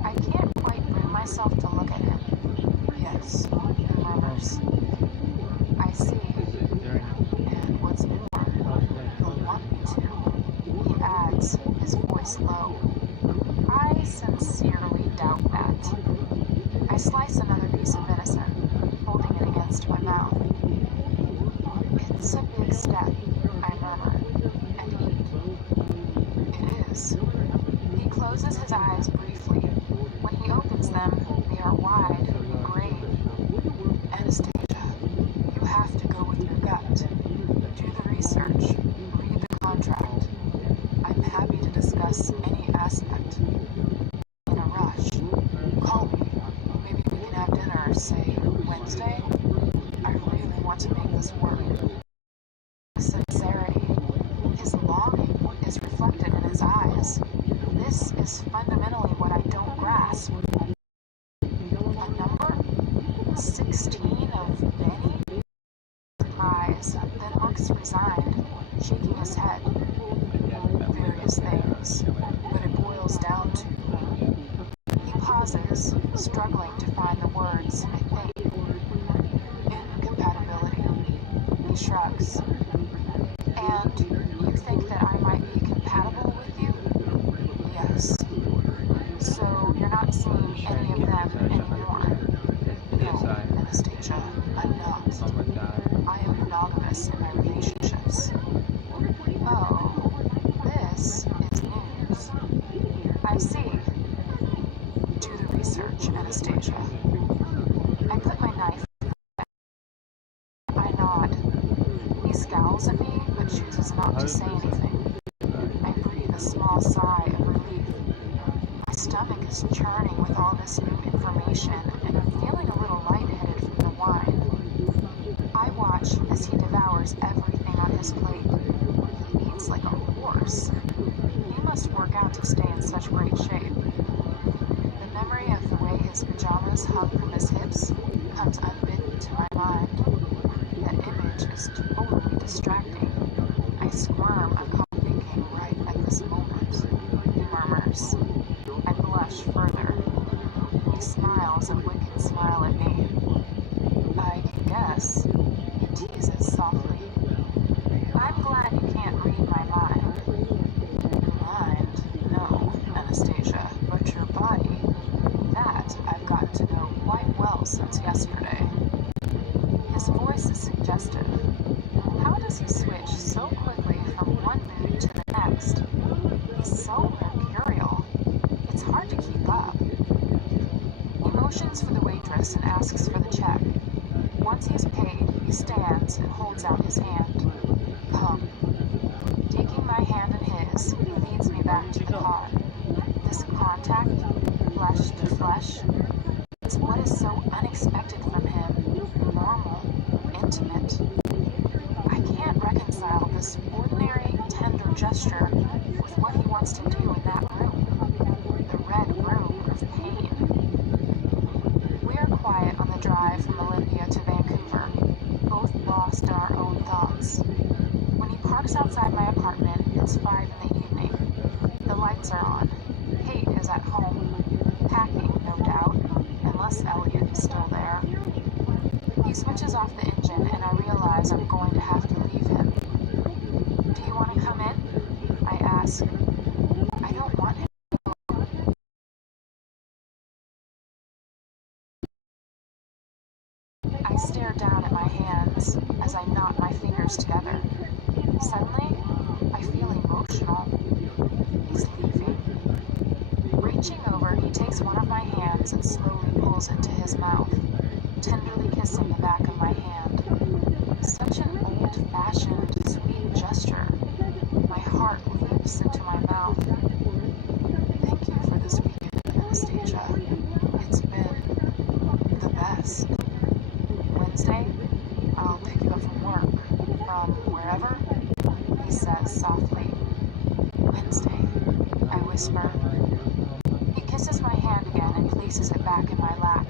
I can't quite bring myself to look at him. Yes, he murmurs. I see. And what's more, you'll want me to. He adds, his voice low. I sincerely doubt that. I slice another piece of venison, holding it against my mouth. It's a big step, I murmur, and eat. It is. He closes his eyes briefly. When he opens them, they are wide, grave. Anastasia, you have to go with your gut. Do the research. Read the contract. I'm happy to discuss any aspect. In a rush. Call me. Maybe we can have dinner, say, Wednesday? I really want to make this work. Sincerity. His longing is reflected in his eyes. This is fundamentally what I don't grasp. A number? 16 of many? Eyes, then looks resigned, shaking his head. Various things, but it boils down to... He pauses, struggling to find the words, I think. Incompatibility. He shrugs. And you think that I might be compatible with you? Yes. So you're not seeing any of them anymore? No, Anastasia, I'm not. I am monogamous in my relationships. Oh, this is news. I see. Do the research, Anastasia. I put my knife back. I nod. He scowls at me, but chooses not to say anything. I breathe a small sigh of relief. My stomach is churning with all this new information, and I'm feeling a little lightheaded from the wine. I watch as he devours everything on his plate. He eats like a horse. He must work out to stay in such great shape. The memory of the way his pajamas hung from his hips comes unbidden to my mind. That image is totally distracting. I squirm upon thinking right at this moment. He murmurs. I blush further. He smiles a wicked smile at me. I can guess. He teases softly. I'm glad you can't read my mind. Mind? No, Anastasia, but your body. That I've gotten to know quite well since yesterday. His voice is suggestive. How does he switch so quickly from one mood to the next? He's so mercurial. It's hard to keep up. He motions for the waitress and asks for the check. Once he's paid, he stands and holds out his hand. Come. Taking my hand in his, he leads me back to the car. This contact, flesh to flesh, it's what is so unexpected drive from Olympia to Vancouver, both lost in our own thoughts. When he parks outside my apartment, it's 5 in the evening. The lights are on. Kate is at home, packing, no doubt, unless Elliot is still there. He switches off the engine, and I realize I'm going to have to leave him. Do you want to come in? I ask. I don't want him. I stare down at my hands as I knot my fingers together. Suddenly, I feel emotional. He's leaving. Reaching over, he takes one of my hands and slowly pulls it to his mouth, tenderly kissing the back of my hand. Such an old-fashioned, sweet gesture. My heart leaps into my mouth. Thank you for this weekend, Anastasia. It's been the best. Wednesday, I'll pick you up from work. From wherever? He says softly. Wednesday, I whisper. He kisses my hand again and places it back in my lap.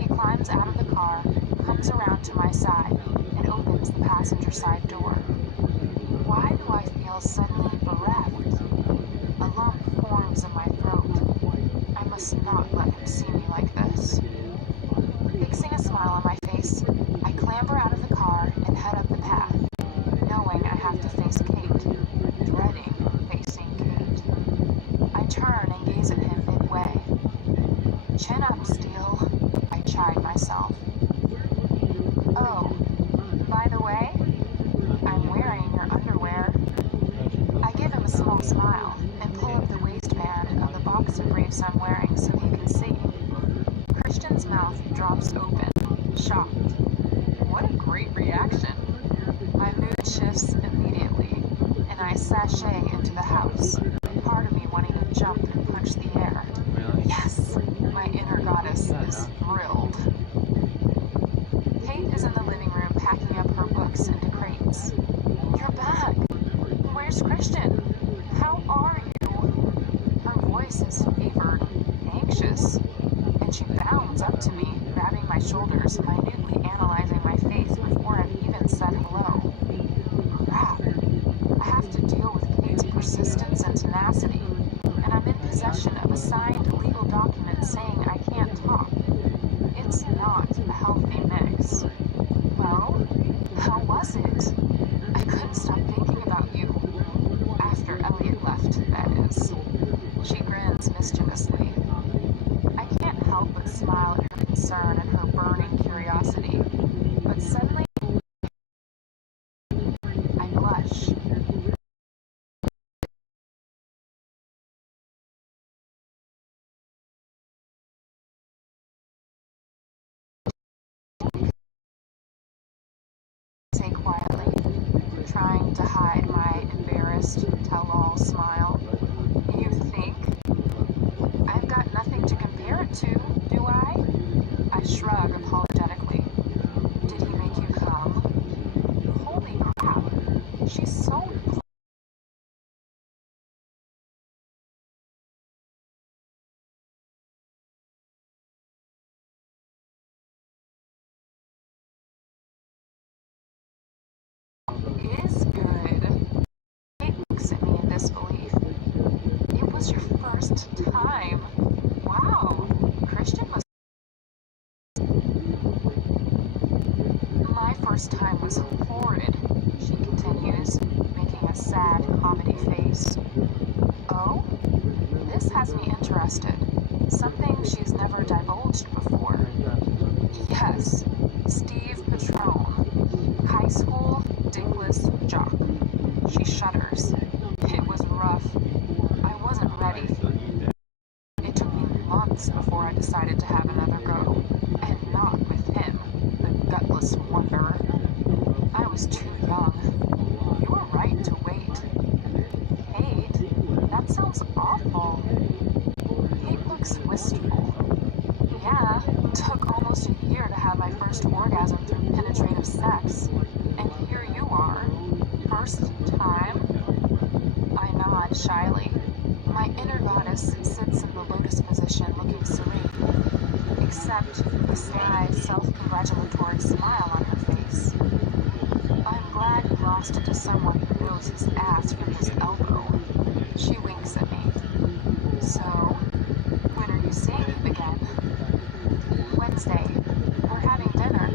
He climbs out of the car, comes around to my side, and opens the passenger side door. Why do I feel suddenly bereft? A lump forms in my throat. I must not let him see me like this. Fixing a smile on my face, I clamber out of the car and head up the path, knowing I have to face Kate, dreading facing Kate. I turn and gaze at him midway. Chin up, Steele, I chide myself. Oh, by the way, I'm wearing your underwear. I give him a small smile and pull up the waistband of the boxer briefs I'm wearing so he can see. Christian's mouth drops open, shocked. What a great reaction. My mood shifts immediately, and I sashay into the house, part of me wanting to jump and punch the air. Really? Yes, my inner goddess is thrilled. Kate is in the living room packing up her books into crates. You're back. Where's Christian? How are you? Her voice is fevered, anxious, and she bounds up to me, grabbing my shoulders, minutely analyzing my face before I've even said hello. Crap. I have to deal with Kate's persistence and tenacity, and I'm in possession of a signed legal document saying I can't talk. It's not a healthy mix. Well, how was it? I couldn't stop thinking about you. After Elliot left, that is. She grins mischievously. I can't help but smile at her concern and her burning curiosity, but suddenly I blush. Say quietly, trying to hide my embarrassed, tell-all smile. You think? I've got nothing to compare it to, do I? I shrug apologetically. Did he make you come? Holy crap, she's so is good. Kate looks at me in disbelief. It was your first time. Wow, Christian was. My first time was horrid, she continues, making a sad comedy face. Oh? This has me interested. Something she's never divulged before. Yes, Steve Patrone. High school, dickless jock. She shudders. It was rough. I wasn't ready. It took me months before I decided to have another go. And not with him, the gutless wanderer. I was too young. You were right to wait. Kate, that sounds awful. Kate looks wistful. Yeah, it took almost a year to have my first orgasm through penetrative sex. And here you are. First time? I nod shyly. My inner goddess sits in the lotus position looking serene. Except a sad, self-congratulatory smile on her face. I'm glad you lost it to someone who knows his ass from his elbow. She winks at me. So, when are you seeing him again? Wednesday. We're having dinner.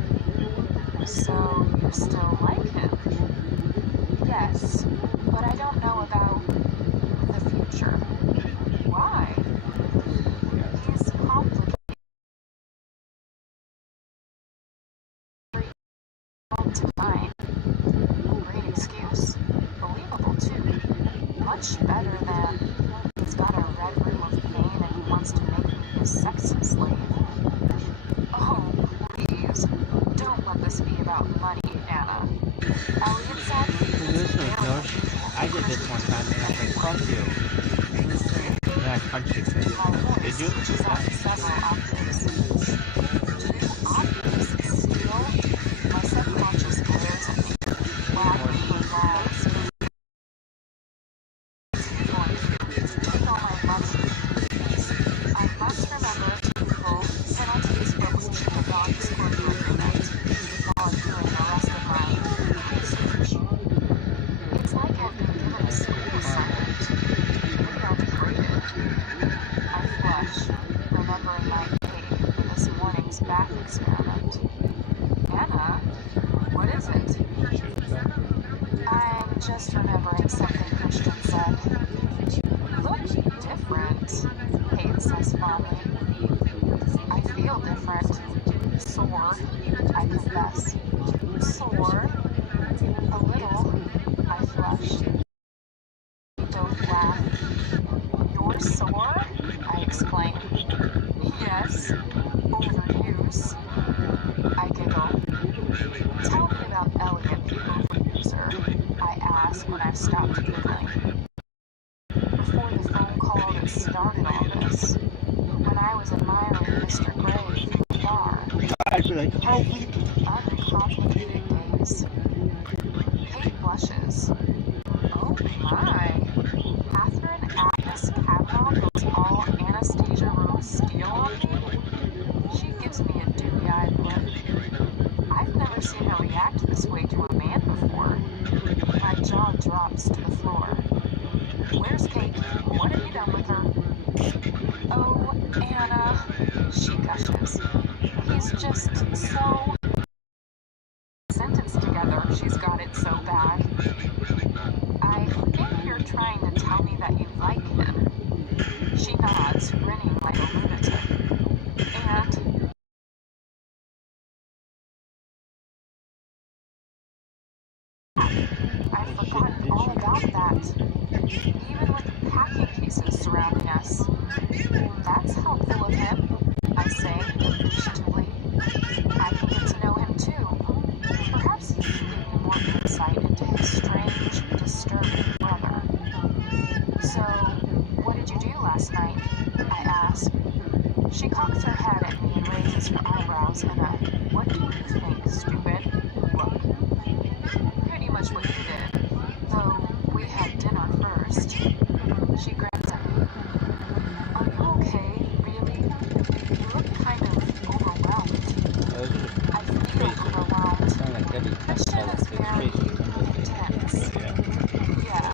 So, you still like him? Yes, but I don't know about the future. Why? He's complicated. To mine. Great excuse. Believable, too. Much better than he's got a red room of pain and he wants to make me his sex slave. Oh, please. Don't let this be about money, Anna. Elliot said I did this one time and I was like, fuck you. And I punched his face. Did you? Several octaves. Too obvious still? My subconscious glares at me, wagging her balls. I must remember to be full penalties for breaching the non-disclosure agreement while I'm doing the rest of my research. It's like I've been given a school assignment. Maybe I'll be graded. I flush, remembering my A in this morning's bath experiment. Anna, what is it? I'm just remembering something Christian said. You look different, Kate says fondly. I feel different. Sore, I confess. Sore? A little, I flush. We both laugh. You're sore? I explain. Yes, overuse. I giggle. Tell me about Elliot, the overuser, I ask when I've stopped giggling. Before the phone call that started all this, when I was admiring Mr. Gray from afar, I'd be like, oh, uncomplicated days. Kate blushes. Oh my. Catherine Agnes Kavanaugh goes all Anastasia Rose Steele on me? She gives me a dewy-eyed look. I've never seen her react this way to a man before. My jaw drops to the floor. Where's Kate? What have you done with her? Oh, Anna, she gushes. He's just so... Sentence together, she's got it so bad. I think you're trying to tell me that you like him. She nods, grinning like a lunatic. And... I've forgotten all about that. Even with the packing cases surrounding us. That's helpful of him, I say, appreciatively. I can get to know him too. Perhaps he can give me more insight into his strange, disturbing brother. So, what did you do last night? I ask. She cocks her head at me and raises her eyebrows in a, what do you think, stupid, look. Pretty much what you did, though we had dinner first. She grins at me. Are you okay, really? You look kind of overwhelmed. I feel overwhelmed. Christian is very intense. Yeah,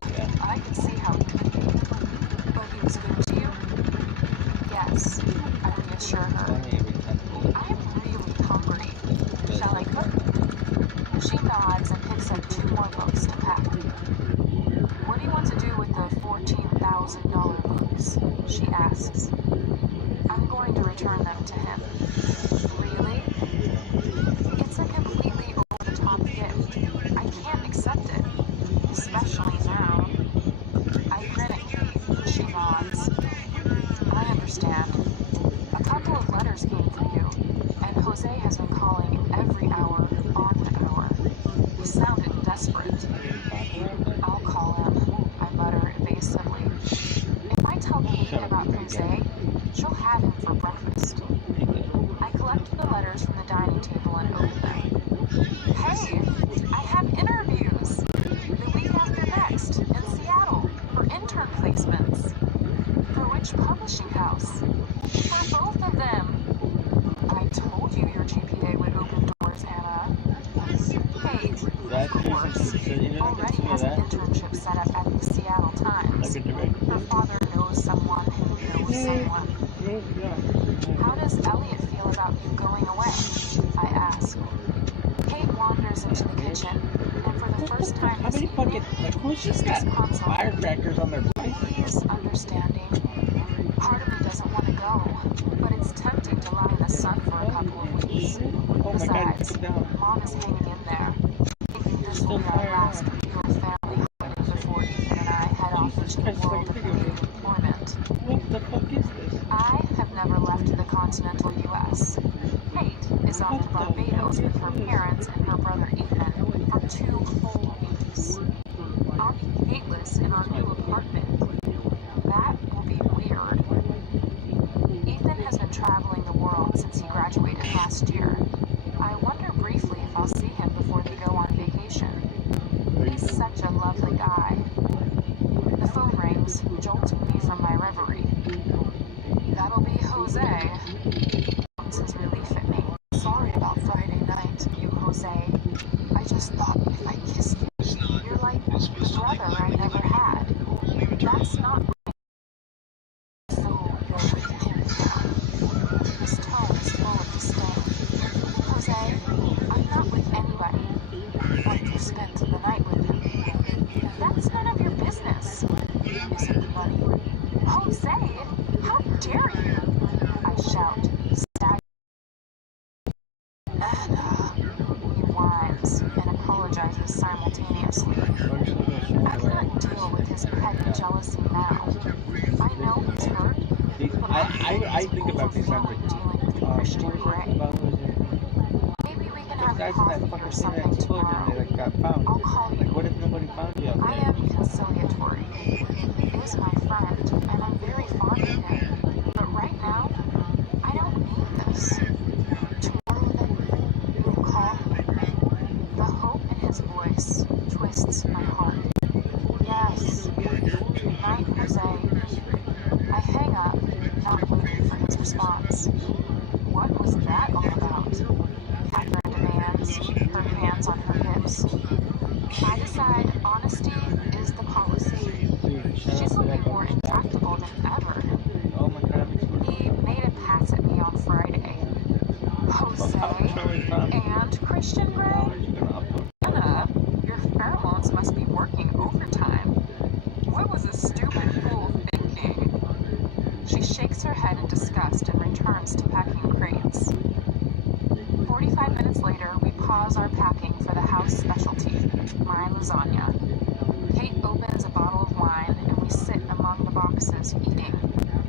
I can see how he could be. But he was good to you? Yes, I reassure her. I'm really hungry. Shall I cook? She nods and picks up 2 more books to pack. What do you want to do with the $14,000 books? She asks. I'm going to return them to him. Really? It's a completely over-the-top gift. I can't accept it. Especially now. I grin at Kate. She nods. I understand. A couple of letters came for you, and Jose has been calling every hour on the hour. He sounded desperate. I'll call him, I mutter evasively. If I tell Kate about Jose, she'll have him for breakfast. I collect the letters from the dining table and open them. Hey, I have interviews! The week after next, in Seattle, for intern placements. For which publishing house? For both of them. I told you already has an internship set up at the Seattle Times. Her father knows someone who knows someone. How does Elliot feel about you going away? I ask. Kate wanders into the kitchen, and for the first time this evening, she speaks consolingly. Firecrackers on their He's understanding. Part of me doesn't want to go, but it's tempting to lie in the sun for a couple of weeks. Besides, Mom is hanging in there, thinking this will be our last real family holiday before Ethan and I head off into the world of paid employment. What the fuck is this? I have never left the continental U.S. Kate is off to Barbados with her parents and her brother Ethan for 2 whole weeks. I'll be gateless in our new apartment. That will be weird. Ethan has been traveling the world since he graduated last year. I wonder briefly if I'll see him before they go on vacation. He's such a lovely guy. The phone rings, jolting me from my reverie. That'll be Jose. Bounces his relief at me. Sorry about Friday night, you Jose. I just thought if I kissed you, you're like the brother I never had. That's not so you're with him now. His tone is full of disdain. Jose, I'm not with anybody. But you spent the night with him. That's none of your business. Isn't funny. Jose, how dare you? I shout, staggering. And, he whines and apologizes simultaneously. I cannot deal with his petty jealousy now. I know he's hurt, but I think about these dealing with Christian Grey. Maybe we can have coffee or something tomorrow. I'll call you. What if nobody found you out I there? am conciliatory. He is my friend, and I'm very fond of him. But right now, I don't need this. Tomorrow then, you will call me. The hope in his voice twists my heart. Yes. Good night, Jose. I hang up, not waiting for his response. What was that all about? Catherine demands, her hands on her hips. I decide honesty is the policy. She's looking more intractable than ever. Oh my god. He made a pass at me on Friday. Jose and Christian Grey? Anna, your pheromones must be working overtime. What was this stupid fool thinking? She shakes her head in disgust and returns to packing crates. 45 minutes later, we pause our packing for the house specialty, my lasagna. Kate opens a bottle of wine, and we sit among the boxes eating,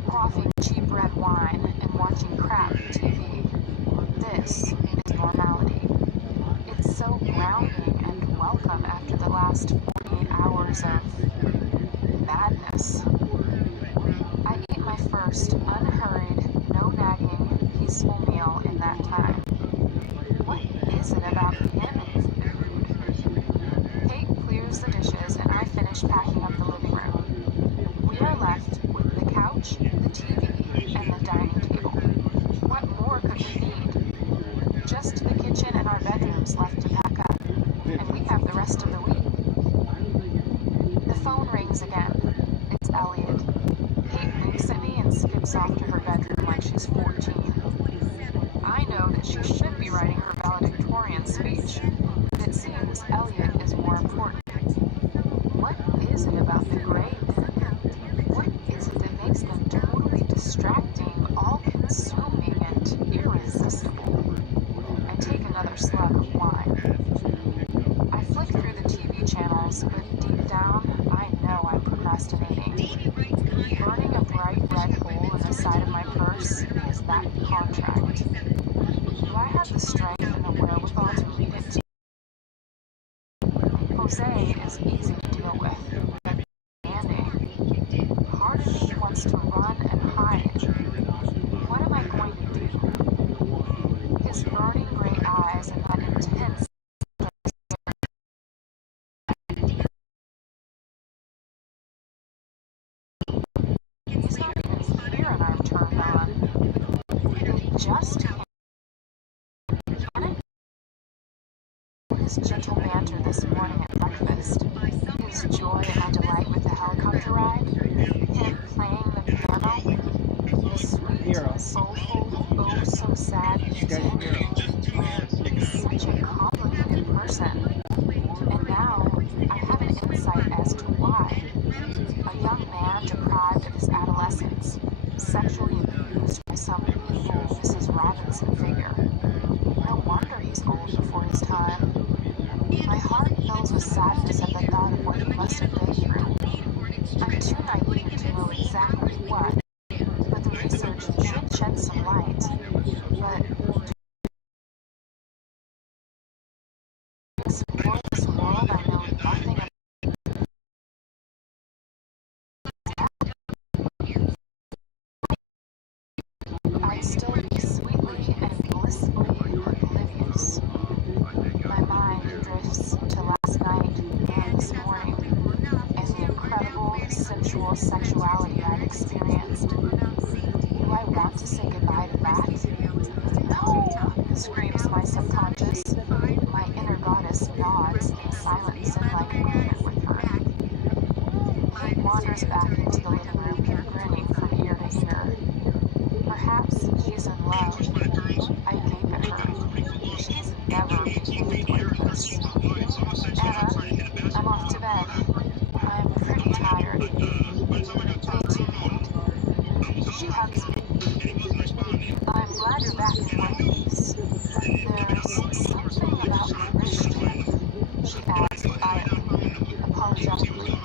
quaffing cheap red wine and watching crap TV. This is normality. It's so grounding and welcome after the last 48 hours of madness. I eat my first unhurried, no nagging, peaceful meal in that time. What is it about him and food? Kate clears the dishes and I finish packing up the living room. We are left with the couch, the TV, and the dining table. What more could we need? Just the kitchen and our bedrooms left to pack up, and we have the rest of the week. The phone rings again. It's Elliot. Kate winks at me and skips off to her bedroom like she's 14. I know that she should be writing her valedictorian speech, but it seems Elliot is more important. What is it about the Grey men? What is it that makes them totally distracting, all-consuming, and irresistible? I take another slug of wine. I flick through the TV channels, but deep down, I know I'm procrastinating. Burning a bright red hole in the side of my purse is that contract. Do I have the strength and the wherewithal to read it to Jose is easy to deal with, but demanding. Part of me wants to run and hide. What am I going to do? His burning gray eyes and that intense he's not even here and I'm turned on. Just him. Can it? his gentle banter this morning at breakfast, his joy at my delight with the helicopter ride, him playing the piano, the sweet, soulful, oh so sad music. He's such a complicated person. And now I have an insight as to why. A young man deprived of his adolescence, sexually abused by some evil Mrs. Robinson figure. No wonder he's old before his time. My heart fills with sadness at the thought of what he must have been through. I'm too naive to know exactly what, but the research should shed some light. But to explore this world I know nothing about, I'd still be sweetly and blissfully oblivious. My mind drifts to last night and this morning, and the incredible sensual sexuality I've experienced. Do I want to say goodbye to that? No, screams my subconscious. My inner goddess nods in silence and like agreement with her. He wanders back into the living room, grinning from ear to ear. Perhaps she's in love. I gape at her. She's never behaved like this. Anna, I'm off to bed. I'm pretty tired. Me too, Kate. She hugs me. I'm glad you're back in one piece. There's something about Christian, she adds quietly, apologetically.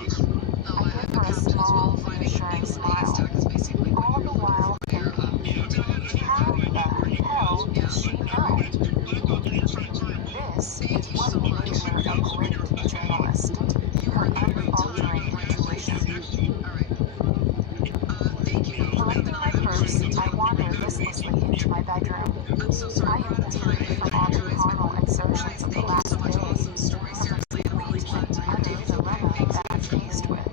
I give her a small, reassuring smile, all the while thinking, how the hell does she know? This is what will make her a great journalist, her unfaltering intuition. Collecting my purse, I wander listlessly into my bedroom. I am weary from all the carnal exertions of the last days, and the complete and utter dilemma that I'm faced with.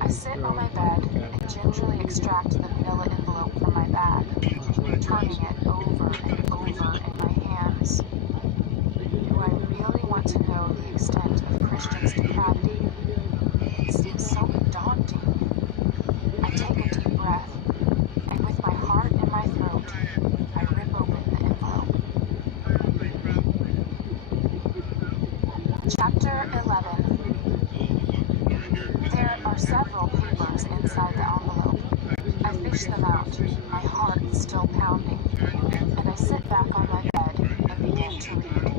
I sit on my bed and gingerly extract the manila envelope from my bag, turning it over and over in my hands. Do I really want to know the extent of Christian's depravity? It seems so daunting. I take a deep breath, and with my heart in my throat, I rip open the envelope. Chapter 11. There are several papers inside the envelope. I fish them out, my heart still pounding, and I sit back on my bed and begin to read.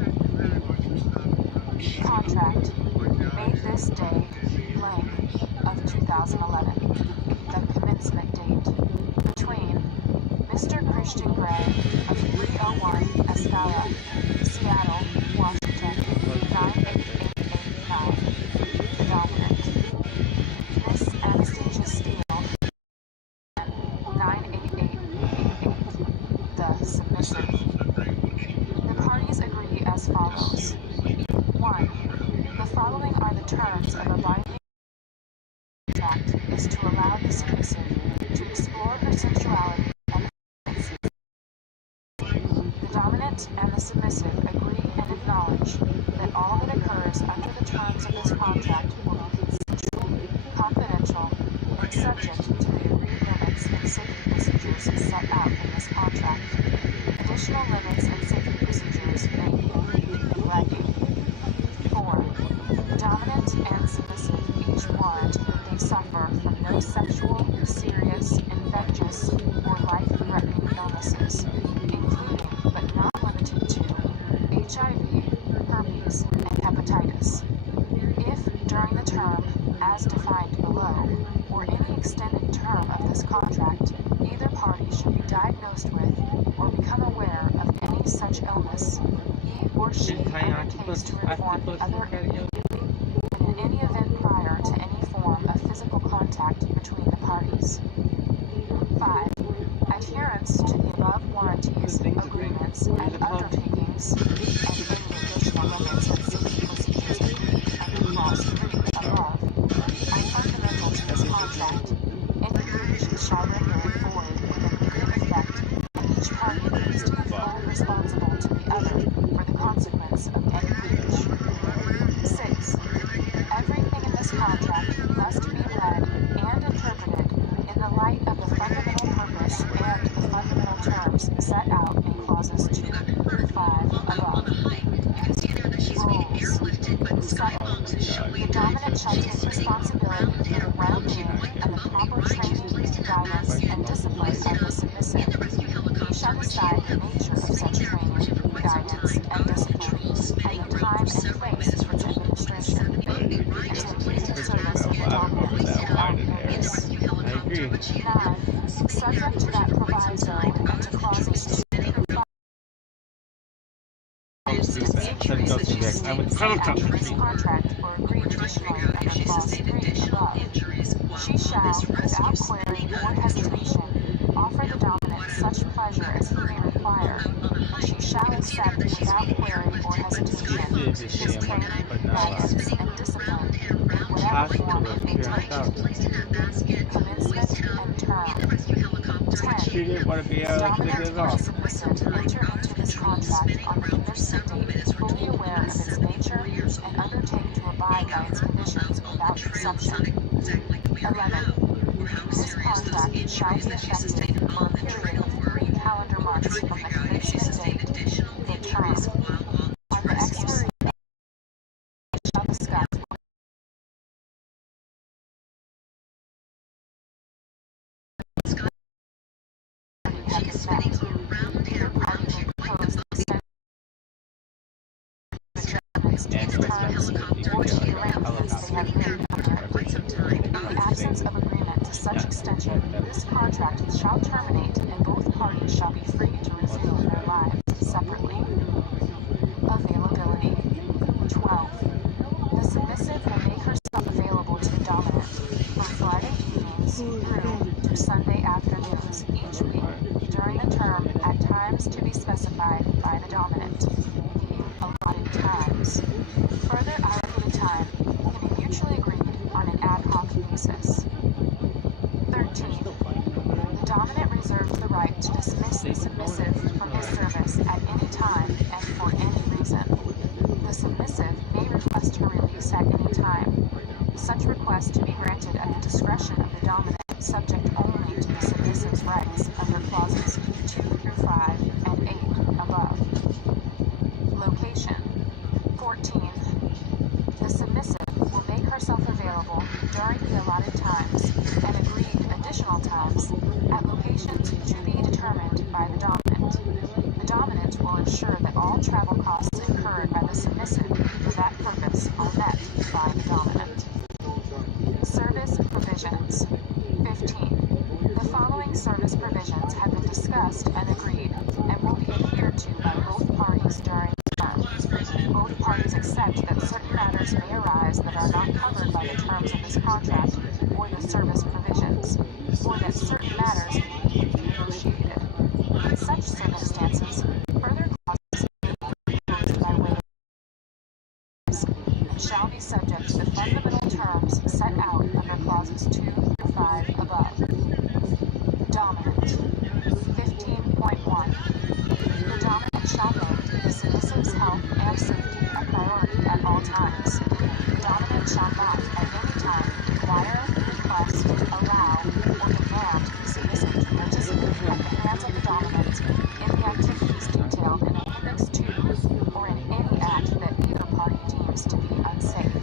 Contract, made this day, blank, of 2011. The commencement date. Between Mr. Christian Gray of 301 Escala, Seattle, Washington, 98889. The dominant. Miss Anastasia Steele, 98888. The submissive. The parties agree as follows. 1. The following are the terms of a binding contract is to allow the submissive to explore her sensuality and fancy. The dominant and the submissive agree and acknowledge that all that occurs under the terms of this contract will be consensual, confidential, and subject to the agreed limits and safety procedures set out in this contract. Additional limits and safety procedures may be agreed in writing. 4. The dominant and submissive each warrant that they suffer from no sexual, serious, infectious, or life-threatening illnesses, including but not limited to HIV, herpes, and hepatitis. If, during the term, as defined below, or any extended term of this contract, either party should be diagnosed with or become aware of any such illness, he or she undertakes to inform the other immediately, and in any event prior to any form of physical contact between the parties. 5. Adherence to the above warranties, agreements, and undertakings, and any additional limits and safety procedures agreed under Clause 3 above, are fundamental to this contract. Any provisions shall render it void with immediate effect, and each party agrees to be fully responsible to the other for the consequences issuance of any leash. 6. Everything in this contract must be read and interpreted in the light of the fundamental purpose and the fundamental terms set out in clauses 2 through 5 above. Rules. 7. The dominant shall take responsibility for the well-being and the proper training, guidance, and discipline of the submissive. He shall decide the nature of such training, guidance, and discipline, and the time and place for its administration, until completed service of the dominant in all areas. I agree. 9. Subject to that proviso and to clauses 2 through 5. I would This contract or agreed additionally under clause 3 above. She shall, without query or hesitation, offer the dominant such pleasure as he may require. She shall accept without query or hesitation his training, guidance, and discipline, in whatever form it may take. Commencement and term. 10. She didn't want to be Dominant at or all. submissive enter into this contract on the commencement date, fully aware of its nature, and undertake to abide by its conditions without exception. 11. This contract shall be effective for a period of 3 calendar months from the commencement date, the term. On the expiry date, shall discuss have been met. Either party may propose the extension of adjournments to its terms or to the arrangements they have made under it. In the absence of agreement to such extension, this contract shall terminate and both parties shall be free to resume their lives separately. Availability. 12. The submissive will make herself available to the dominant from Friday evenings through to Sunday afternoons each week during the term at times to be specified by the dominant. The allotted times. Further allocated time can be mutually agreed on an ad hoc basis. 13. The dominant reserves the right to dismiss the submissive from his service at any time and for any reason. The submissive may request her release at any time. Such request to be granted at the discretion of the dominant, subject only to the submissive's rights under clauses 2 through 5 and 8 above. Location. 14. The submissive will make herself available during the allotted times and agreed additional times at locations to be determined by the dominant. The dominant will ensure that all travel costs incurred by the submissive for that purpose are met by the dominant. Service provisions. 15. The following service provisions have been discussed and agreed and will be adhered to by both parties during the term. Both parties accept that certain matters may arise that are not covered by the terms of this contract or the service provisions, or that certain matters may be negotiated. In such circumstances, further clauses may be proposed by way of and shall be subject to the fundamental terms set out under clauses 2 through 5 above. Dominant. 15.1. The dominant shall make the submissive's health and safety a priority at all times. The dominant shall not at any time require, request, allow, or demand the submissive to participate at the hands of the dominant in the activities detailed in Appendix 2 or in any act that either party deems to be unsafe.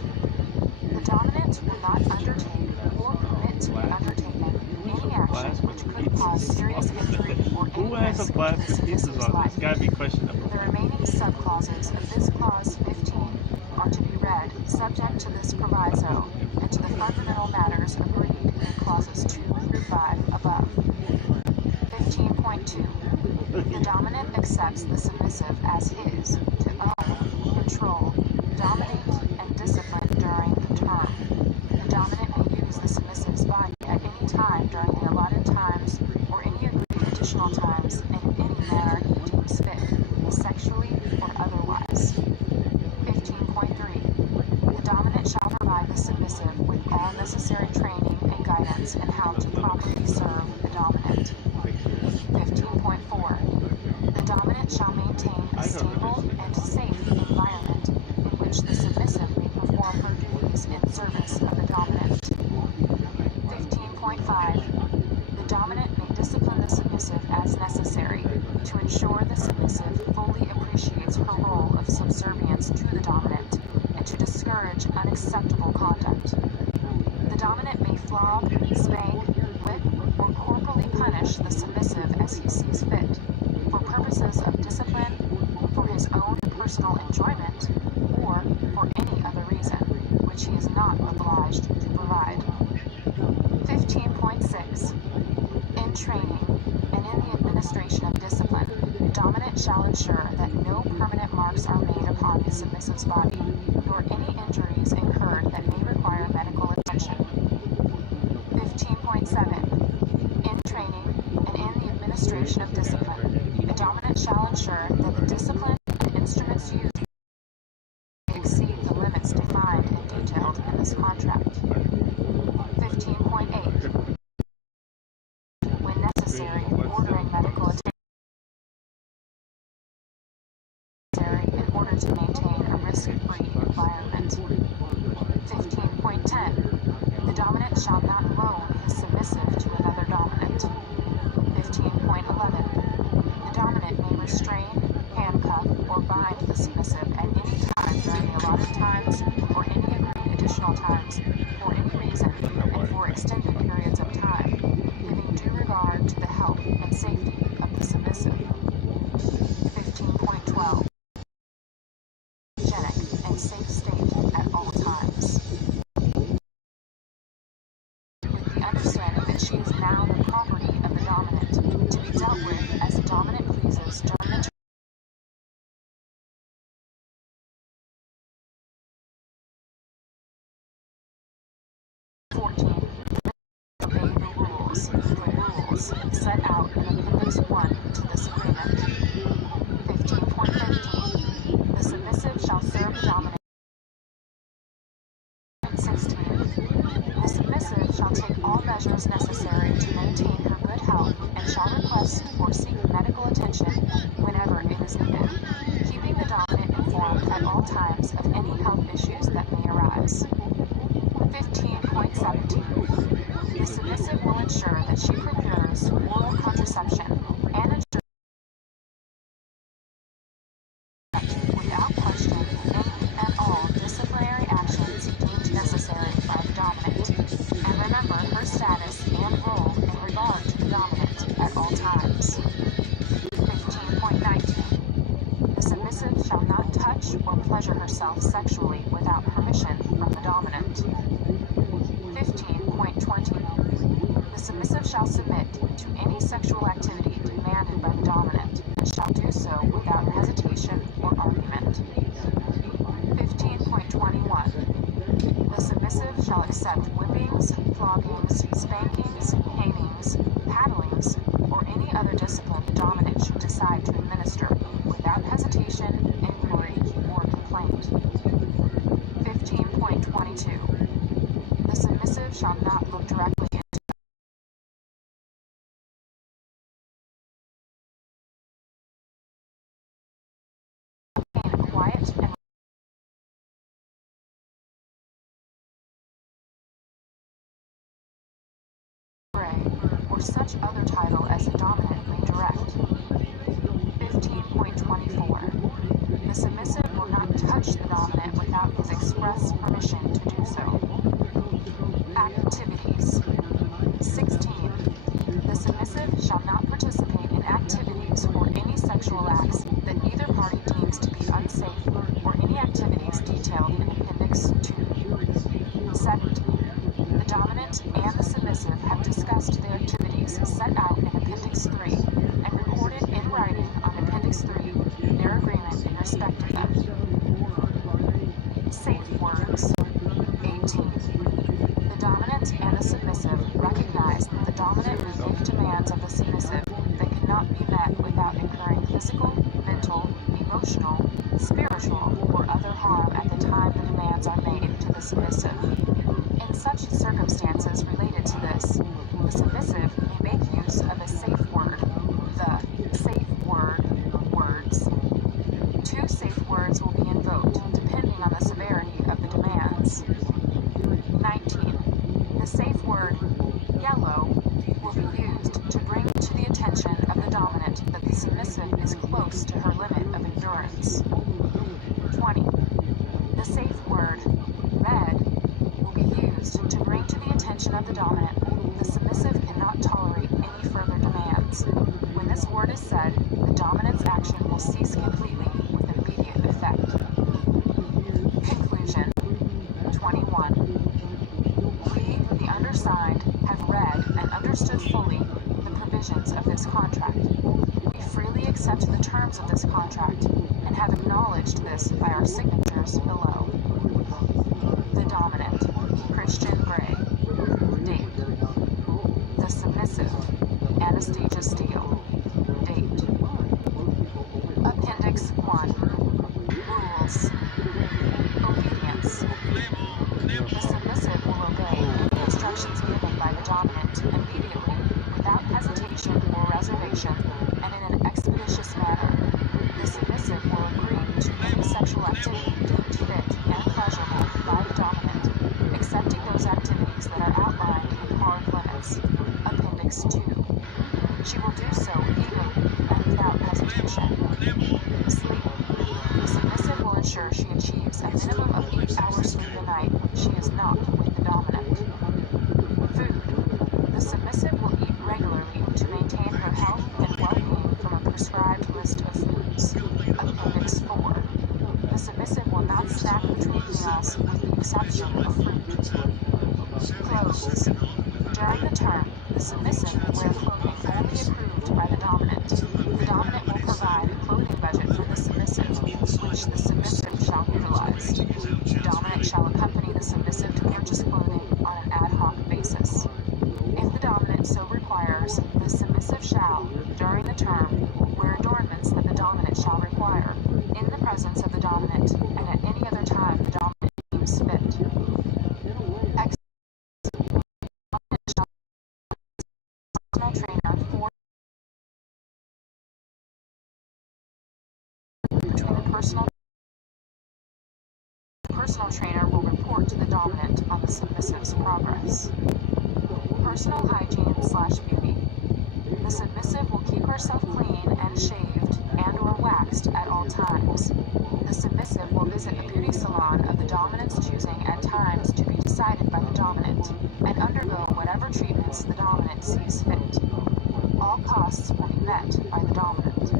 The dominant will not undertake or permit to be undertaken any action which could cause serious injury or any Who has risk a to the plastic pieces submissive's on life. this? Gotta be questionable. The remaining subclauses of this clause 15 are to be read subject to this proviso and to the fundamental matters agreed in clauses 2 through 5 above. 15.2. The dominant accepts the submissive as his to own, control, dominate, and discipline during the term. The dominant may use the submissive's body at any time during the allotted times or any agreed additional times in any manner he deems fit, sexually or otherwise. 15.3. The dominant shall provide the submissive with all necessary training and guidance in how to properly serve the dominant. 15.4. The dominant shall maintain a stable and safe environment which the submissive may perform her duties in service of the dominant. 15.5. The dominant may discipline the submissive as necessary to ensure the submissive fully appreciates her role of subservience to the dominant and to discourage unacceptable conduct. The dominant may flog, spank, whip, or corporally punish the submissive as he sees fit, for purposes of discipline, for his own personal enjoyment, or for any other reason, which he is not obliged to provide. 15.6. In training and in the administration of discipline, the dominant shall ensure that no permanent marks are made upon the submissive's body, nor any injuries incurred that may require medical attention. 15.7. In training and in the administration of discipline, the dominant shall ensure that the discipline and instruments used exceed the limits defined and detailed in this contract. 15.8. When necessary, ordering medical attention in order to maintain a risk-free environment. 15.10. The dominant shall not loan his submissive to another dominant. 15.11. The dominant may restrain, handcuff, or bind the submissive at any time during the allotted times or any agreed additional times for any reason and for extended periods of time, giving due regard to the health and safety of the submissive. 15.12. Hygienic and safe state at all times, with the understanding that she is now the property of the dominant, to be dealt with as the dominant pleases during the 14. Obey the rules set out in Appendix 1 to this agreement. 15.15. The submissive shall serve the dominant. 16. The submissive shall take all measures necessary to maintain her good health and shall request or seek medical attention whenever it is needed, keeping the dominant informed at all times of any health issues that may arise. 15.17. The submissive will ensure that she procures oral contraception and ensure that, without question, any and all disciplinary actions deemed necessary by the dominant, and remember her status and role in regard to the dominant at all times. 15.19. The submissive shall not touch or pleasure herself sexually without permission from the dominant. 15.20. The submissive shall submit to any sexual activity demanded by the dominant, and shall do so without hesitation or argument. 15.21. The submissive shall accept whippings, floggings, spankings, canings, paddlings, or any other discipline the dominant should decide to administer, without hesitation, inquiry, or complaint. 15.22. The submissive shall not look directly into a quiet and gray, or such other title as the dominant may direct. 15.24. The submissive will not touch the dominant without his express permission to do so. Activities. 16. The submissive shall not participate in activities or any sexual acts that either party deems to be unsafe, or any activities detailed in Appendix 2. 17. The dominant and the submissive have discussed their activities set out in Appendix 3 and recorded in writing on Appendix 3 their agreement in respect of them. Safe words. 18. The dominant and the submissive recognize that the dominant may make demands of the submissive that cannot be met without incurring physical, mental, emotional, spiritual, or other harm at the time the demands are made to the submissive. In such circumstances related to this, the submissive may make use of a safe word, the safe word words. 2 safe words will be invoked, depending on the understood fully the provisions of this contract. We freely accept the terms of this contract and have acknowledged this by our signatures below. The dominant, Christian Gray. Date. The submissive, Anastasia Steele. Date. Appendix 1. Rules. Obedience. The submissive will obey any instructions given by the dominant immediately, without hesitation or reservation, and in an expeditious manner. The submissive will agree to any sexual activity deemed fit and pleasurable by the dominant, excepting those activities that are outlined in hard limits. Appendix 2. She will do so eagerly and without hesitation. Sleep. The submissive will ensure she achieves a minimum of 8 hours sleep a night when she is not with the dominant. Food. The submissive will eat regularly to maintain her health and well-being from a prescribed list of foods. Appendix 4. The submissive will not snack between meals with the exception of fruit. Clothes. During the term, the submissive will wear clothing only approved by the dominant. The dominant will provide a clothing budget for the submissive, which the submissive shall utilize. The dominant shall accompany the submissive to purchase clothing on an ad hoc basis. If the dominant so requires, the submissive shall, during the term, wear adornments that the dominant shall require, in the presence of the dominant, and at any other time the dominant deems fit. Personal trainer for between the personal trainer will report to the dominant on the submissive's progress. Personal hygiene/beauty. The submissive will keep herself clean and shaved and or waxed at all times. The submissive will visit a beauty salon of the dominant's choosing at times to be decided by the dominant, and undergo whatever treatments the dominant sees fit. All costs will be met by the dominant.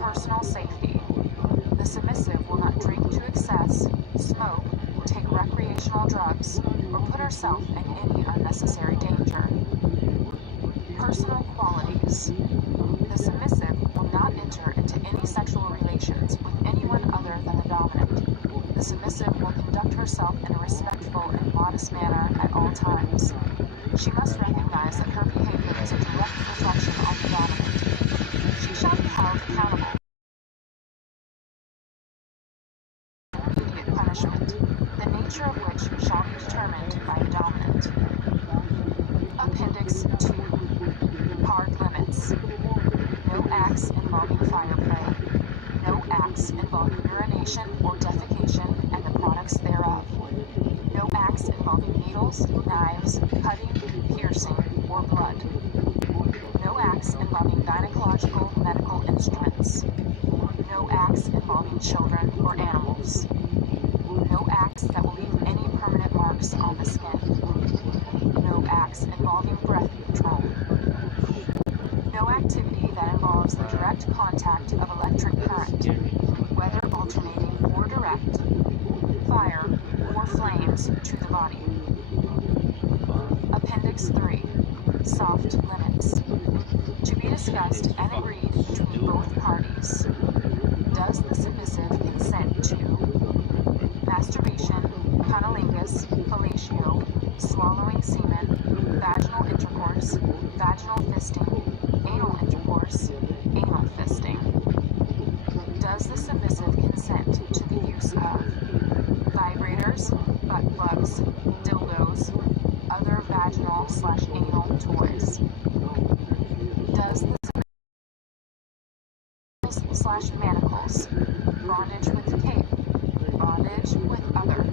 Personal safety. The submissive will not drink to excess, smoke, take recreational drugs, or put herself in any unnecessary danger. Personal qualities. The submissive will not enter into any sexual relations with anyone other than the dominant. The submissive will conduct herself in a respectful and modest manner at all times. She must recognize that her behavior is a direct reflection on the dominant. She shall be held accountable. Immediate punishment, the nature of which shall be determined by the dominant. Appendix 2. Hard limits. No acts involving fire play. No acts involving urination or defecation and the products thereof. No acts involving needles, knives, cutting, piercing, or blood. No acts involving gynecological medical instruments. No acts involving children or animals. No acts that will leave any permanent marks on the skin. No acts involving breath control. No activity that involves the direct contact of electric current, whether alternating or direct, fire, or flames to the body. Appendix 3. Soft limits. To be discussed and agreed between both parties. Does the submissive consent to masturbation, cunnilingus, fellatio, swallowing semen, vaginal intercourse, vaginal fisting, anal intercourse, anal fisting? Does the submissive consent to the use of vibrators, butt plugs, dildos, other vaginal/anal toys? Does the manacles, bondage with tape, bondage with other?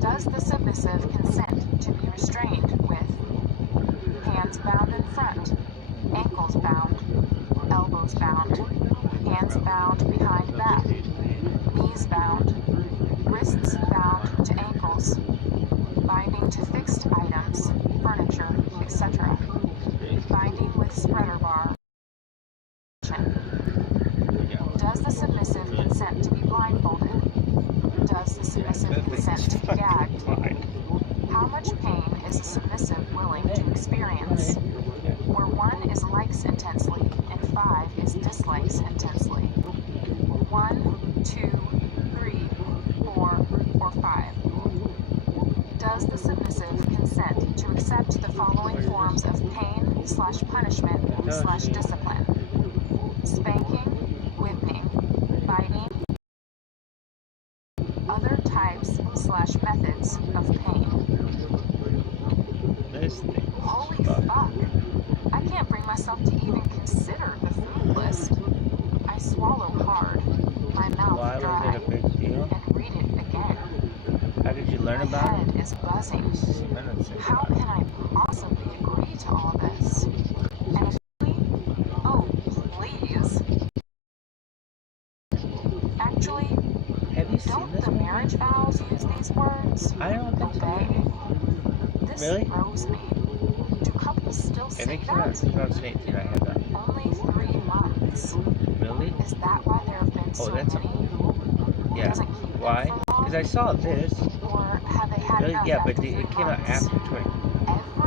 Does the submissive consent to be restrained with hands bound in front, ankles bound, elbows bound, hands bound behind back, knees bound, wrists bound to ankles, binding to fixed items, furniture, etc., binding with spreader bar? Does the submissive consent to be blindfolded? Does the submissive consent to be gagged? How much pain is a submissive willing to experience, where 1 is likes intensely and 5 is dislikes intensely. 1, 2, 3, 4, or 5. Does the submissive consent to accept the following forms of pain/punishment/discipline? Spanking, whipping, biting, other types/methods of pain. Holy fuck. I can't bring myself to even consider the food list. I swallow hard, my mouth dry, was it a big deal? and read it again. How did you learn about it? My head is buzzing. How can I possibly agree to all this? And if oh, please. Actually, Have you seen don't this the movie? marriage vows use these words? I don't think so. Obey. This Really? throws me. Do couples still I say think that? 2018 I had that. Only 3 months. Really? Is that why there have been so that's many? It Yeah. doesn't keep them Why? for long? Because I saw this. Or have they had Really? enough Yeah, after but 3 it came out months? after Every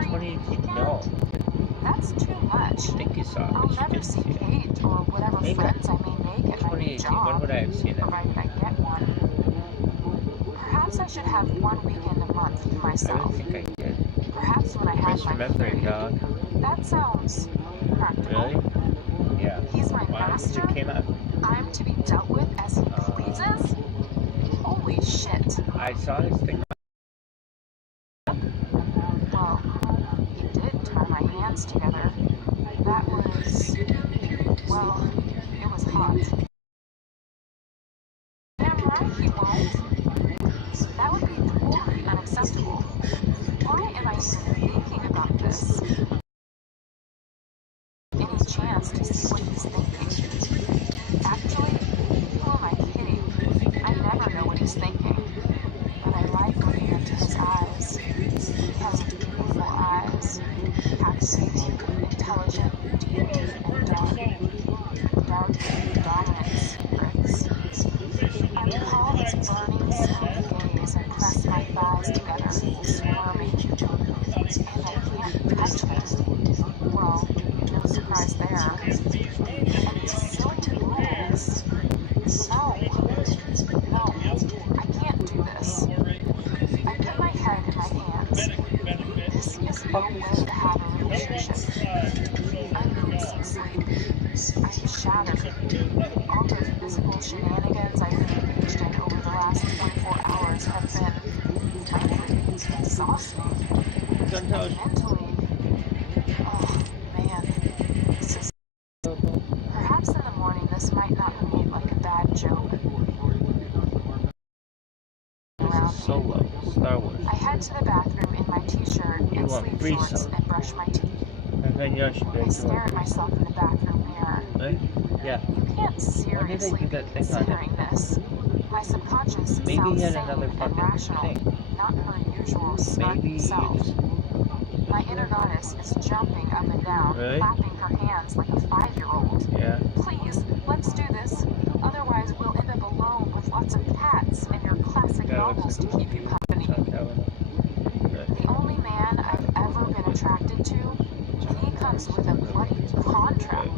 2018. weekend? No. That's too much. I think you saw it. I'll but you never didn't see see it. Kate or whatever Maybe friends I may make at my new 2018. When job, would I have seen it? provided I get one. Perhaps I should have 1 weekend a month to I don't myself. think I did. Perhaps when I have my Misremembering, period. dog. That sounds practical. Really? Yeah. He's my Why? master? It came out. I'm to be dealt with as he pleases? Holy shit. I saw this thing. Well, he did tie my hands together. That was, well, it was hot. Damn right he won't. That would be totally unacceptable. Why am I thinking about this? Any chance to see what he's thinking? Actually, who am I kidding? I never know what he's thinking. But I like looking into his eyes. He has beautiful eyes. Captivating, intelligent, deep, and dark. Dark, dominant secrets. I recall his burning, smoky gaze and press my thighs together, squirming. And I can't touch him. Well, no surprise there. And these silly rules. No, I can't do this. I put my head in my hands. This is no way to have a relationship. I need some sleep. I'm shattered. All the physical shenanigans I've been engaged in over the last 24 hours have been, frankly, exhausting. And mentally, oh man, this is... Perhaps in the morning this might not read like a bad joke. This is Solo, Star Wars. I head to the bathroom in my t-shirt You and want sleep free shorts some. and brush my teeth. And then you should I stare at myself in the bathroom mirror. Right? Yeah. You can't Why did seriously they do be that thing on considering this. My subconscious Maybe sounds he had sane another and fucking rational, thing. not her usual smart Maybe you self. just... My inner goddess is jumping up and down, Really? clapping her hands like a 5-year-old. Yeah. Please, let's do this. Otherwise, we'll end up alone with lots of cats and your classic Yeah, novels to keep you company. The only man I've ever been attracted to, and he comes with a bloody contract.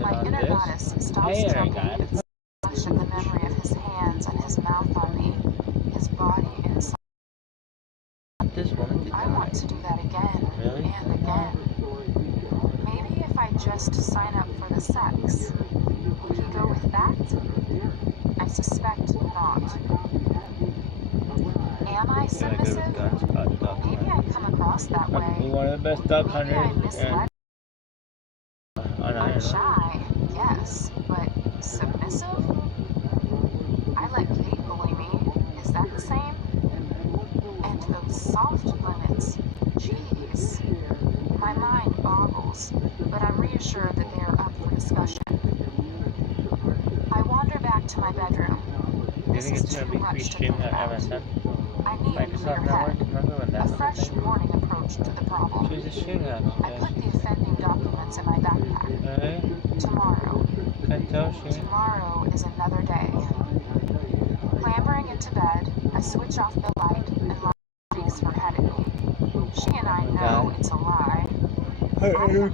My inner goddess stops jumping with flush at the memory of his hands and his mouth on me, his body inside. This woman to I die. want to do that again Really? and again. Maybe if I just sign up for the sex. Would he go with that? I suspect not. Am I submissive? Maybe I come across that way. One of the best duck Maybe I hunters. misled. I'm shy, yes, but submissive? I let Kate bully me. Is that the same? And those soft limits. Jeez. My mind boggles, but I'm reassured that they are up for discussion. I wander back to my bedroom. Do you This think is it's going too to be free much to streaming think on about. MSN? I need a clear Microsoft Network? head. Remember when that A was fresh a thing? morning approach to the problem. Choose a streaming app. I put the offending documents in my backpack. Alright. Tomorrow. Kantoshi. Tomorrow is another day. Clambering Staring into bed, I switch off the light and lie face her head at me. She and I know it's a lie. I have never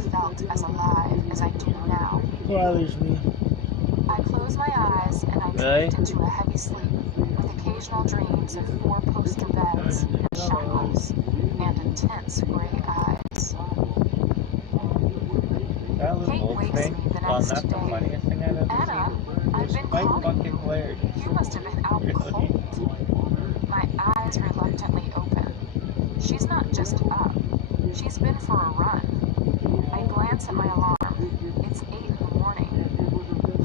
felt as alive as I do now. Bothers me. I close my eyes and I drift into a heavy sleep with occasional dreams of four-poster beds and shackles and intense gray eyes. That little Kate old wakes thing, me the well, next not the day. funniest thing I've ever Anna, seen. I've It's been quite calling fucking you. hilarious. You must have been out cold. My eyes reluctantly open. She's not just up. She's been for a run. I glance at my alarm. It's 8 in the morning.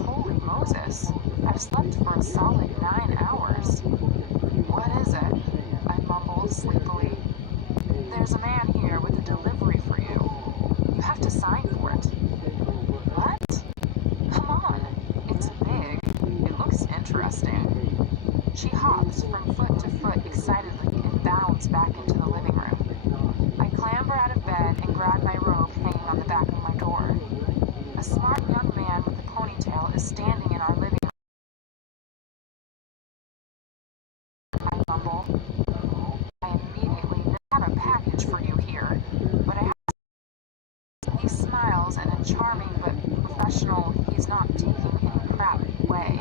Holy Moses. I've slept for a solid 9 hours. What is it? I mumble sleepily. There's a man here with a delivery for you. You have to sign for it. What? Come on. It's big. It looks interesting. She hops from foot to foot excitedly and bounds back into the living room. I clamber out of bed and grab my robe hanging on the back of my door. A smart young man with a ponytail is standing in our living room. I mumble. I immediately have a package for you here, but I have. He smiles in a charming but professional, he's not taking any crap way.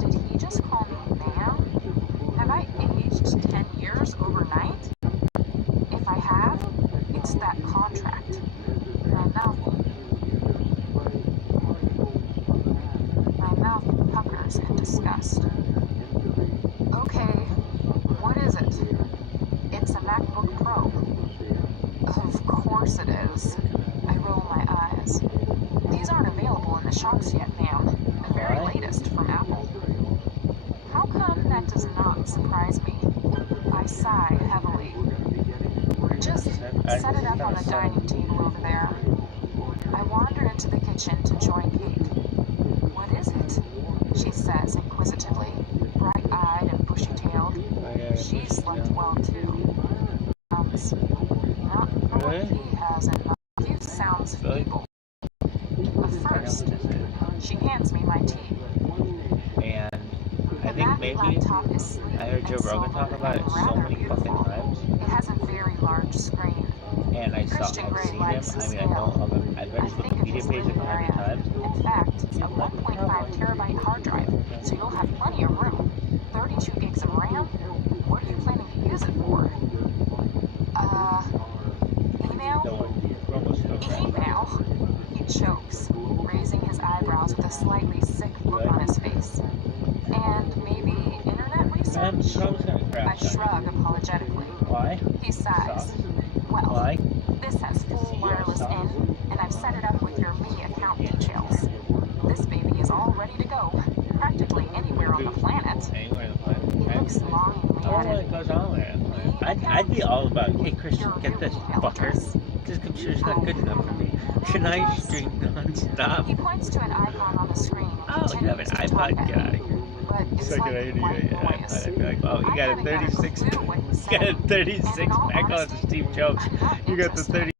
Did he just call me ma'am? Have I aged 10 years overnight? If I have, it's that contract. My mouth puckers in disgust. Okay, what is it? It's a MacBook Pro. Of course it is. I roll my eyes. These aren't available in the shops yet, ma'am. The very latest from Apple. How come that does not surprise me? I sigh heavily. Just set it up on the dining table over there. I wander into the kitchen to join Kate. What is it? She says inquisitively, bright-eyed and bushy-tailed. She slept well, too. Not for what he has in mind. He sounds feeble. But first, she hands me my tea. And I think maybe I heard Joe Rogan talk about it so many fucking times. It has a very large screen. And I've seen him. I mean, I know of him. I've read his Wikipedia page like 100 times. In fact, it's a 1.5 terabyte hard drive, so you'll have plenty of room. 32 gigs of RAM? What are you planning to use it for? Email? Email? He chokes, raising his eyebrows with a slightly sick look on his face. And maybe internet research? I shrug apologetically. Why? He sighs. Well, Why? this has full wireless in, and I've set it up with your Me account details. This baby is all ready to go, practically anywhere on the planet. Anywhere on the planet. He looks longingly at it. It goes on there. I'd be all about, hey Christian, get this fucker. This computer's not good enough for me. Can I stream non-stop? He points to an icon on the screen. Oh, you have an iPod? Get out of here. But it's Second like idea, white yeah, noise. I'd be like, oh, you got a 36, you got a 36, I call it the Steve Jobs. You got the 30.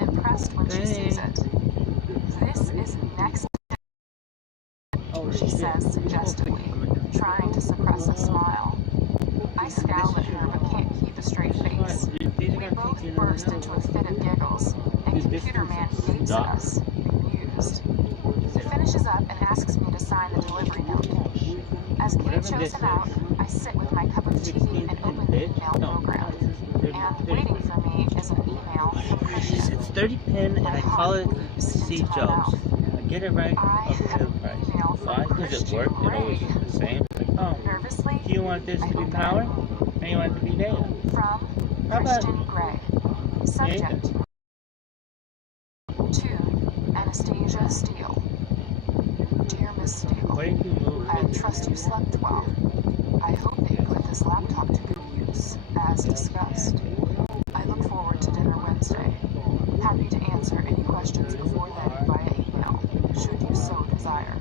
Impressed when she sees it. This is next. She says suggestively, trying to suppress a smile. I scowl at her but can't keep a straight face. We both burst into a fit of giggles, and Computer Man gapes at us, amused. He finishes up and asks me to sign the delivery note. As Kate shows him out, I sit with my cup of tea and open the email program. And waiting for me is an email from Christian. It's 30 pin and I call it Steve Jobs. I get it right up to the price. Why? Because it worked. It always was the same. It's like, oh, Nervously, do you want this to be power? And you want it to be data? from How about Christian Gray. Subject. To Anastasia Steele. Dear Miss Steele, Where did you move? I trust you slept well. I hope that you put this laptop to good use, as discussed. I look forward to dinner Wednesday. Happy to answer any questions before then via email, should you so desire.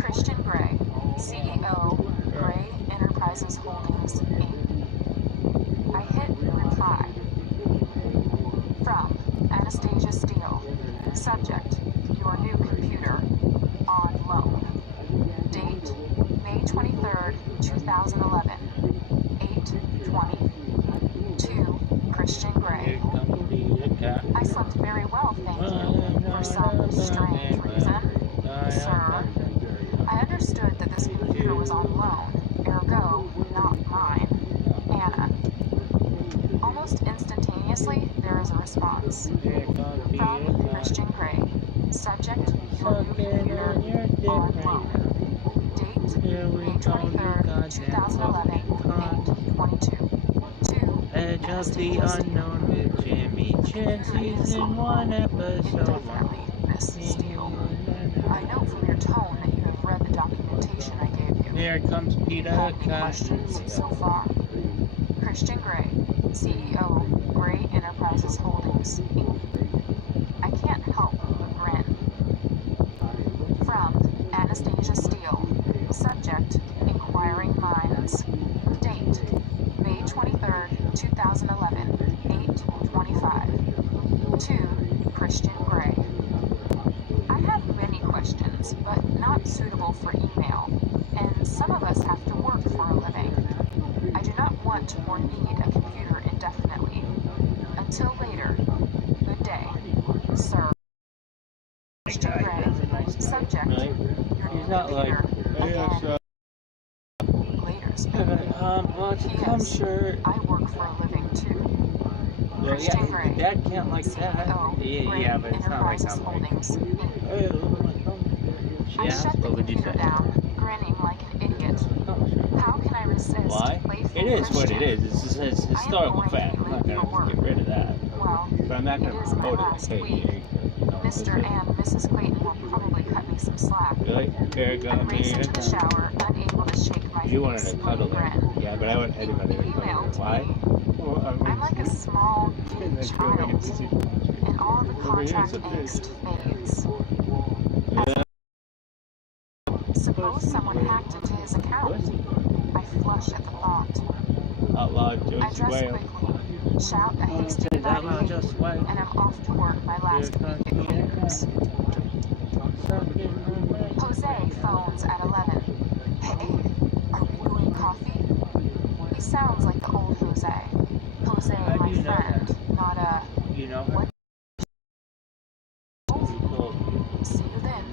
Christian Gray, CEO, Gray Enterprises Holdings, Inc. I hit reply. From Anastasia Steele. Subject, your new computer, on loan. well, thank you. For some strange reason, sir, I understood that this computer was on loan, ergo, not mine. Anna. Almost instantaneously, there is a response. From Christian Gray. Subject, your new computer, on loan. Date, May 23rd, 2011, 8:22. To Edge of the Unknown with Jimmy Chin, season 1, episode 1. Definitely, Miss Steele. I know from your tone that you have read the documentation I gave you. Here comes Peter. Have any questions so far? Christian Gray, CEO, Gray Enterprises Holdings, Inc. I can't help but grin. From Anastasia Steele. Subject, Inquiring Minds. Date, May 23rd, 2011, 8:25. To Christian Gray. I have many questions, but not suitable for email, and some of us have to work for a living. I do not want or need a computer indefinitely. Until later. Good day, sir. Christian Gray. Subject, your new computer. Again. Later's Well, it's a cum shirt. I work for a living too. Yeah, Christian Gray. Dad can't like that. CEO, Yeah, but it's not like Enterprises I'm like. Holdings, Inc. She I asked, shut the what would you computer say? down, grinning like an idiot. How can I resist Why? playful It is what Christian? it is. It's just it's historical going to fact. be I'm not late for going to work. get rid of that. Well, But I'm not going it to is my promote last it. week. Mr. and Mrs. Clayton will probably cut me some slack. Really? Here it I goes. race into the shower, unable to shake my You wanted face to with a cuddle grin. it. Yeah, but I wouldn't You anybody to cuddle emailed it. Why? me. Well, I'm like a small, giddy child, and all the contract angst fades. Suppose someone hacked into his account. I flush at the thought. Out loud, I Josie dress Whale. quickly, shout a hasty Out loud, goodbye, just wait. and I'm off to work my last week at Cleaners. Jose phones at 11. Hey, are we doing coffee? He sounds like the old Jose. Jose, How do my you know friend, not a... You know her? What? Well, See you then.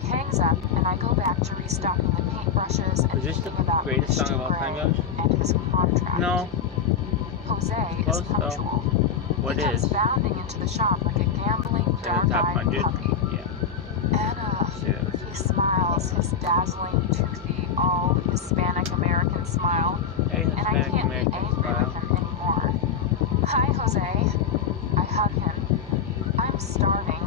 He hangs up, and I go back to restocking the paintbrushes and is this the thinking about greatest song Christian of all time, Grey guys? and his contract. No. Jose is Close, though. punctual. What He comes is? bounding into the shop like a gambling, In the top dark-eyed 100? puppy. Yeah. Anna, Yes. he smiles his dazzling, toothy, all Hispanic-American smile, Hey, and I Hispanic can't be American angry smile. with him anymore. Hi, Jose. I hug him. I'm starving.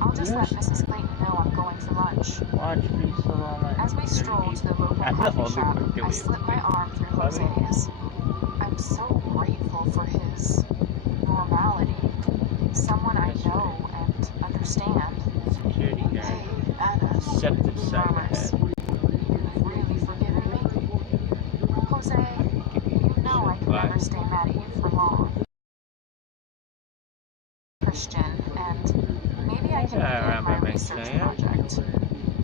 I'll just let Mrs. Clayton know I'm going for lunch. Watch me so long. As we stroll to the local coffee shop, I slip my arm through Jose's. I'm so grateful for his normality. Someone I know and understand. Security guard. Hey, Anna, Septic he sack murmurs. ahead. You've really forgiven me? Jose, you know I can never stay mad at you for long. Christian, and maybe I can begin my research project.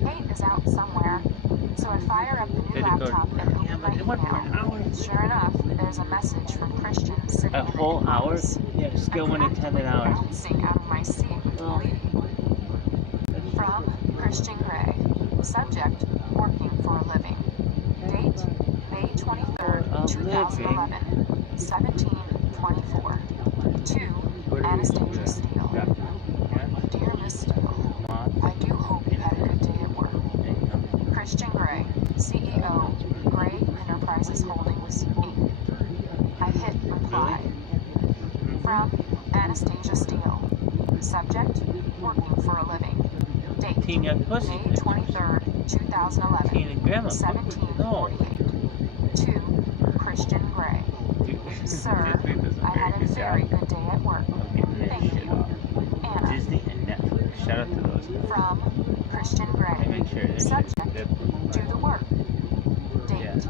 Kate is out somewhere, so I fire up the new laptop and open my email. Sure enough, there's a message from Christian sitting A in the whole hour? inbox. Yeah, skill when attended hours. Bouncing out of my seat with glee. From Christian Gray. Subject, working for a living. Date, May 23rd, 2011, 17:24. To Anastasia Steele. Dear Miss Steele, I do hope you had a good day at work. Christian Gray, CEO, Gray Enterprises Holdings, Inc. I hit reply. From Anastasia Steele. Subject, working for a living. Date, Teen young pussy. May 23rd, 2011, Teen and grandma. 17:48. To Christian Gray. Sir, I had a very good day at work. Thank you. Anna. Disney and Netflix. Shout out to those guys. From Christian Gray. They make sure Subject, do the work. Date,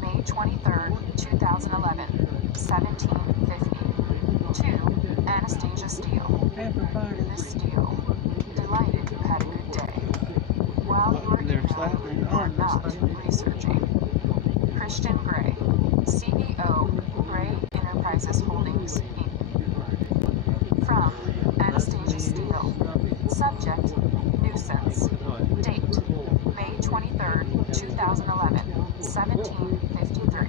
May 23rd, 2011, 17:50. To Anastasia Steele. Miss Steele, delighted you had a good day. While you were emailing, you were not researching. Christian Gray, CEO, Gray Enterprises Holdings, Inc. From Anastasia Steele. Subject, nuisance. Date, May 23rd, 2011, 17:53.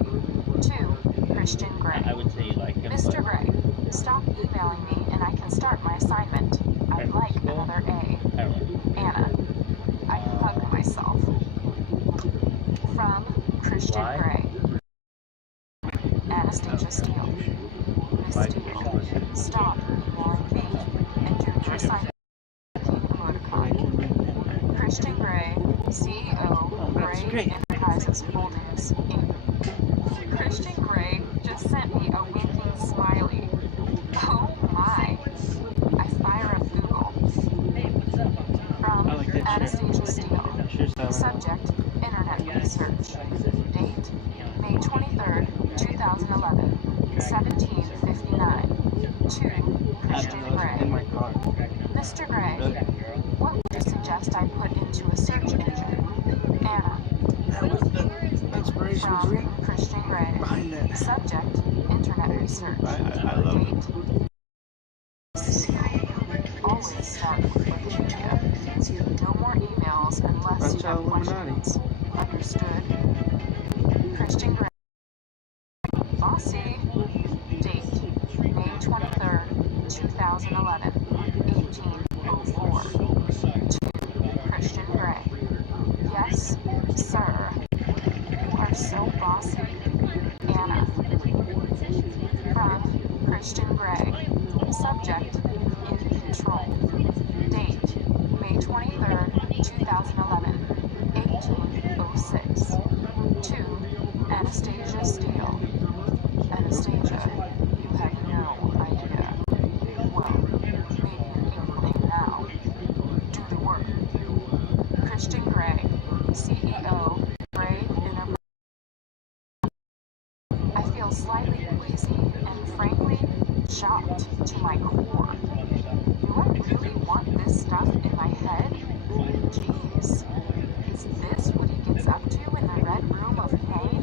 To Christian Gray. I would say you like him. Mr. Gray, stop emailing me and I can start my assignment. I'd like another A. Anna, I hug myself. From Christian Why? Gray. Anastasia Steele. Miss Steele, stop emailing me and do your assignment. Emoticon. Christian Gray, CEO, Gray Enterprises Holdings, Inc. Christian Gray just sent me a winking smiley. Oh my. I fire up Google. From Anastasia Steele. Subject, internet research. Date, May 23rd, 2011, 17:59. To Christian Gray. Mr. Gray, what would you suggest I put into a search engine? Anna. That was the inspiration From Christian Gray. behind it. Subject, internet research. I love it. Date. Always start with Wikipedia. No more emails unless That's you have Illuminati. questions. Understood? Christian Gray. Bossy. Date, May 23rd, 2011, 18:04. To Christian Gray. Yes, sir. You are so bossy. Anna. From Christian Gray. Subject, in control. Date, May 23rd, 2011, 18:06. To Anastasia Steele. Anastasia, you have no idea. Well, maybe an inkling now. Do the work. Christian Gray, CEO, Gray Enterprises. I feel slightly queasy and frankly shocked to my core. Do I really want this stuff in my head? Jeez. Is this what he gets up to in the red room of pain?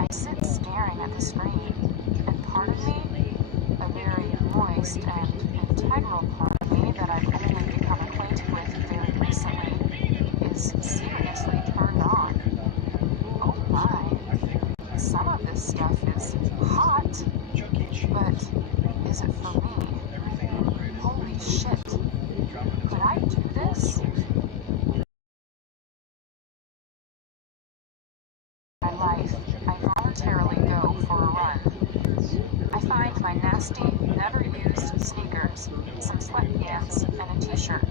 I sit staring at the screen, and part of me, a very moist and integral part of me that I've only become acquainted with very recently, is seriously turned on. Oh my. Some of this stuff is hot, but is it for me? Holy shit. Could I do this? My life, I voluntarily go for a run. I find my nasty, never-used sneakers, some sweatpants, and a t-shirt.